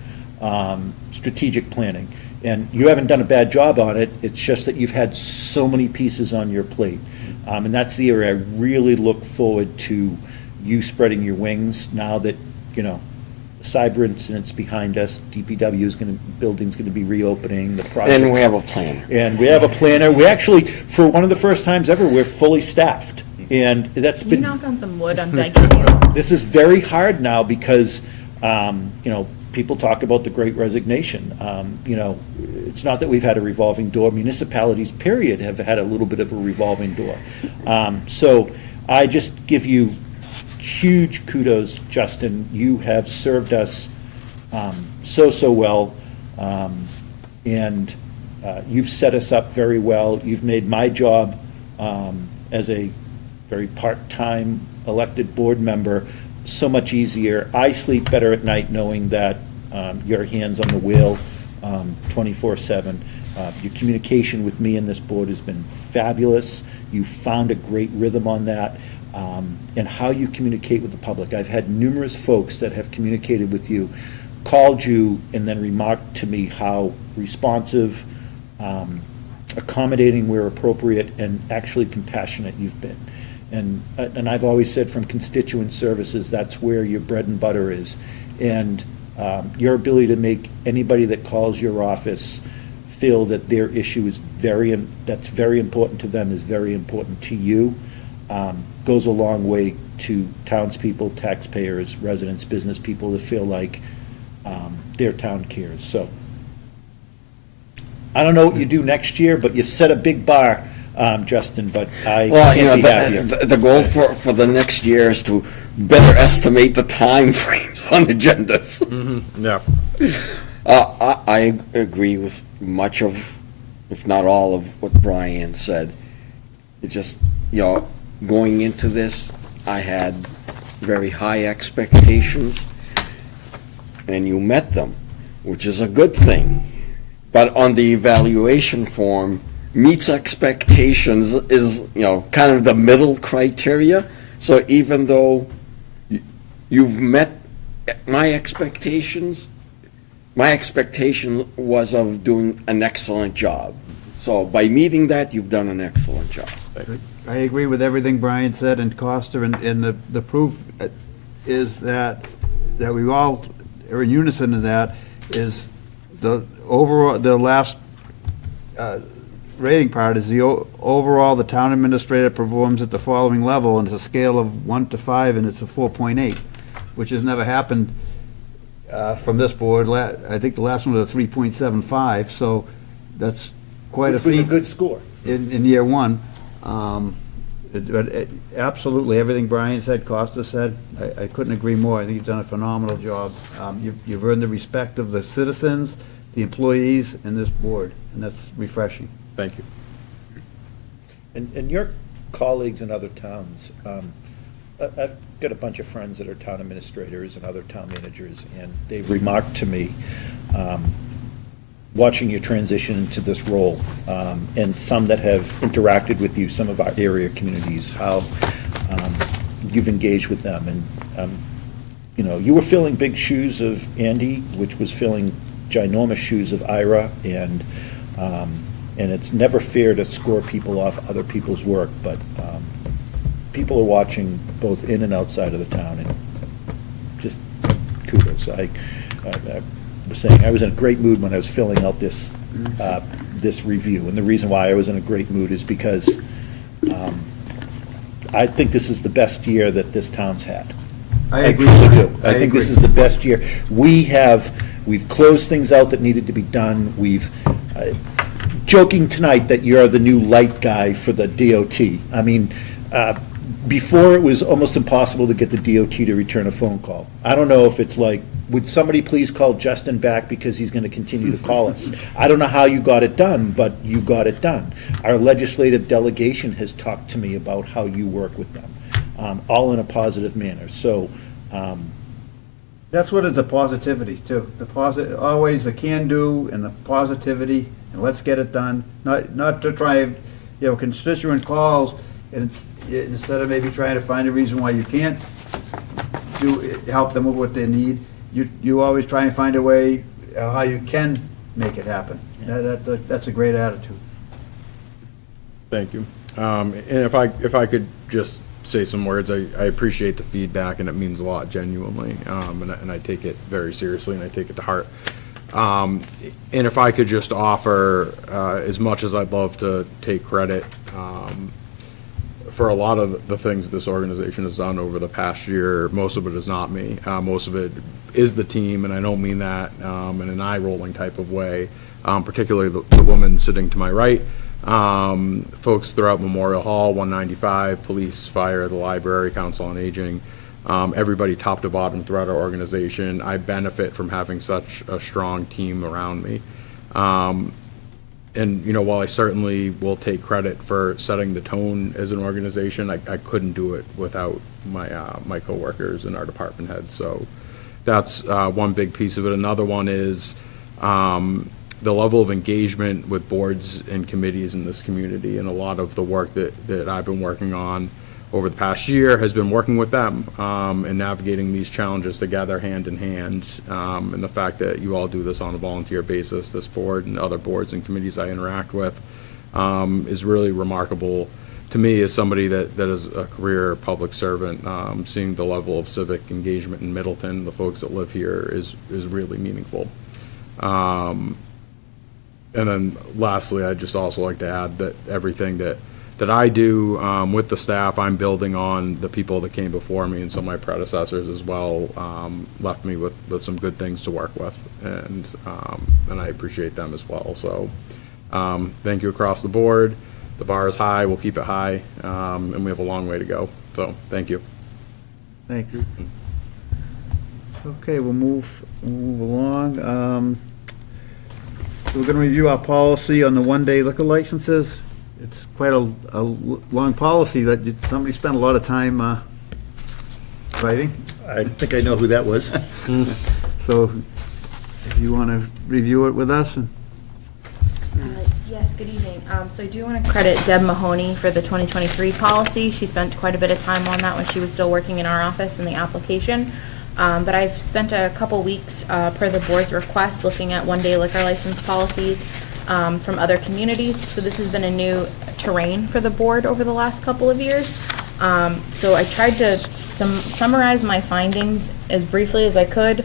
strategic planning. And you haven't done a bad job on it. It's just that you've had so many pieces on your plate. And that's the area I really look forward to you spreading your wings now that, you know, the cyber incident's behind us, DPW is building's gonna be reopening, the project. And we have a planner. And we have a planner. We actually, for one of the first times ever, we're fully staffed. And that's Can you been, knock on some wood? I'm begging you. this is very hard now because, you know, people talk about the great resignation. You know, it's not that we've had a revolving door. Municipalities, period, have had a little bit of a revolving door. So I just give you huge kudos, Justin. You have served us so well. And you've set us up very well. You've made my job as a very part-time elected board member so much easier. I sleep better at night knowing that your hand's on the wheel 24/7. Your communication with me and this board has been fabulous. You found a great rhythm on that. And how you communicate with the public. I've had numerous folks that have communicated with you, called you, and then remarked to me how responsive, accommodating where appropriate, and actually compassionate you've been. And I've always said from constituent services, that's where your bread and butter is. And your ability to make anybody that calls your office feel that their issue is that's very important to them, is very important to you, goes a long way to townspeople, taxpayers, residents, business people to feel like their town cares. So I don't know what you do next year, but you've set a big bar, Justin, but I Well, you know, can't be happier. the goal for the next year is to better estimate the time frames on agendas. Yeah. I agree with much of, if not all of, what Brian said. It just, you know, going into this, I had very high expectations, and you met them, which is a good thing. But on the evaluation form, meets expectations is, you know, kind of the middle criteria. So even though you've met my expectations, my expectation was of doing an excellent job. So by meeting that, you've done an excellent job. I agree with everything Brian said and Costa, and the proof is that we all are in unison in that, is the overall, the last rating part is the overall, the town administrator performs at the following level, and it's a scale of 1 to 5, and it's a 4.8, which has never happened from this board. I think the last one was a 3.75, so that's quite a feat. Which was a good score. In year one. Absolutely, everything Brian said, Costa said, I couldn't agree more. I think you've done a phenomenal job. You've earned the respect of the citizens, the employees, and this board, and that's refreshing. Thank you. And your colleagues in other towns, I've got a bunch of friends that are town administrators and other town managers, and they've remarked to me, watching your transition into this role, and some that have interacted with you, some of our area communities, how you've engaged with them. And, you know, you were filling big shoes of Andy, which was filling ginormous shoes of Ira, and it's never fair to score people off other people's work, but people are watching both in and outside of the town, and just kudos. I was saying I was in a great mood when I was filling out this this review, and the reason why I was in a great mood is because I think this is the best year that this town's had. I I agree. truly do. I I think this agree. is the best year. We've closed things out that needed to be done. Joking tonight that you're the new light guy for the DOT. I mean, before it was almost impossible to get the DOT to return a phone call. I don't know if it's like, would somebody please call Justin back because he's going to continue to call us? I don't know how you got it done, but you got it done. Our legislative delegation has talked to me about how you work with them, all in a positive manner. So, That's what is the positivity too. Always the can-do and the positivity, and let's get it done. Not to try, constituent calls, and instead of maybe trying to find a reason why you can't help them with what they need, you always try and find a way how you can make it happen. That's a great attitude. Thank you. And if I could just say some words, I appreciate the feedback, and it means a lot, genuinely, and I take it very seriously, and I take it to heart. And if I could just offer, as much as I'd love to take credit for a lot of the things this organization has done over the past year, most of it is not me. Most of it is the team, and I don't mean that in an eye-rolling type of way, particularly the woman sitting to my right. Folks throughout Memorial Hall, 195, police, fire, the library, council on aging, everybody top to bottom throughout our organization. I benefit from having such a strong team around me. And, while I certainly will take credit for setting the tone as an organization, I couldn't do it without my coworkers and our department heads. So that's one big piece of it. Another one is the level of engagement with boards and committees in this community, and a lot of the work that I've been working on over the past year has been working with them and navigating these challenges together hand in hand. And the fact that you all do this on a volunteer basis, this board and other boards and committees I interact with, is really remarkable to me as somebody that is a career public servant. Seeing the level of civic engagement in Middleton, the folks that live here, is really meaningful. And then lastly, I'd just also like to add that everything that I do with the staff, I'm building on the people that came before me, and some of my predecessors as well left me with some good things to work with, and I appreciate them as well. So thank you across the board. The bar is high, we'll keep it high, and we have a long way to go. So thank you. Thanks. Okay, we'll move along. We're going to review our policy on the one-day liquor licenses. It's quite a long policy that somebody spent a lot of time writing. I think I know who that was. So if you want to review it with us. Yes, good evening. So I do want to credit Deb Mahoney for the 2023 policy. She spent quite a bit of time on that when she was still working in our office in the application. But I've spent a couple weeks per the board's request looking at one-day liquor license policies from other communities. So this has been a new terrain for the board over the last couple of years. So I tried to summarize my findings as briefly as I could.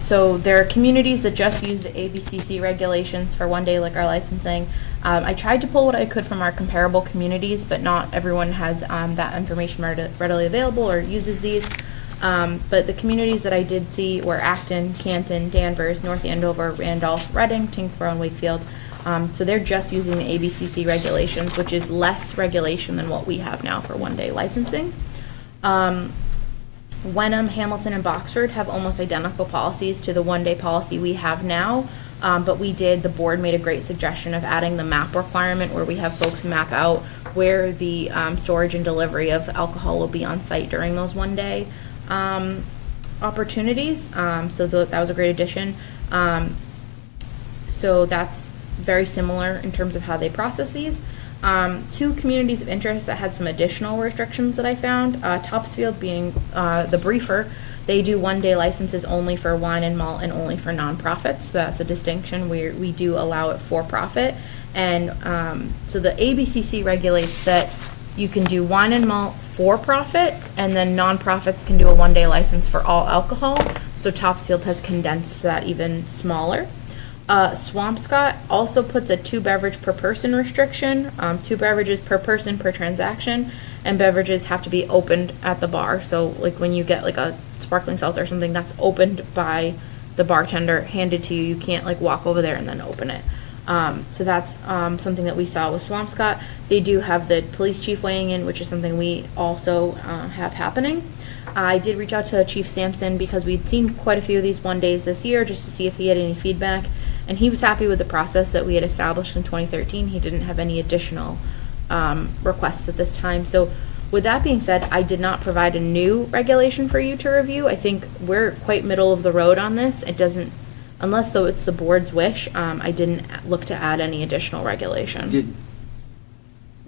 So there are communities that just use the ABCC regulations for one-day liquor licensing. I tried to pull what I could from our comparable communities, but not everyone has that information readily available or uses these. But the communities that I did see were Acton, Canton, Danvers, North Andover, Randolph, Reading, Tingsboro, and Wakefield. So they're just using the ABCC regulations, which is less regulation than what we have now for one-day licensing. Wenham, Hamilton, and Boxford have almost identical policies to the one-day policy we have now. But the board made a great suggestion of adding the map requirement where we have folks map out where the storage and delivery of alcohol will be on site during those one-day opportunities. So that was a great addition. So that's very similar in terms of how they process these. Two communities of interest that had some additional restrictions that I found, Topsfield being the briefer. They do one-day licenses only for wine and malt and only for nonprofits. So that's a distinction where we do allow it for profit. And so the ABCC regulates that you can do wine and malt for profit, and then nonprofits can do a one-day license for all alcohol. So Topsfield has condensed that even smaller. Swampscott also puts a 2 beverage per person restriction, 2 beverages per person per transaction, and beverages have to be opened at the bar. So like when you get like a sparkling seltzer or something, that's opened by the bartender, handed to you. You can't like walk over there and then open it. So that's something that we saw with Swampscott. They do have the police chief weighing in, which is something we also have happening. I did reach out to Chief Sampson because we'd seen quite a few of these one days this year just to see if he had any feedback. And he was happy with the process that we had established in 2013. He didn't have any additional requests at this time. So with that being said, I did not provide a new regulation for you to review. I think we're quite middle of the road on this. It doesn't, unless though it's the board's wish, I didn't look to add any additional regulation.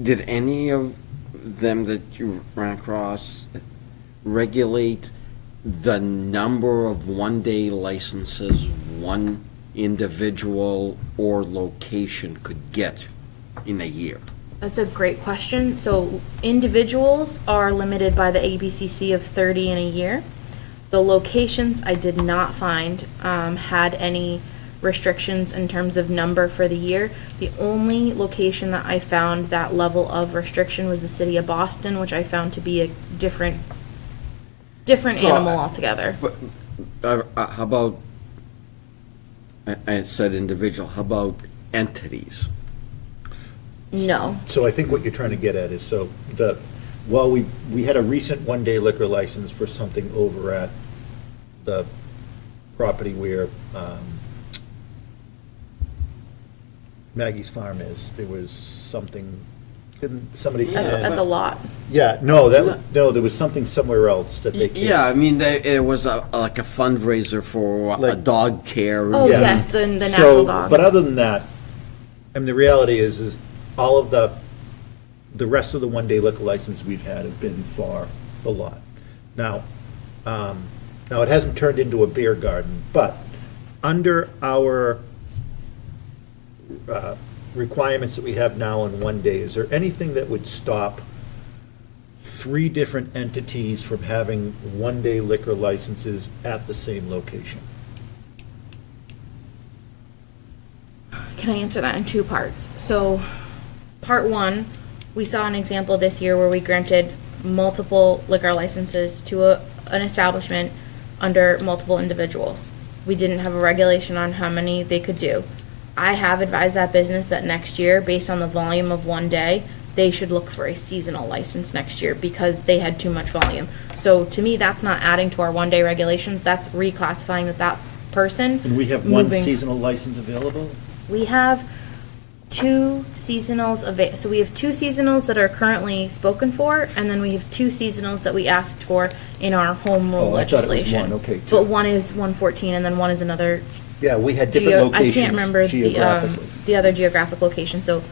Did any of them that you ran across regulate the number of one-day licenses one individual or location could get in a year? That's a great question. So individuals are limited by the ABCC of 30 in a year. The locations I did not find had any restrictions in terms of number for the year. The only location that I found that level of restriction was the city of Boston, which I found to be a different animal altogether. But how about, I said individual, how about entities? No. So I think what you're trying to get at is, so while we had a recent one-day liquor license for something over at the property where Maggie's Farm is, there was something, didn't somebody? At the lot. Yeah, no, there was something somewhere else that they came. Yeah, I mean, it was like a fundraiser for a dog care. Oh, Yeah. yes, the So, natural dog. But other than that, I mean, the reality is all of the rest of the one-day liquor license we've had have been for the lot. Now, it hasn't turned into a beer garden, but under our requirements that we have now in one day, is there anything that would stop 3 different entities from having one-day liquor licenses at the same location? Can I answer that in 2 parts? So, part 1, we saw an example this year where we granted multiple liquor licenses to an establishment under multiple individuals. We didn't have a regulation on how many they could do. I have advised that business that next year, based on the volume of one day, they should look for a seasonal license next year because they had too much volume. So to me, that's not adding to our one-day regulations. That's reclassifying that person. And we have one moving- seasonal license available? We have 2 seasonals so we have 2 seasonals that are currently spoken for, and then we have 2 seasonals that we asked for in our home rule Oh, I thought it was legislation. one, okay, 2. But one is 114, and then one is another. Yeah, we had different I locations can't remember geographically. the other geographic location. So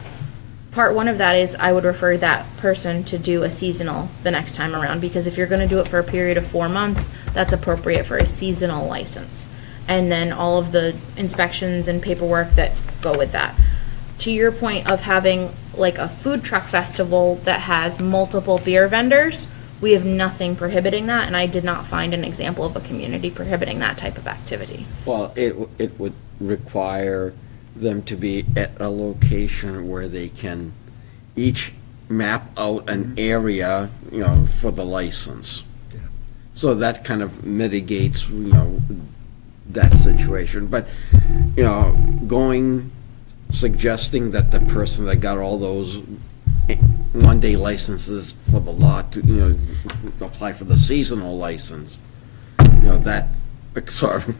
part 1 of that is I would refer that person to do a seasonal the next time around, because if you're going to do it for a period of 4 months, that's appropriate for a seasonal license. And then all of the inspections and paperwork that go with that. To your point of having like a food truck festival that has multiple beer vendors, we have nothing prohibiting that, and I did not find an example of a community prohibiting that type of activity. Well, it would require them to be at a location where they can each map out an area, for the license. So that kind of mitigates, that situation. But, suggesting that the person that got all those one-day licenses for the lot, apply for the seasonal license, that sort of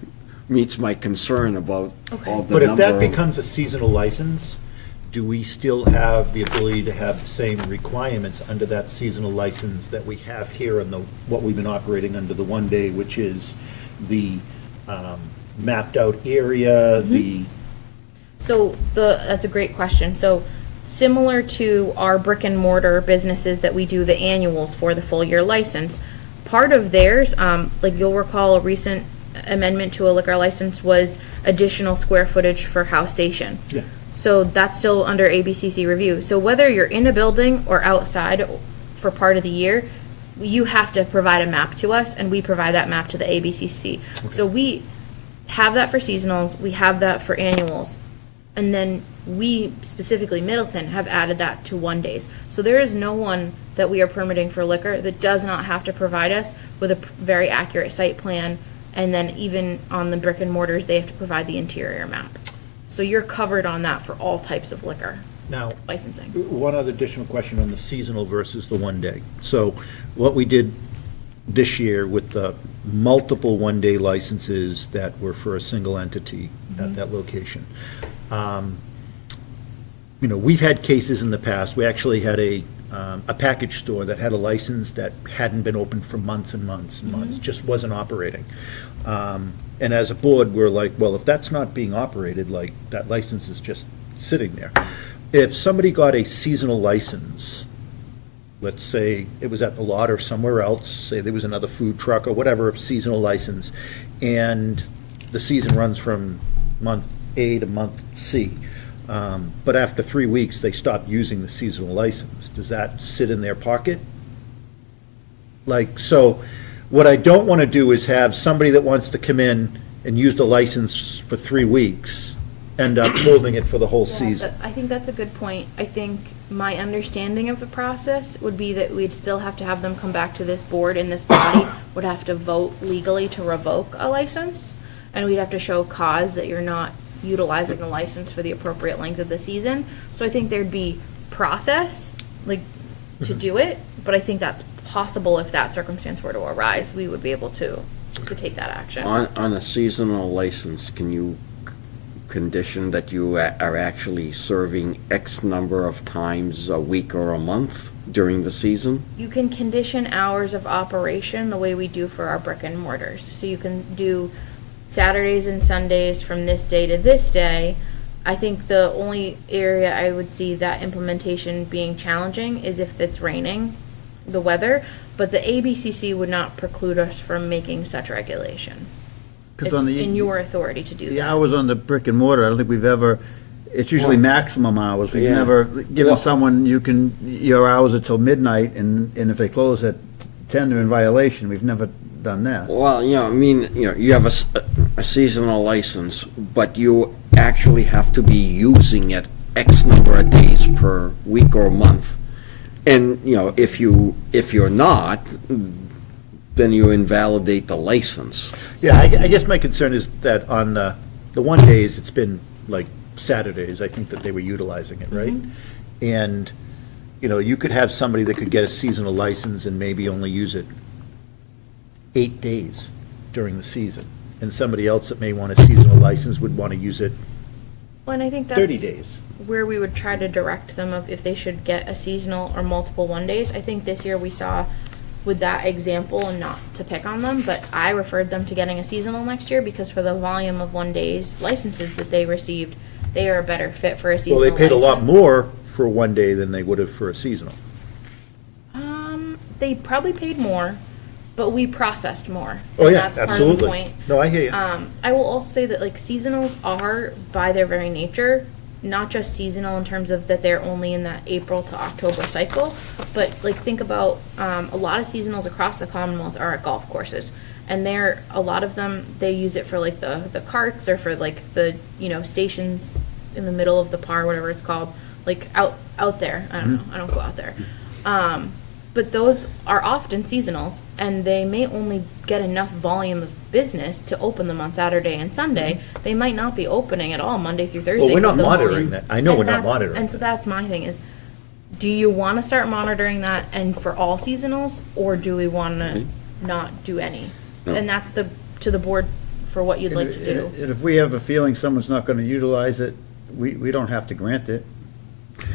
meets my concern about all the But if number that of. becomes a seasonal license, do we still have the ability to have the same requirements under that seasonal license that we have here in what we've been operating under the one day, which is the mapped out area, the. So that's a great question. So similar to our brick and mortar businesses that we do the annuals for the full year license, part of theirs, like you'll recall a recent amendment to a liquor license was additional square footage for house station. Yeah. So that's still under ABCC review. So whether you're in a building or outside for part of the year, you have to provide a map to us, and we provide that map to the ABCC. Okay. So we have that for seasonals, we have that for annuals, and then we, specifically Middleton, have added that to one days. So there is no one that that we are permitting for liquor that does not have to provide us with a very accurate site plan. And then even on the brick and mortars, they have to provide the interior map. So you're covered on that for all types of liquor Now, licensing. one other additional question on the seasonal versus the one-day. So what we did this year with the multiple one-day licenses that were for a single entity at that location. You know, we've had cases in the past, we actually had a package store that had a license that hadn't been open for months and months and months, just wasn't operating. And as a board, we're like, well, if that's not being operated, like, that license is just sitting there. If somebody got a seasonal license, let's say it was at the lot or somewhere else, say there was another food truck or whatever, seasonal license, and the season runs from month A to month C, but after 3 weeks, they stop using the seasonal license, does that sit in their pocket? Like, so, what I don't want to do is have somebody that wants to come in and use the license for 3 weeks, end up holding it for the whole season. I think that's a good point. I think my understanding of the process would be that we'd still have to have them come back to this board, and this body would have to vote legally to revoke a license. And we'd have to show cause that you're not utilizing the license for the appropriate length of the season. So I think there'd be process, like, to do it, but I think that's possible if that circumstance were to arise, we would be able to take that action. On a seasonal license, can you condition that you are actually serving X number of times a week or a month during the season? You can condition hours of operation the way we do for our brick and mortars. So you can do Saturdays and Sundays from this day to this day. I think the only area I would see that implementation being challenging is if it's raining, the weather, but the ABCC would not preclude us from making such regulation. It's in your authority to do that. The hours on the brick and mortar, I don't think we've ever, it's usually maximum hours. We've Yeah. never given someone, your hours are till midnight, and if they close at 10, they're in violation. We've never done that. Well, I mean, you have a seasonal license, but you actually have to be using it X number of days per week or month. And, if you're not, then you invalidate the license. Yeah, I guess my concern is that on the one days, it's been like Saturdays, I think that they were utilizing it, right? And, you could have somebody that could get a seasonal license and maybe only use it 8 days during the season. And somebody else that may want a seasonal license would want to use it Well, and I think 30 that's days. where we would try to direct them of if they should get a seasonal or multiple one days. I think this year we saw with that example, and not to pick on them, but I referred them to getting a seasonal next year because for the volume of one days licenses that they received, they are a better fit for a seasonal Well, they paid a lot license. more for one day than they would have for a seasonal. They probably paid more, but we processed more. Oh, and yeah, that's part of absolutely. the point. No, I hear you. I will also say that like seasonals are by their very nature not just seasonal in terms of that they're only in that April to October cycle, but like think about a lot of seasonals across the Commonwealth are at golf courses, and a lot of them they use it for like the carts or for like the stations in the middle of the par, whatever it's called, like out there. I don't know. I don't go out there. But those are often seasonals, and they may only get enough volume of business to open them on Saturday and Sunday. They might not be opening at all Monday through Thursday. Well, we're not because the monitoring volume- that. I know and we're not that's- monitoring And so that's my thing is, do you want to start monitoring that and for all seasonals, or do we want to not do any? No. And that's to the board for what you'd like to do. And if we have a feeling someone's not going to utilize it, we don't have to grant it.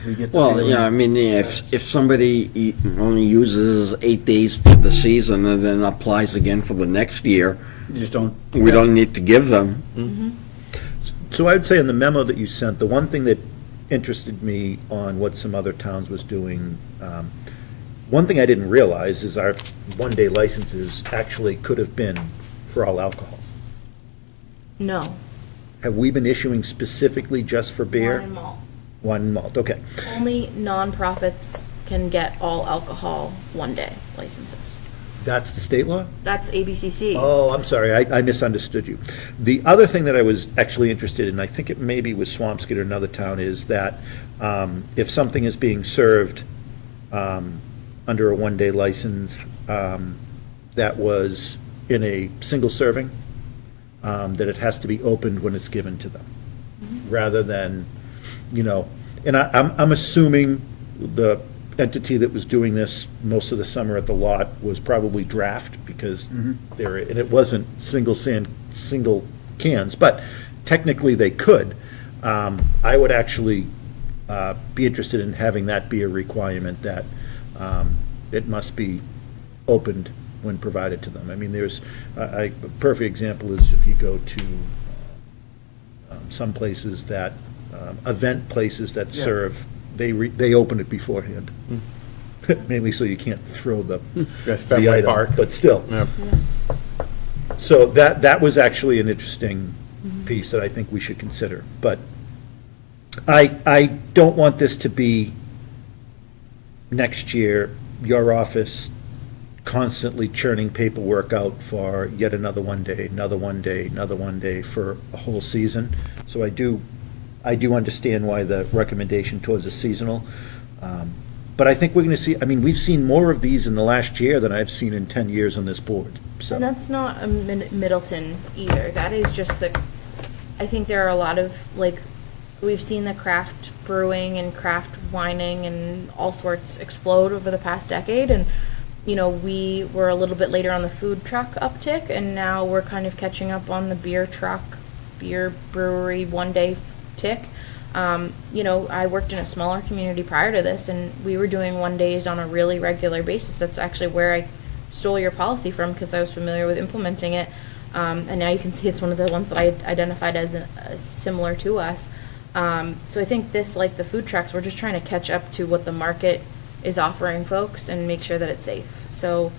We get the Well, feeling- yeah, I mean, if somebody only uses 8 days for the season and then applies again for the next year, You just don't. we don't need to give them. So I would say in the memo that you sent, the one thing that interested me on what some other towns was doing, one thing I didn't realize is our one-day licenses actually could have been for all alcohol. No. Have we been issuing specifically just for beer? Wine and malt. Wine and malt, okay. Only nonprofits can get all alcohol one-day licenses. That's the state law? That's ABCC. Oh, I'm sorry, I misunderstood you. The other thing that I was actually interested in, I think it maybe was Swampscott or another town, is that if something is being served under a one-day license that was in a single serving, that it has to be opened when it's given to them, rather than, and I'm assuming the entity that was doing this most of the summer at the lot was probably draft, because and it wasn't single cans, but technically they could. I would actually be interested in having that be a requirement, that it must be opened when provided to them. I mean, there's, a perfect example is if you go to some places that, event places that serve, they open it beforehand. Mainly so you can't throw the Fenway item, Park. but still. Yep. So that was actually an interesting piece that I think we should consider. But I don't want this to be next year, your office constantly churning paperwork out for yet another one day, another one day, another one day for a whole season. So I do understand why the recommendation towards a seasonal. But I think we're gonna see, I mean, we've seen more of these in the last year than I've seen in 10 years on this board, so. And that's not a Middleton either. That is just I think there are a lot of, like, we've seen the craft brewing and craft wining and all sorts explode over the past decade. And, we were a little bit later on the food truck uptick, and now we're kind of catching up on the beer truck, beer brewery one-day tick. I worked in a smaller community prior to this, and we were doing one days on a really regular basis. That's actually where I stole your policy from, because I was familiar with implementing it. And now you can see it's one of the ones that I identified as similar to us. So I think this, like the food trucks, we're just trying to catch up to what the market is offering folks and make sure that it's safe. So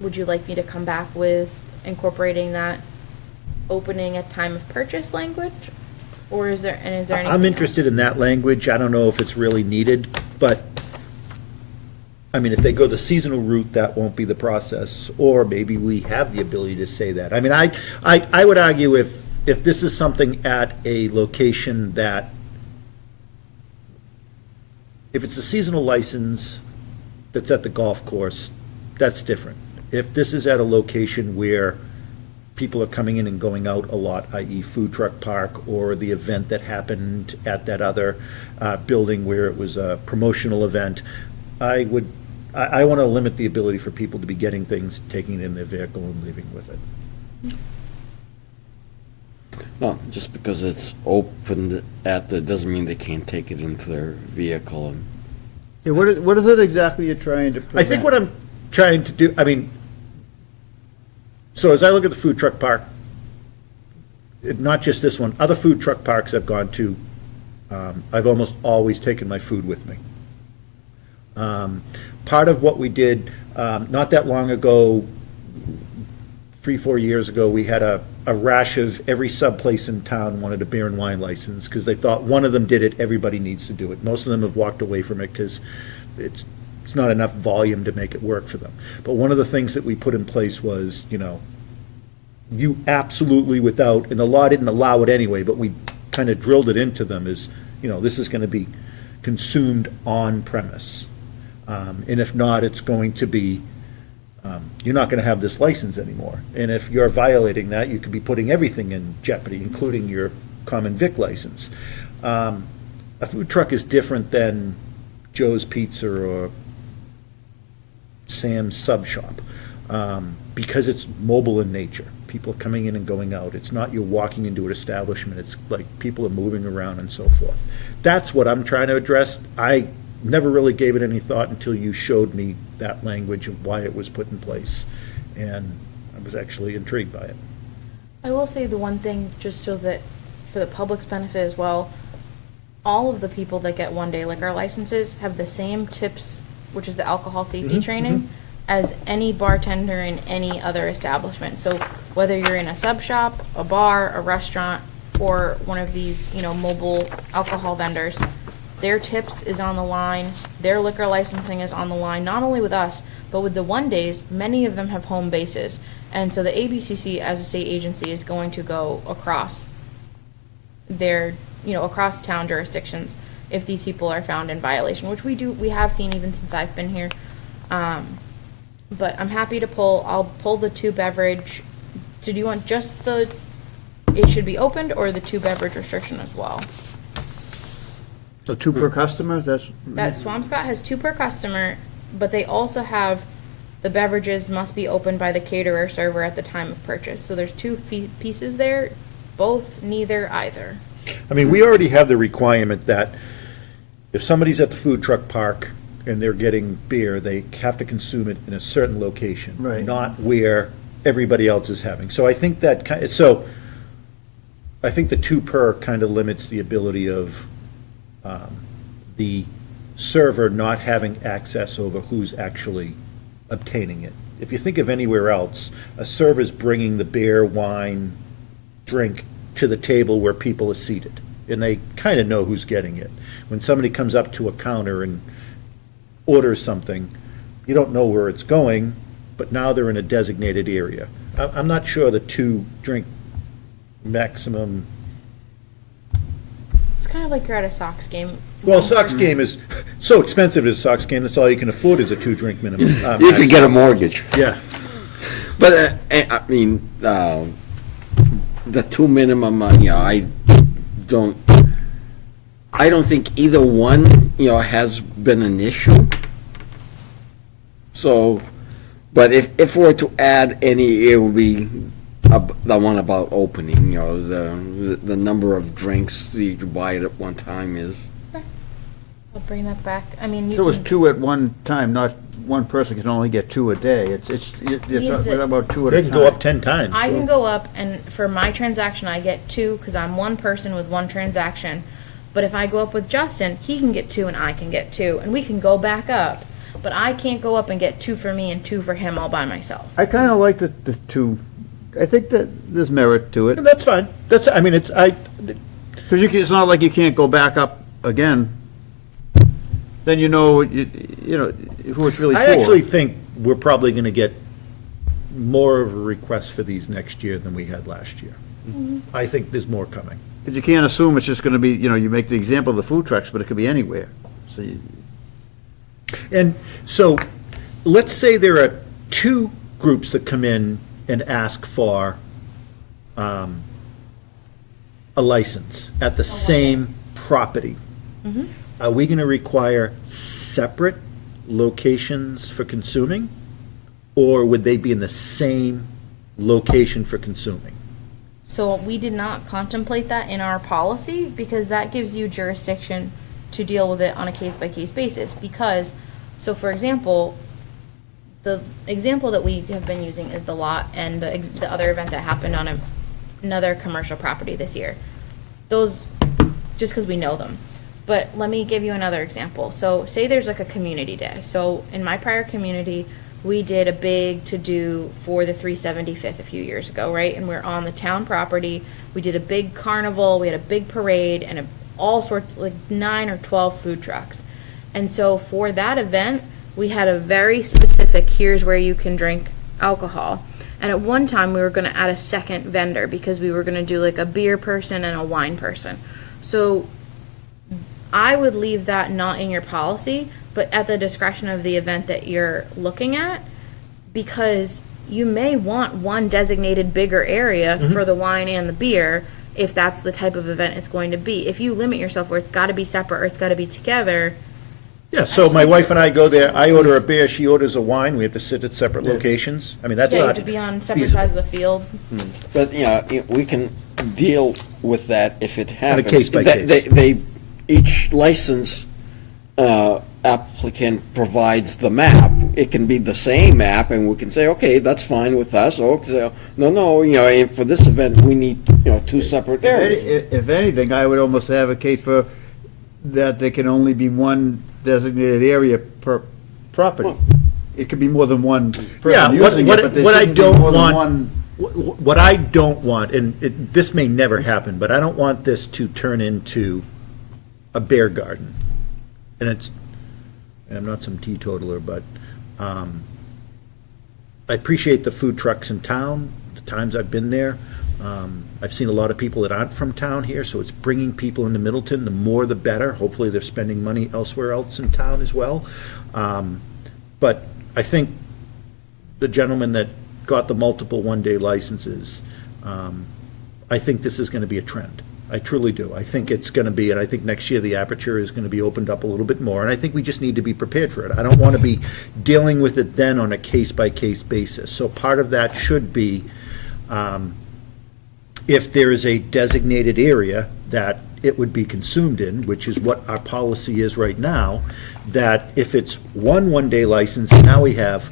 would you like me to come back with incorporating that opening at time of purchase language? Or is there anything I'm interested in that language. I don't know if it's really needed, but, I mean, if they go the seasonal route, that won't be the process, or maybe we have the ability to say that. I mean, I would argue if this is something at a location that, if it's a seasonal license that's at the golf course, that's different. If this is at a location where people are coming in and going out a lot, i.e. food truck park, or the event that happened at that other building where it was a promotional event, I want to limit the ability for people to be getting things, taking it in their vehicle and leaving with it. Well, just because it's opened doesn't mean they can't take it into their vehicle. And Yeah, what is it exactly you're trying to I prevent? think what I'm trying to do, I mean, so as I look at the food truck park, not just this one, other food truck parks I've gone to, I've almost always taken my food with me. Part of what we did, not that long ago, 3-4 years ago, we had a rash of every sub place in town wanted a beer and wine license, because they thought one of them did it, everybody needs to do it. Most of them have walked away from it because it's not enough volume to make it work for them. But one of the things that we put in place was, you absolutely without, and the law didn't allow it anyway, but we kind of drilled it into them, is, this is going to be consumed on premise. And if not, it's going to be, you're not going to have this license anymore. And if you're violating that, you could be putting everything in jeopardy, including your common vic license. A food truck is different than Joe's Pizza or Sam's Sub Shop, because it's mobile in nature. People are coming in and going out. It's not you're walking into an establishment. It's like people are moving around and so forth. That's what I'm trying to address. I never really gave it any thought until you showed me that language of why it was put in place, and I was actually intrigued by it. I will say the one thing, just so that for the public's benefit as well, all of the people that get one-day liquor licenses have the same tips, which is the alcohol safety training, as any bartender in any other establishment. So whether you're in a sub shop, a bar, a restaurant, or one of these, mobile alcohol vendors, their tips is on the line, their liquor licensing is on the line, not only with us, but with the one days, many of them have home bases. And so the ABCC as a state agency is going to go across their, across town jurisdictions if these people are found in violation, which we have seen even since I've been here. But I'm happy to I'll pull the 2 beverage. So do you want just it should be opened, or the 2 beverage restriction as well? So 2 per customer, that's? That Swampscott has 2 per customer, but they also have the beverages must be opened by the caterer server at the time of purchase. So there's 2 pieces there, both, neither, either. I mean, we already have the requirement that if somebody's at the food truck park and they're getting beer, they have to consume it in a certain location. Right. Not where everybody else is having. So I think that, I think the 2 per kind of limits the ability of the server not having access over who's actually obtaining it. If you think of anywhere else, a server's bringing the beer, wine, drink to the table where people are seated, and they kind of know who's getting it. When somebody comes up to a counter and orders something, you don't know where it's going, but now they're in a designated area. I'm not sure the 2 drink maximum. It's kind of like you're at a Sox game. Well, a Sox game is so expensive as a Sox game, that's all you can afford is a 2 drink minimum. You could get a mortgage. Yeah. But, I mean, the 2 minimum, I don't think either one, has been an issue. So, but if we're to add any, it would be the one about opening, the number of drinks that you buy at one time is. I'll bring that back. I mean, you So it's can- 2 at one time, not one person can only get 2 a day. It's Means talking that- about 2 at a They time. can go up 10 times. I can go up, and for my transaction, I get 2, because I'm one person with 1 transaction. But if I go up with Justin, he can get 2 and I can get 2, and we can go back up. But I can't go up and get 2 for me and 2 for him all by myself. I kind of like the 2, I think that there's merit to it. That's fine. Because it's not like you can't go back up again. Then you know who it's really for. I actually think we're probably going to get more of a request for these next year than we had last year. I think there's more coming. Because you can't assume it's just going to be, you make the example of the food trucks, but it could be anywhere. So And so, let's say there are 2 groups that come in and ask for a license at the same property. Are we going to require separate locations for consuming? Or would they be in the same location for consuming? So we did not contemplate that in our policy, because that gives you jurisdiction to deal with it on a case-by-case basis. Because, so for example, the example that we have been using is the lot and the other event that happened on another commercial property this year. Those, just because we know them. But let me give you another example. So say there's like a community day. So in my prior community, we did a big to-do for the 375th a few years ago, right? And we're on the town property. We did a big carnival, we had a big parade, and all sorts, like 9 or 12 food trucks. And so for that event, we had a very specific, here's where you can drink alcohol. And at one time, we were gonna add a second vendor, because we were gonna do like a beer person and a wine person. So I would leave that not in your policy, but at the discretion of the event that you're looking at, because you may want one designated bigger area for the wine and the beer, if that's the type of event it's going to be. If you limit yourself where it's gotta be separate or it's gotta be together. Yeah, so my wife and I go there, I order a beer, she orders a wine, we have to sit at separate locations. I mean, that's Yeah, you not have to be on separate feasible. sides of the field. But, we can deal with that if it happens. case by case. Each license applicant provides the map. It can be the same map, and we can say, okay, that's fine with us, or, no, for this event, we need, 2 separate areas. if anything, I would almost advocate for that there can only be one designated area per property. It could be more than one Yeah, person what using it, but there I shouldn't be don't more than want, one. what I don't want, and this may never happen, but I don't want this to turn into a bear garden. And I'm not some teetotaler, but I appreciate the food trucks in town, the times I've been there. I've seen a lot of people that aren't from town here, so it's bringing people into Middleton. The more, the better. Hopefully, they're spending money elsewhere else in town as well. But I think the gentleman that got the multiple one-day licenses, I think this is going to be a trend. I truly do. I think it's going to be, and I think next year the aperture is going to be opened up a little bit more, and I think we just need to be prepared for it. I don't want to be dealing with it then on a case-by-case basis. So part of that should be, if there is a designated area that it would be consumed in, which is what our policy is right now, that if it's one-day license, now we have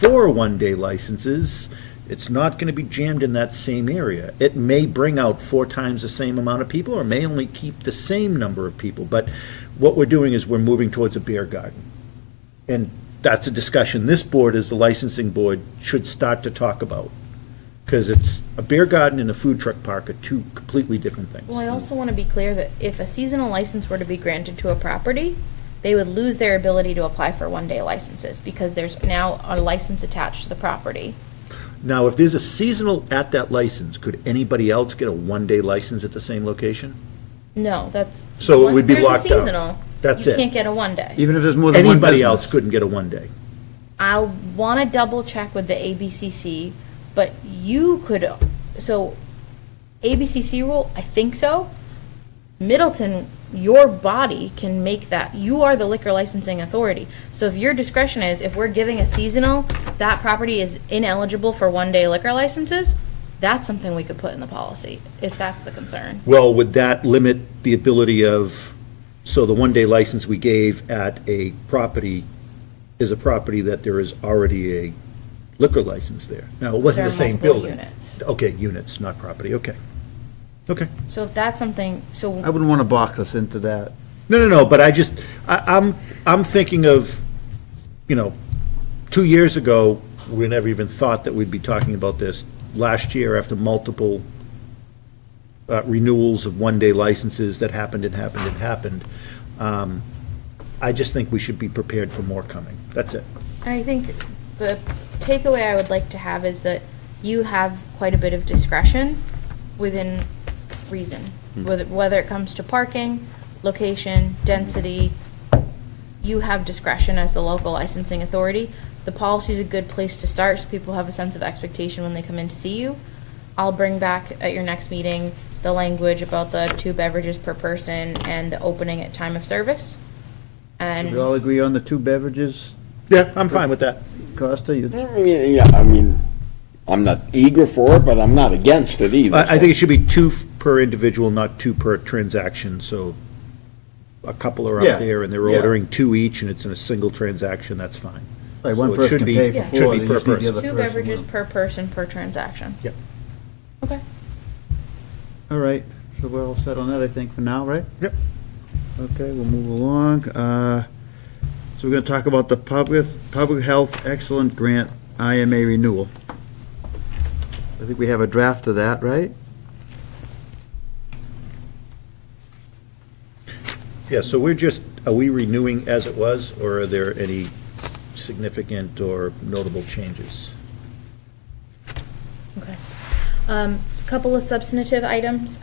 4 one-day licenses, it's not going to be jammed in that same area. It may bring out 4 times the same amount of people, or may only keep the same number of people. But what we're doing is we're moving towards a beer garden. And that's a discussion this board, as the licensing board, should start to talk about. Because it's a beer garden and a food truck park are 2 completely different things. Well, I also want to be clear that if a seasonal license were to be granted to a property, they would lose their ability to apply for one-day licenses because there's now a license attached to the property. Now, if there's a seasonal at that license, could anybody else get a one-day license at the same location? No, that's. So it would be locked Once there's a out. seasonal, That's you it. can't get a one-day. Even if there's more than one business? Anybody else couldn't get a one-day. I'll want to double check with the ABCC, but you could, so ABCC rule, I think so. Middleton, your body can make that. You are the liquor licensing authority. So if your discretion is, if we're giving a seasonal, that property is ineligible for one-day liquor licenses, that's something we could put in the policy, if that's the concern. Well, would that limit the ability of, so the one-day license we gave at a property is a property that there is already a liquor license there? Now, it wasn't There the are same multiple building. units. Okay, units, not property, okay. Okay. So if that's something, so. I wouldn't want to box us into that. No, but I'm thinking of, 2 years ago, we never even thought that we'd be talking about this. Last year, after multiple renewals of one-day licenses that happened, I just think we should be prepared for more coming. That's it. I think the takeaway I would like to have is that you have quite a bit of discretion within reason, whether it comes to parking, location, density. You have discretion as the local licensing authority. The policy is a good place to start so people have a sense of expectation when they come in to see you. I'll bring back at your next meeting the language about the 2 beverages per person and the opening at time of service. And We all agree on the 2 beverages? Yeah, I'm fine with that. Costa, you? Yeah, I'm not eager for it, but I'm not against it either. I think it should be 2 per individual, not 2 per transaction, so a couple are Yeah, out there and they're yeah. ordering 2 each and it's in a single transaction, that's fine. Right, one So it person should can be- pay for Yeah. 4, should be they per just need the person. other 2 person. beverages per person per transaction. Yep. Okay. All right, so we're all set on that, I think, for now, right? Yep. Okay, we'll move along. So we're going to talk about the Public Health Excellent Grant IMA renewal. I think we have a draft of that, right? Yeah, so are we renewing as it was, or are there any significant or notable changes? Okay. Couple of substantive items.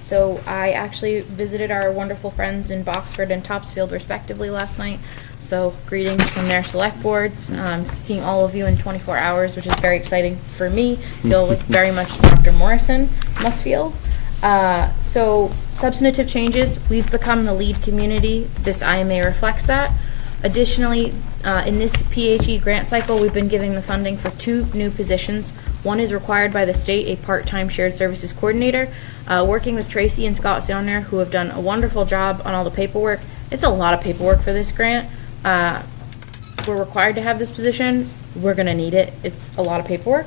So I actually visited our wonderful friends in Boxford and Topsfield respectively last night. So greetings from their select boards. Seeing all of you in 24 hours, which is very exciting for me. Feel like very much Dr. Morrison must feel. So substantive changes, we've become the lead community. This IMA reflects that. Additionally, in this PHE grant cycle, we've been giving the funding for 2 new positions. One is required by the state, a part-time shared services coordinator. Working with Tracy and Scott Zellner, who have done a wonderful job on all the paperwork. It's a lot of paperwork for this grant. We're required to have this position. We're gonna need it. It's a lot of paperwork.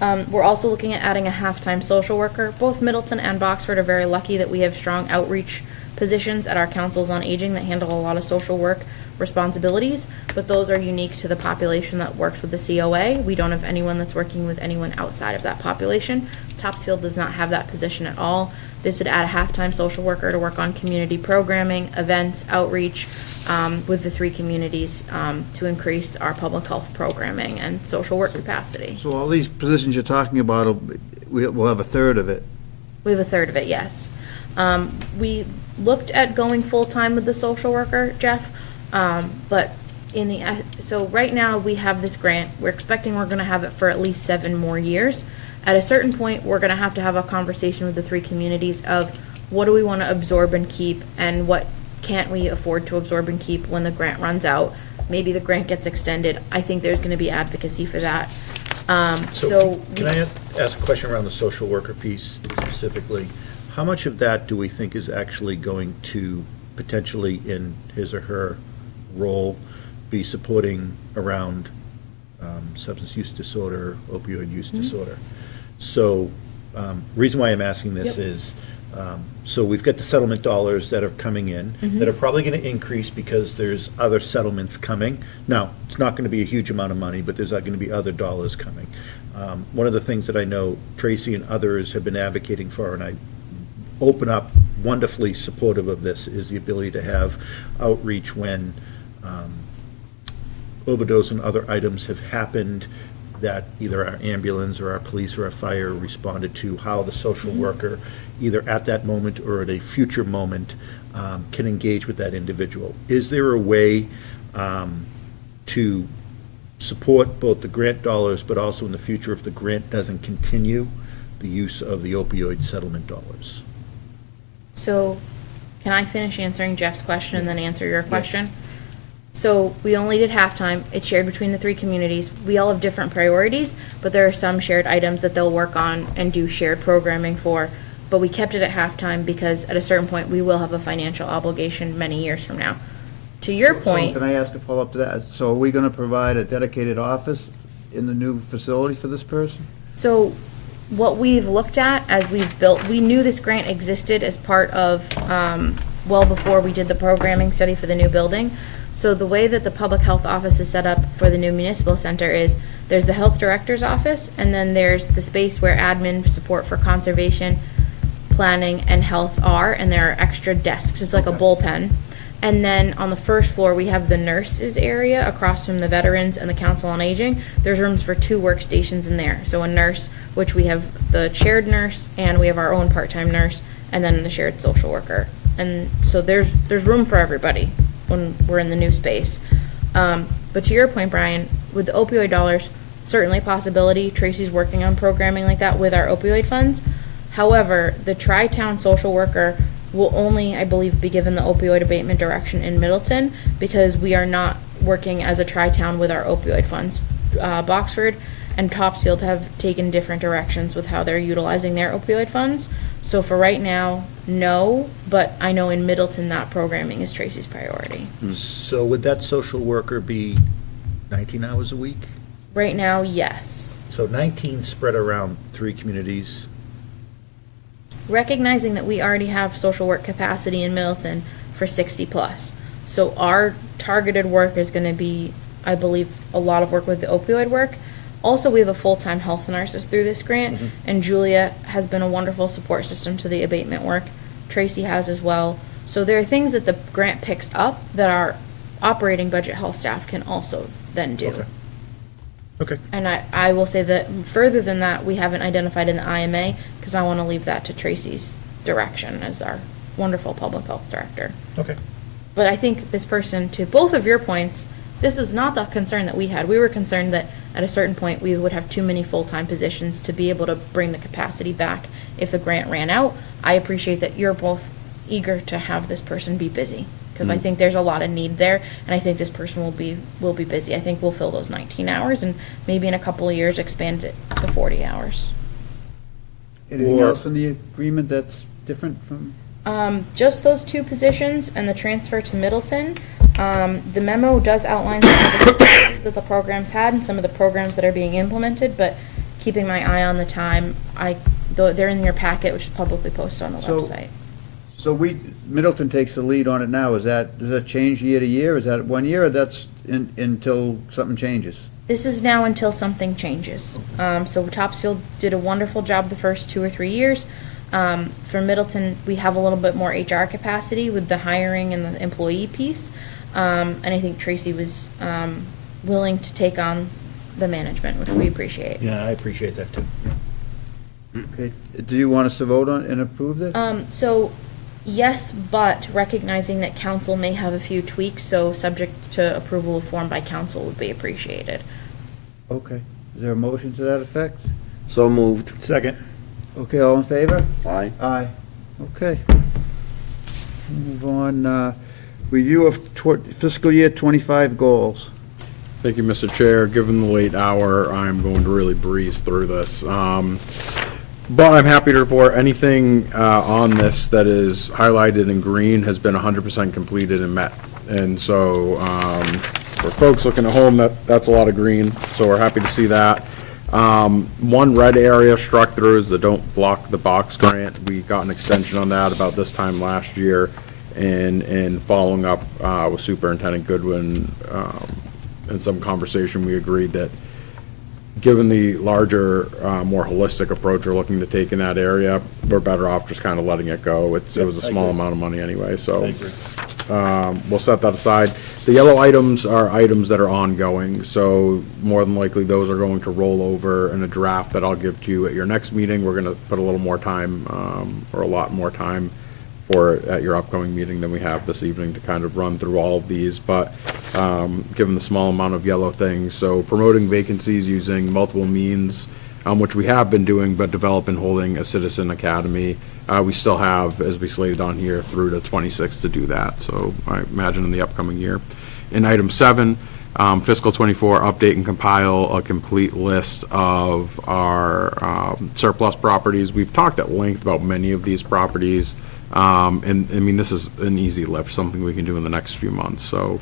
We're also looking at adding a half-time social worker. Both Middleton and Boxford are very lucky that we have strong outreach positions at our councils on aging that handle a lot of social work responsibilities, but those are unique to the population that works with the COA. We don't have anyone that's working with anyone outside of that population. Topsfield does not have that position at all. This would add a half-time social worker to work on community programming, events, outreach, with the 3 communities, to increase our public health programming and social work capacity. So all these positions you're talking about, we'll have a third of it. We have a third of it, yes. We looked at going full-time with the social worker, Jeff, but so right now, we have this grant. We're expecting we're gonna have it for at least 7 more years. At a certain point, we're gonna have to have a conversation with the 3 communities of what do we wanna absorb and keep, and what can't we afford to absorb and keep when the grant runs out. Maybe the grant gets extended. I think there's gonna be advocacy for that. So can I ask a question around the social worker piece specifically? How much of that do we think is actually going to potentially, in his or her role, be supporting around substance use disorder, opioid use disorder? So, reason why I'm asking this is, so we've got the settlement dollars that are coming in, that are probably going to increase because there's other settlements coming. Now, it's not going to be a huge amount of money, but there's going to be other dollars coming. One of the things that I know Tracy and others have been advocating for, and I open up wonderfully supportive of this, is the ability to have outreach when overdose and other items have happened that either our ambulance or our police or our fire responded to, how the social worker, either at that moment or at a future moment, can engage with that individual. Is there a way to support both the grant dollars, but also in the future, if the grant doesn't continue, the use of the opioid settlement dollars? So, can I finish answering Jeff's question and then answer your question? So, we only did halftime. It's shared between the 3 communities. We all have different priorities, but there are some shared items that they'll work on and do shared programming for. But we kept it at halftime because at a certain point, we will have a financial obligation many years from now. To your point. Can I ask a follow-up to that? So are we going to provide a dedicated office in the new facility for this person? So what we've looked at as we've built, we knew this grant existed as part of, well before we did the programming study for the new building. So the way that the public health office is set up for the new municipal center is there's the health director's office, and then there's the space where admin support for conservation, planning, and health are, and there are extra desks. It's like a bullpen. And then on the first floor, we have the nurses area across from the veterans and the council on aging. There's rooms for 2 workstations in there. So a nurse, which we have the shared nurse, and we have our own part-time nurse, and then the shared social worker. And so there's room for everybody when we're in the new space. But to your point, Brian, with the opioid dollars, certainly a possibility. Tracy's working on programming like that with our opioid funds. However, the tri-town social worker will only, I believe, be given the opioid abatement direction in Middleton because we are not working as a tri-town with our opioid funds. Boxford and Topsfield have taken different directions with how they're utilizing their opioid funds. So for right now, no, but I know in Middleton that programming is Tracy's priority. So would that social worker be 19 hours a week? Right now, yes. So 19 spread around 3 communities. Recognizing that we already have social work capacity in Middleton for 60 plus. So our targeted work is going to be, I believe, a lot of work with the opioid work. Also, we have a full-time health nurses through this grant, and Julia has been a wonderful support system to the abatement work. Tracy has as well. So there are things that the grant picks up that our operating budget health staff can also then do. Okay. And I will say that further than that, we haven't identified in the IMA because I want to leave that to Tracy's direction as our wonderful public health director. Okay. But I think this person, to both of your points, this was not the concern that we had. We were concerned that at a certain point we would have too many full-time positions to be able to bring the capacity back if the grant ran out. I appreciate that you're both eager to have this person be busy because I think there's a lot of need there, and I think this person will be busy. I think we'll fill those 19 hours and maybe in a couple of years expand it to 40 hours. Anything else in the agreement that's different from? Just those 2 positions and the transfer to Middleton. The memo does outline some of the successes that the programs had and some of the programs that are being implemented, but keeping my eye on the time, they're in your packet, which is publicly posted on the website. So Middleton takes the lead on it now. Does that change year to year? Is that 1 year, or that's until something changes? This is now until something changes. So Topsfield did a wonderful job the first 2 or 3 years. For Middleton, we have a little bit more HR capacity with the hiring and the employee piece. And I think Tracy was willing to take on the management, which we appreciate. Yeah, I appreciate that too. Okay, do you want us to vote on and approve this? So, yes, but recognizing that council may have a few tweaks, so subject to approval of form by council would be appreciated. Okay, is there a motion to that effect? So moved. Second. Okay, all in favor? Aye. Aye. Okay. Move on, review of fiscal year 25 goals. Thank you, Mr. Chair. Given the late hour, I'm going to really breeze through this. But I'm happy to report anything on this that is highlighted in green has been 100% completed and met. And so for folks looking at home, that's a lot of green, so we're happy to see that. One red area struck through is the Don't Block the Box grant. We got an extension on that about this time last year, and following up with Superintendent Goodwin, in some conversation, we agreed that given the larger, more holistic approach we're looking to take in that area, we're better off just kind of letting it go. It was a small amount of money anyway, so we'll set that aside. The yellow items are items that are ongoing, so more than likely those are going to roll over in a draft that I'll give to you at your next meeting. We're going to put a little more time, or a lot more time for it at your upcoming meeting than we have this evening to kind of run through all of these, but given the small amount of yellow things, so promoting vacancies using multiple means, which we have been doing, but develop and holding a citizen academy. We still have, as we slated on here, through to 26 to do that, so I imagine in the upcoming year. In item 7, fiscal 24, update and compile a complete list of our surplus properties. We've talked at length about many of these properties. And I mean, this is an easy lift, something we can do in the next few months. So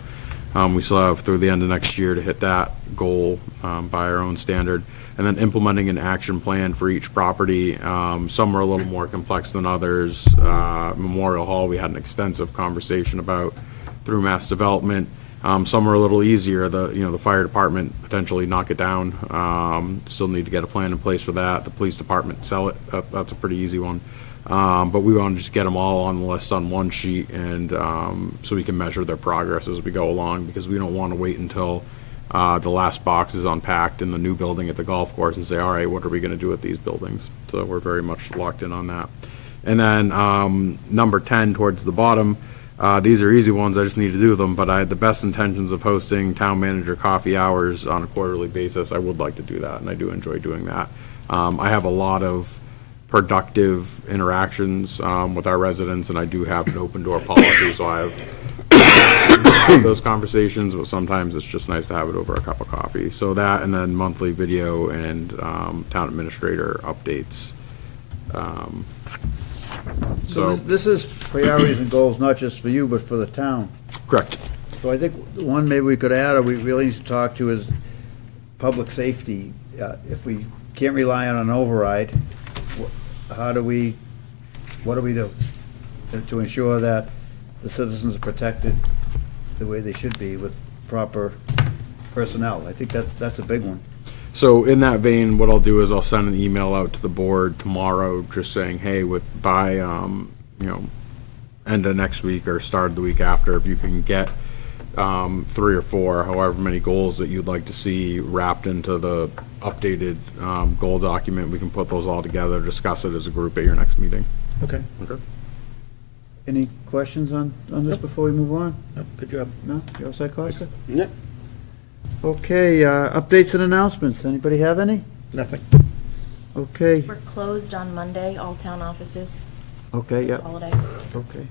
we still have through the end of next year to hit that goal by our own standard. And then implementing an action plan for each property. Some are a little more complex than others. Memorial Hall, we had an extensive conversation about through mass development. Some are a little easier. The fire department potentially knock it down. Still need to get a plan in place for that. The police department sell it. That's a pretty easy one. But we want to just get them all on the list on one sheet, and so we can measure their progress as we go along, because we don't want to wait until the last box is unpacked in the new building at the golf course and say, all right, what are we going to do with these buildings? So we're very much locked in on that. And then number 10 towards the bottom, these are easy ones, I just need to do them, but I had the best intentions of hosting town manager coffee hours on a quarterly basis. I would like to do that, and I do enjoy doing that. I have a lot of productive interactions with our residents, and I do have an open door policy, so I have those conversations, but sometimes it's just nice to have it over a cup of coffee. So that, and then monthly video and town administrator updates. So this is priorities and goals, not just for you, but for the town. Correct. So I think one maybe we could add, or we really need to talk to, is public safety. If we can't rely on an override, what do we do to ensure that the citizens are protected the way they should be with proper personnel? I think that's a big one. So in that vein, what I'll do is I'll send an email out to the board tomorrow, just saying, hey, by end of next week or start of the week after, if you can get 3 or 4, however many goals that you'd like to see wrapped into the updated goal document, we can put those all together, discuss it as a group at your next meeting. Okay. Okay. Any questions on this before we move on? No, good job. No? You all set, Costa? Yep. Okay, updates and announcements. Anybody have any? Nothing. Okay, We're closed on Monday, all town offices, okay, yep, holiday. okay.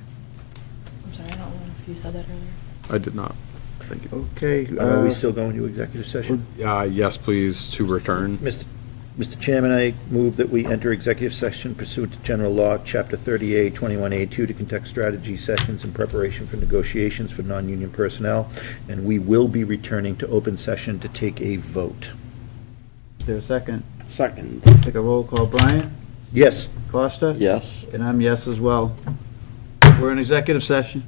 I'm sorry, I don't know if you said that earlier. I did not. Thank you. Okay. Are we still going to executive session? Yes, please, to return. Mr. Chairman, I move that we enter executive session pursuant to General Law, Chapter 38, 21A2, to conduct strategy sessions in preparation for negotiations for non-union personnel, and we will be returning to open session to take a vote. Is there a second? Second. Take a roll call. Brian? Yes. Costa? Yes. And I'm yes as well. We're in executive session.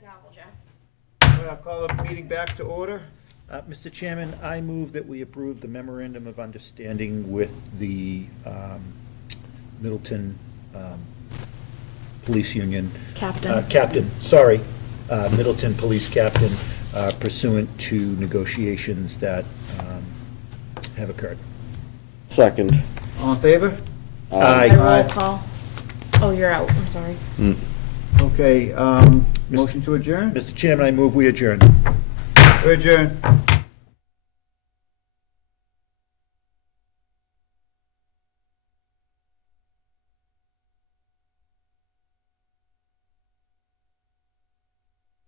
gavel, Jim. All right, I'll call the meeting back to order. Mr. Chairman, I move that we approve the memorandum of understanding with the Middleton Police Union. Middleton Police Captain pursuant to negotiations that have occurred. Second. All in favor? Aye. Roll call. Oh, you're out, I'm sorry. Okay, motion to adjourn? Mr. Chairman, I move we adjourn. We're adjourned.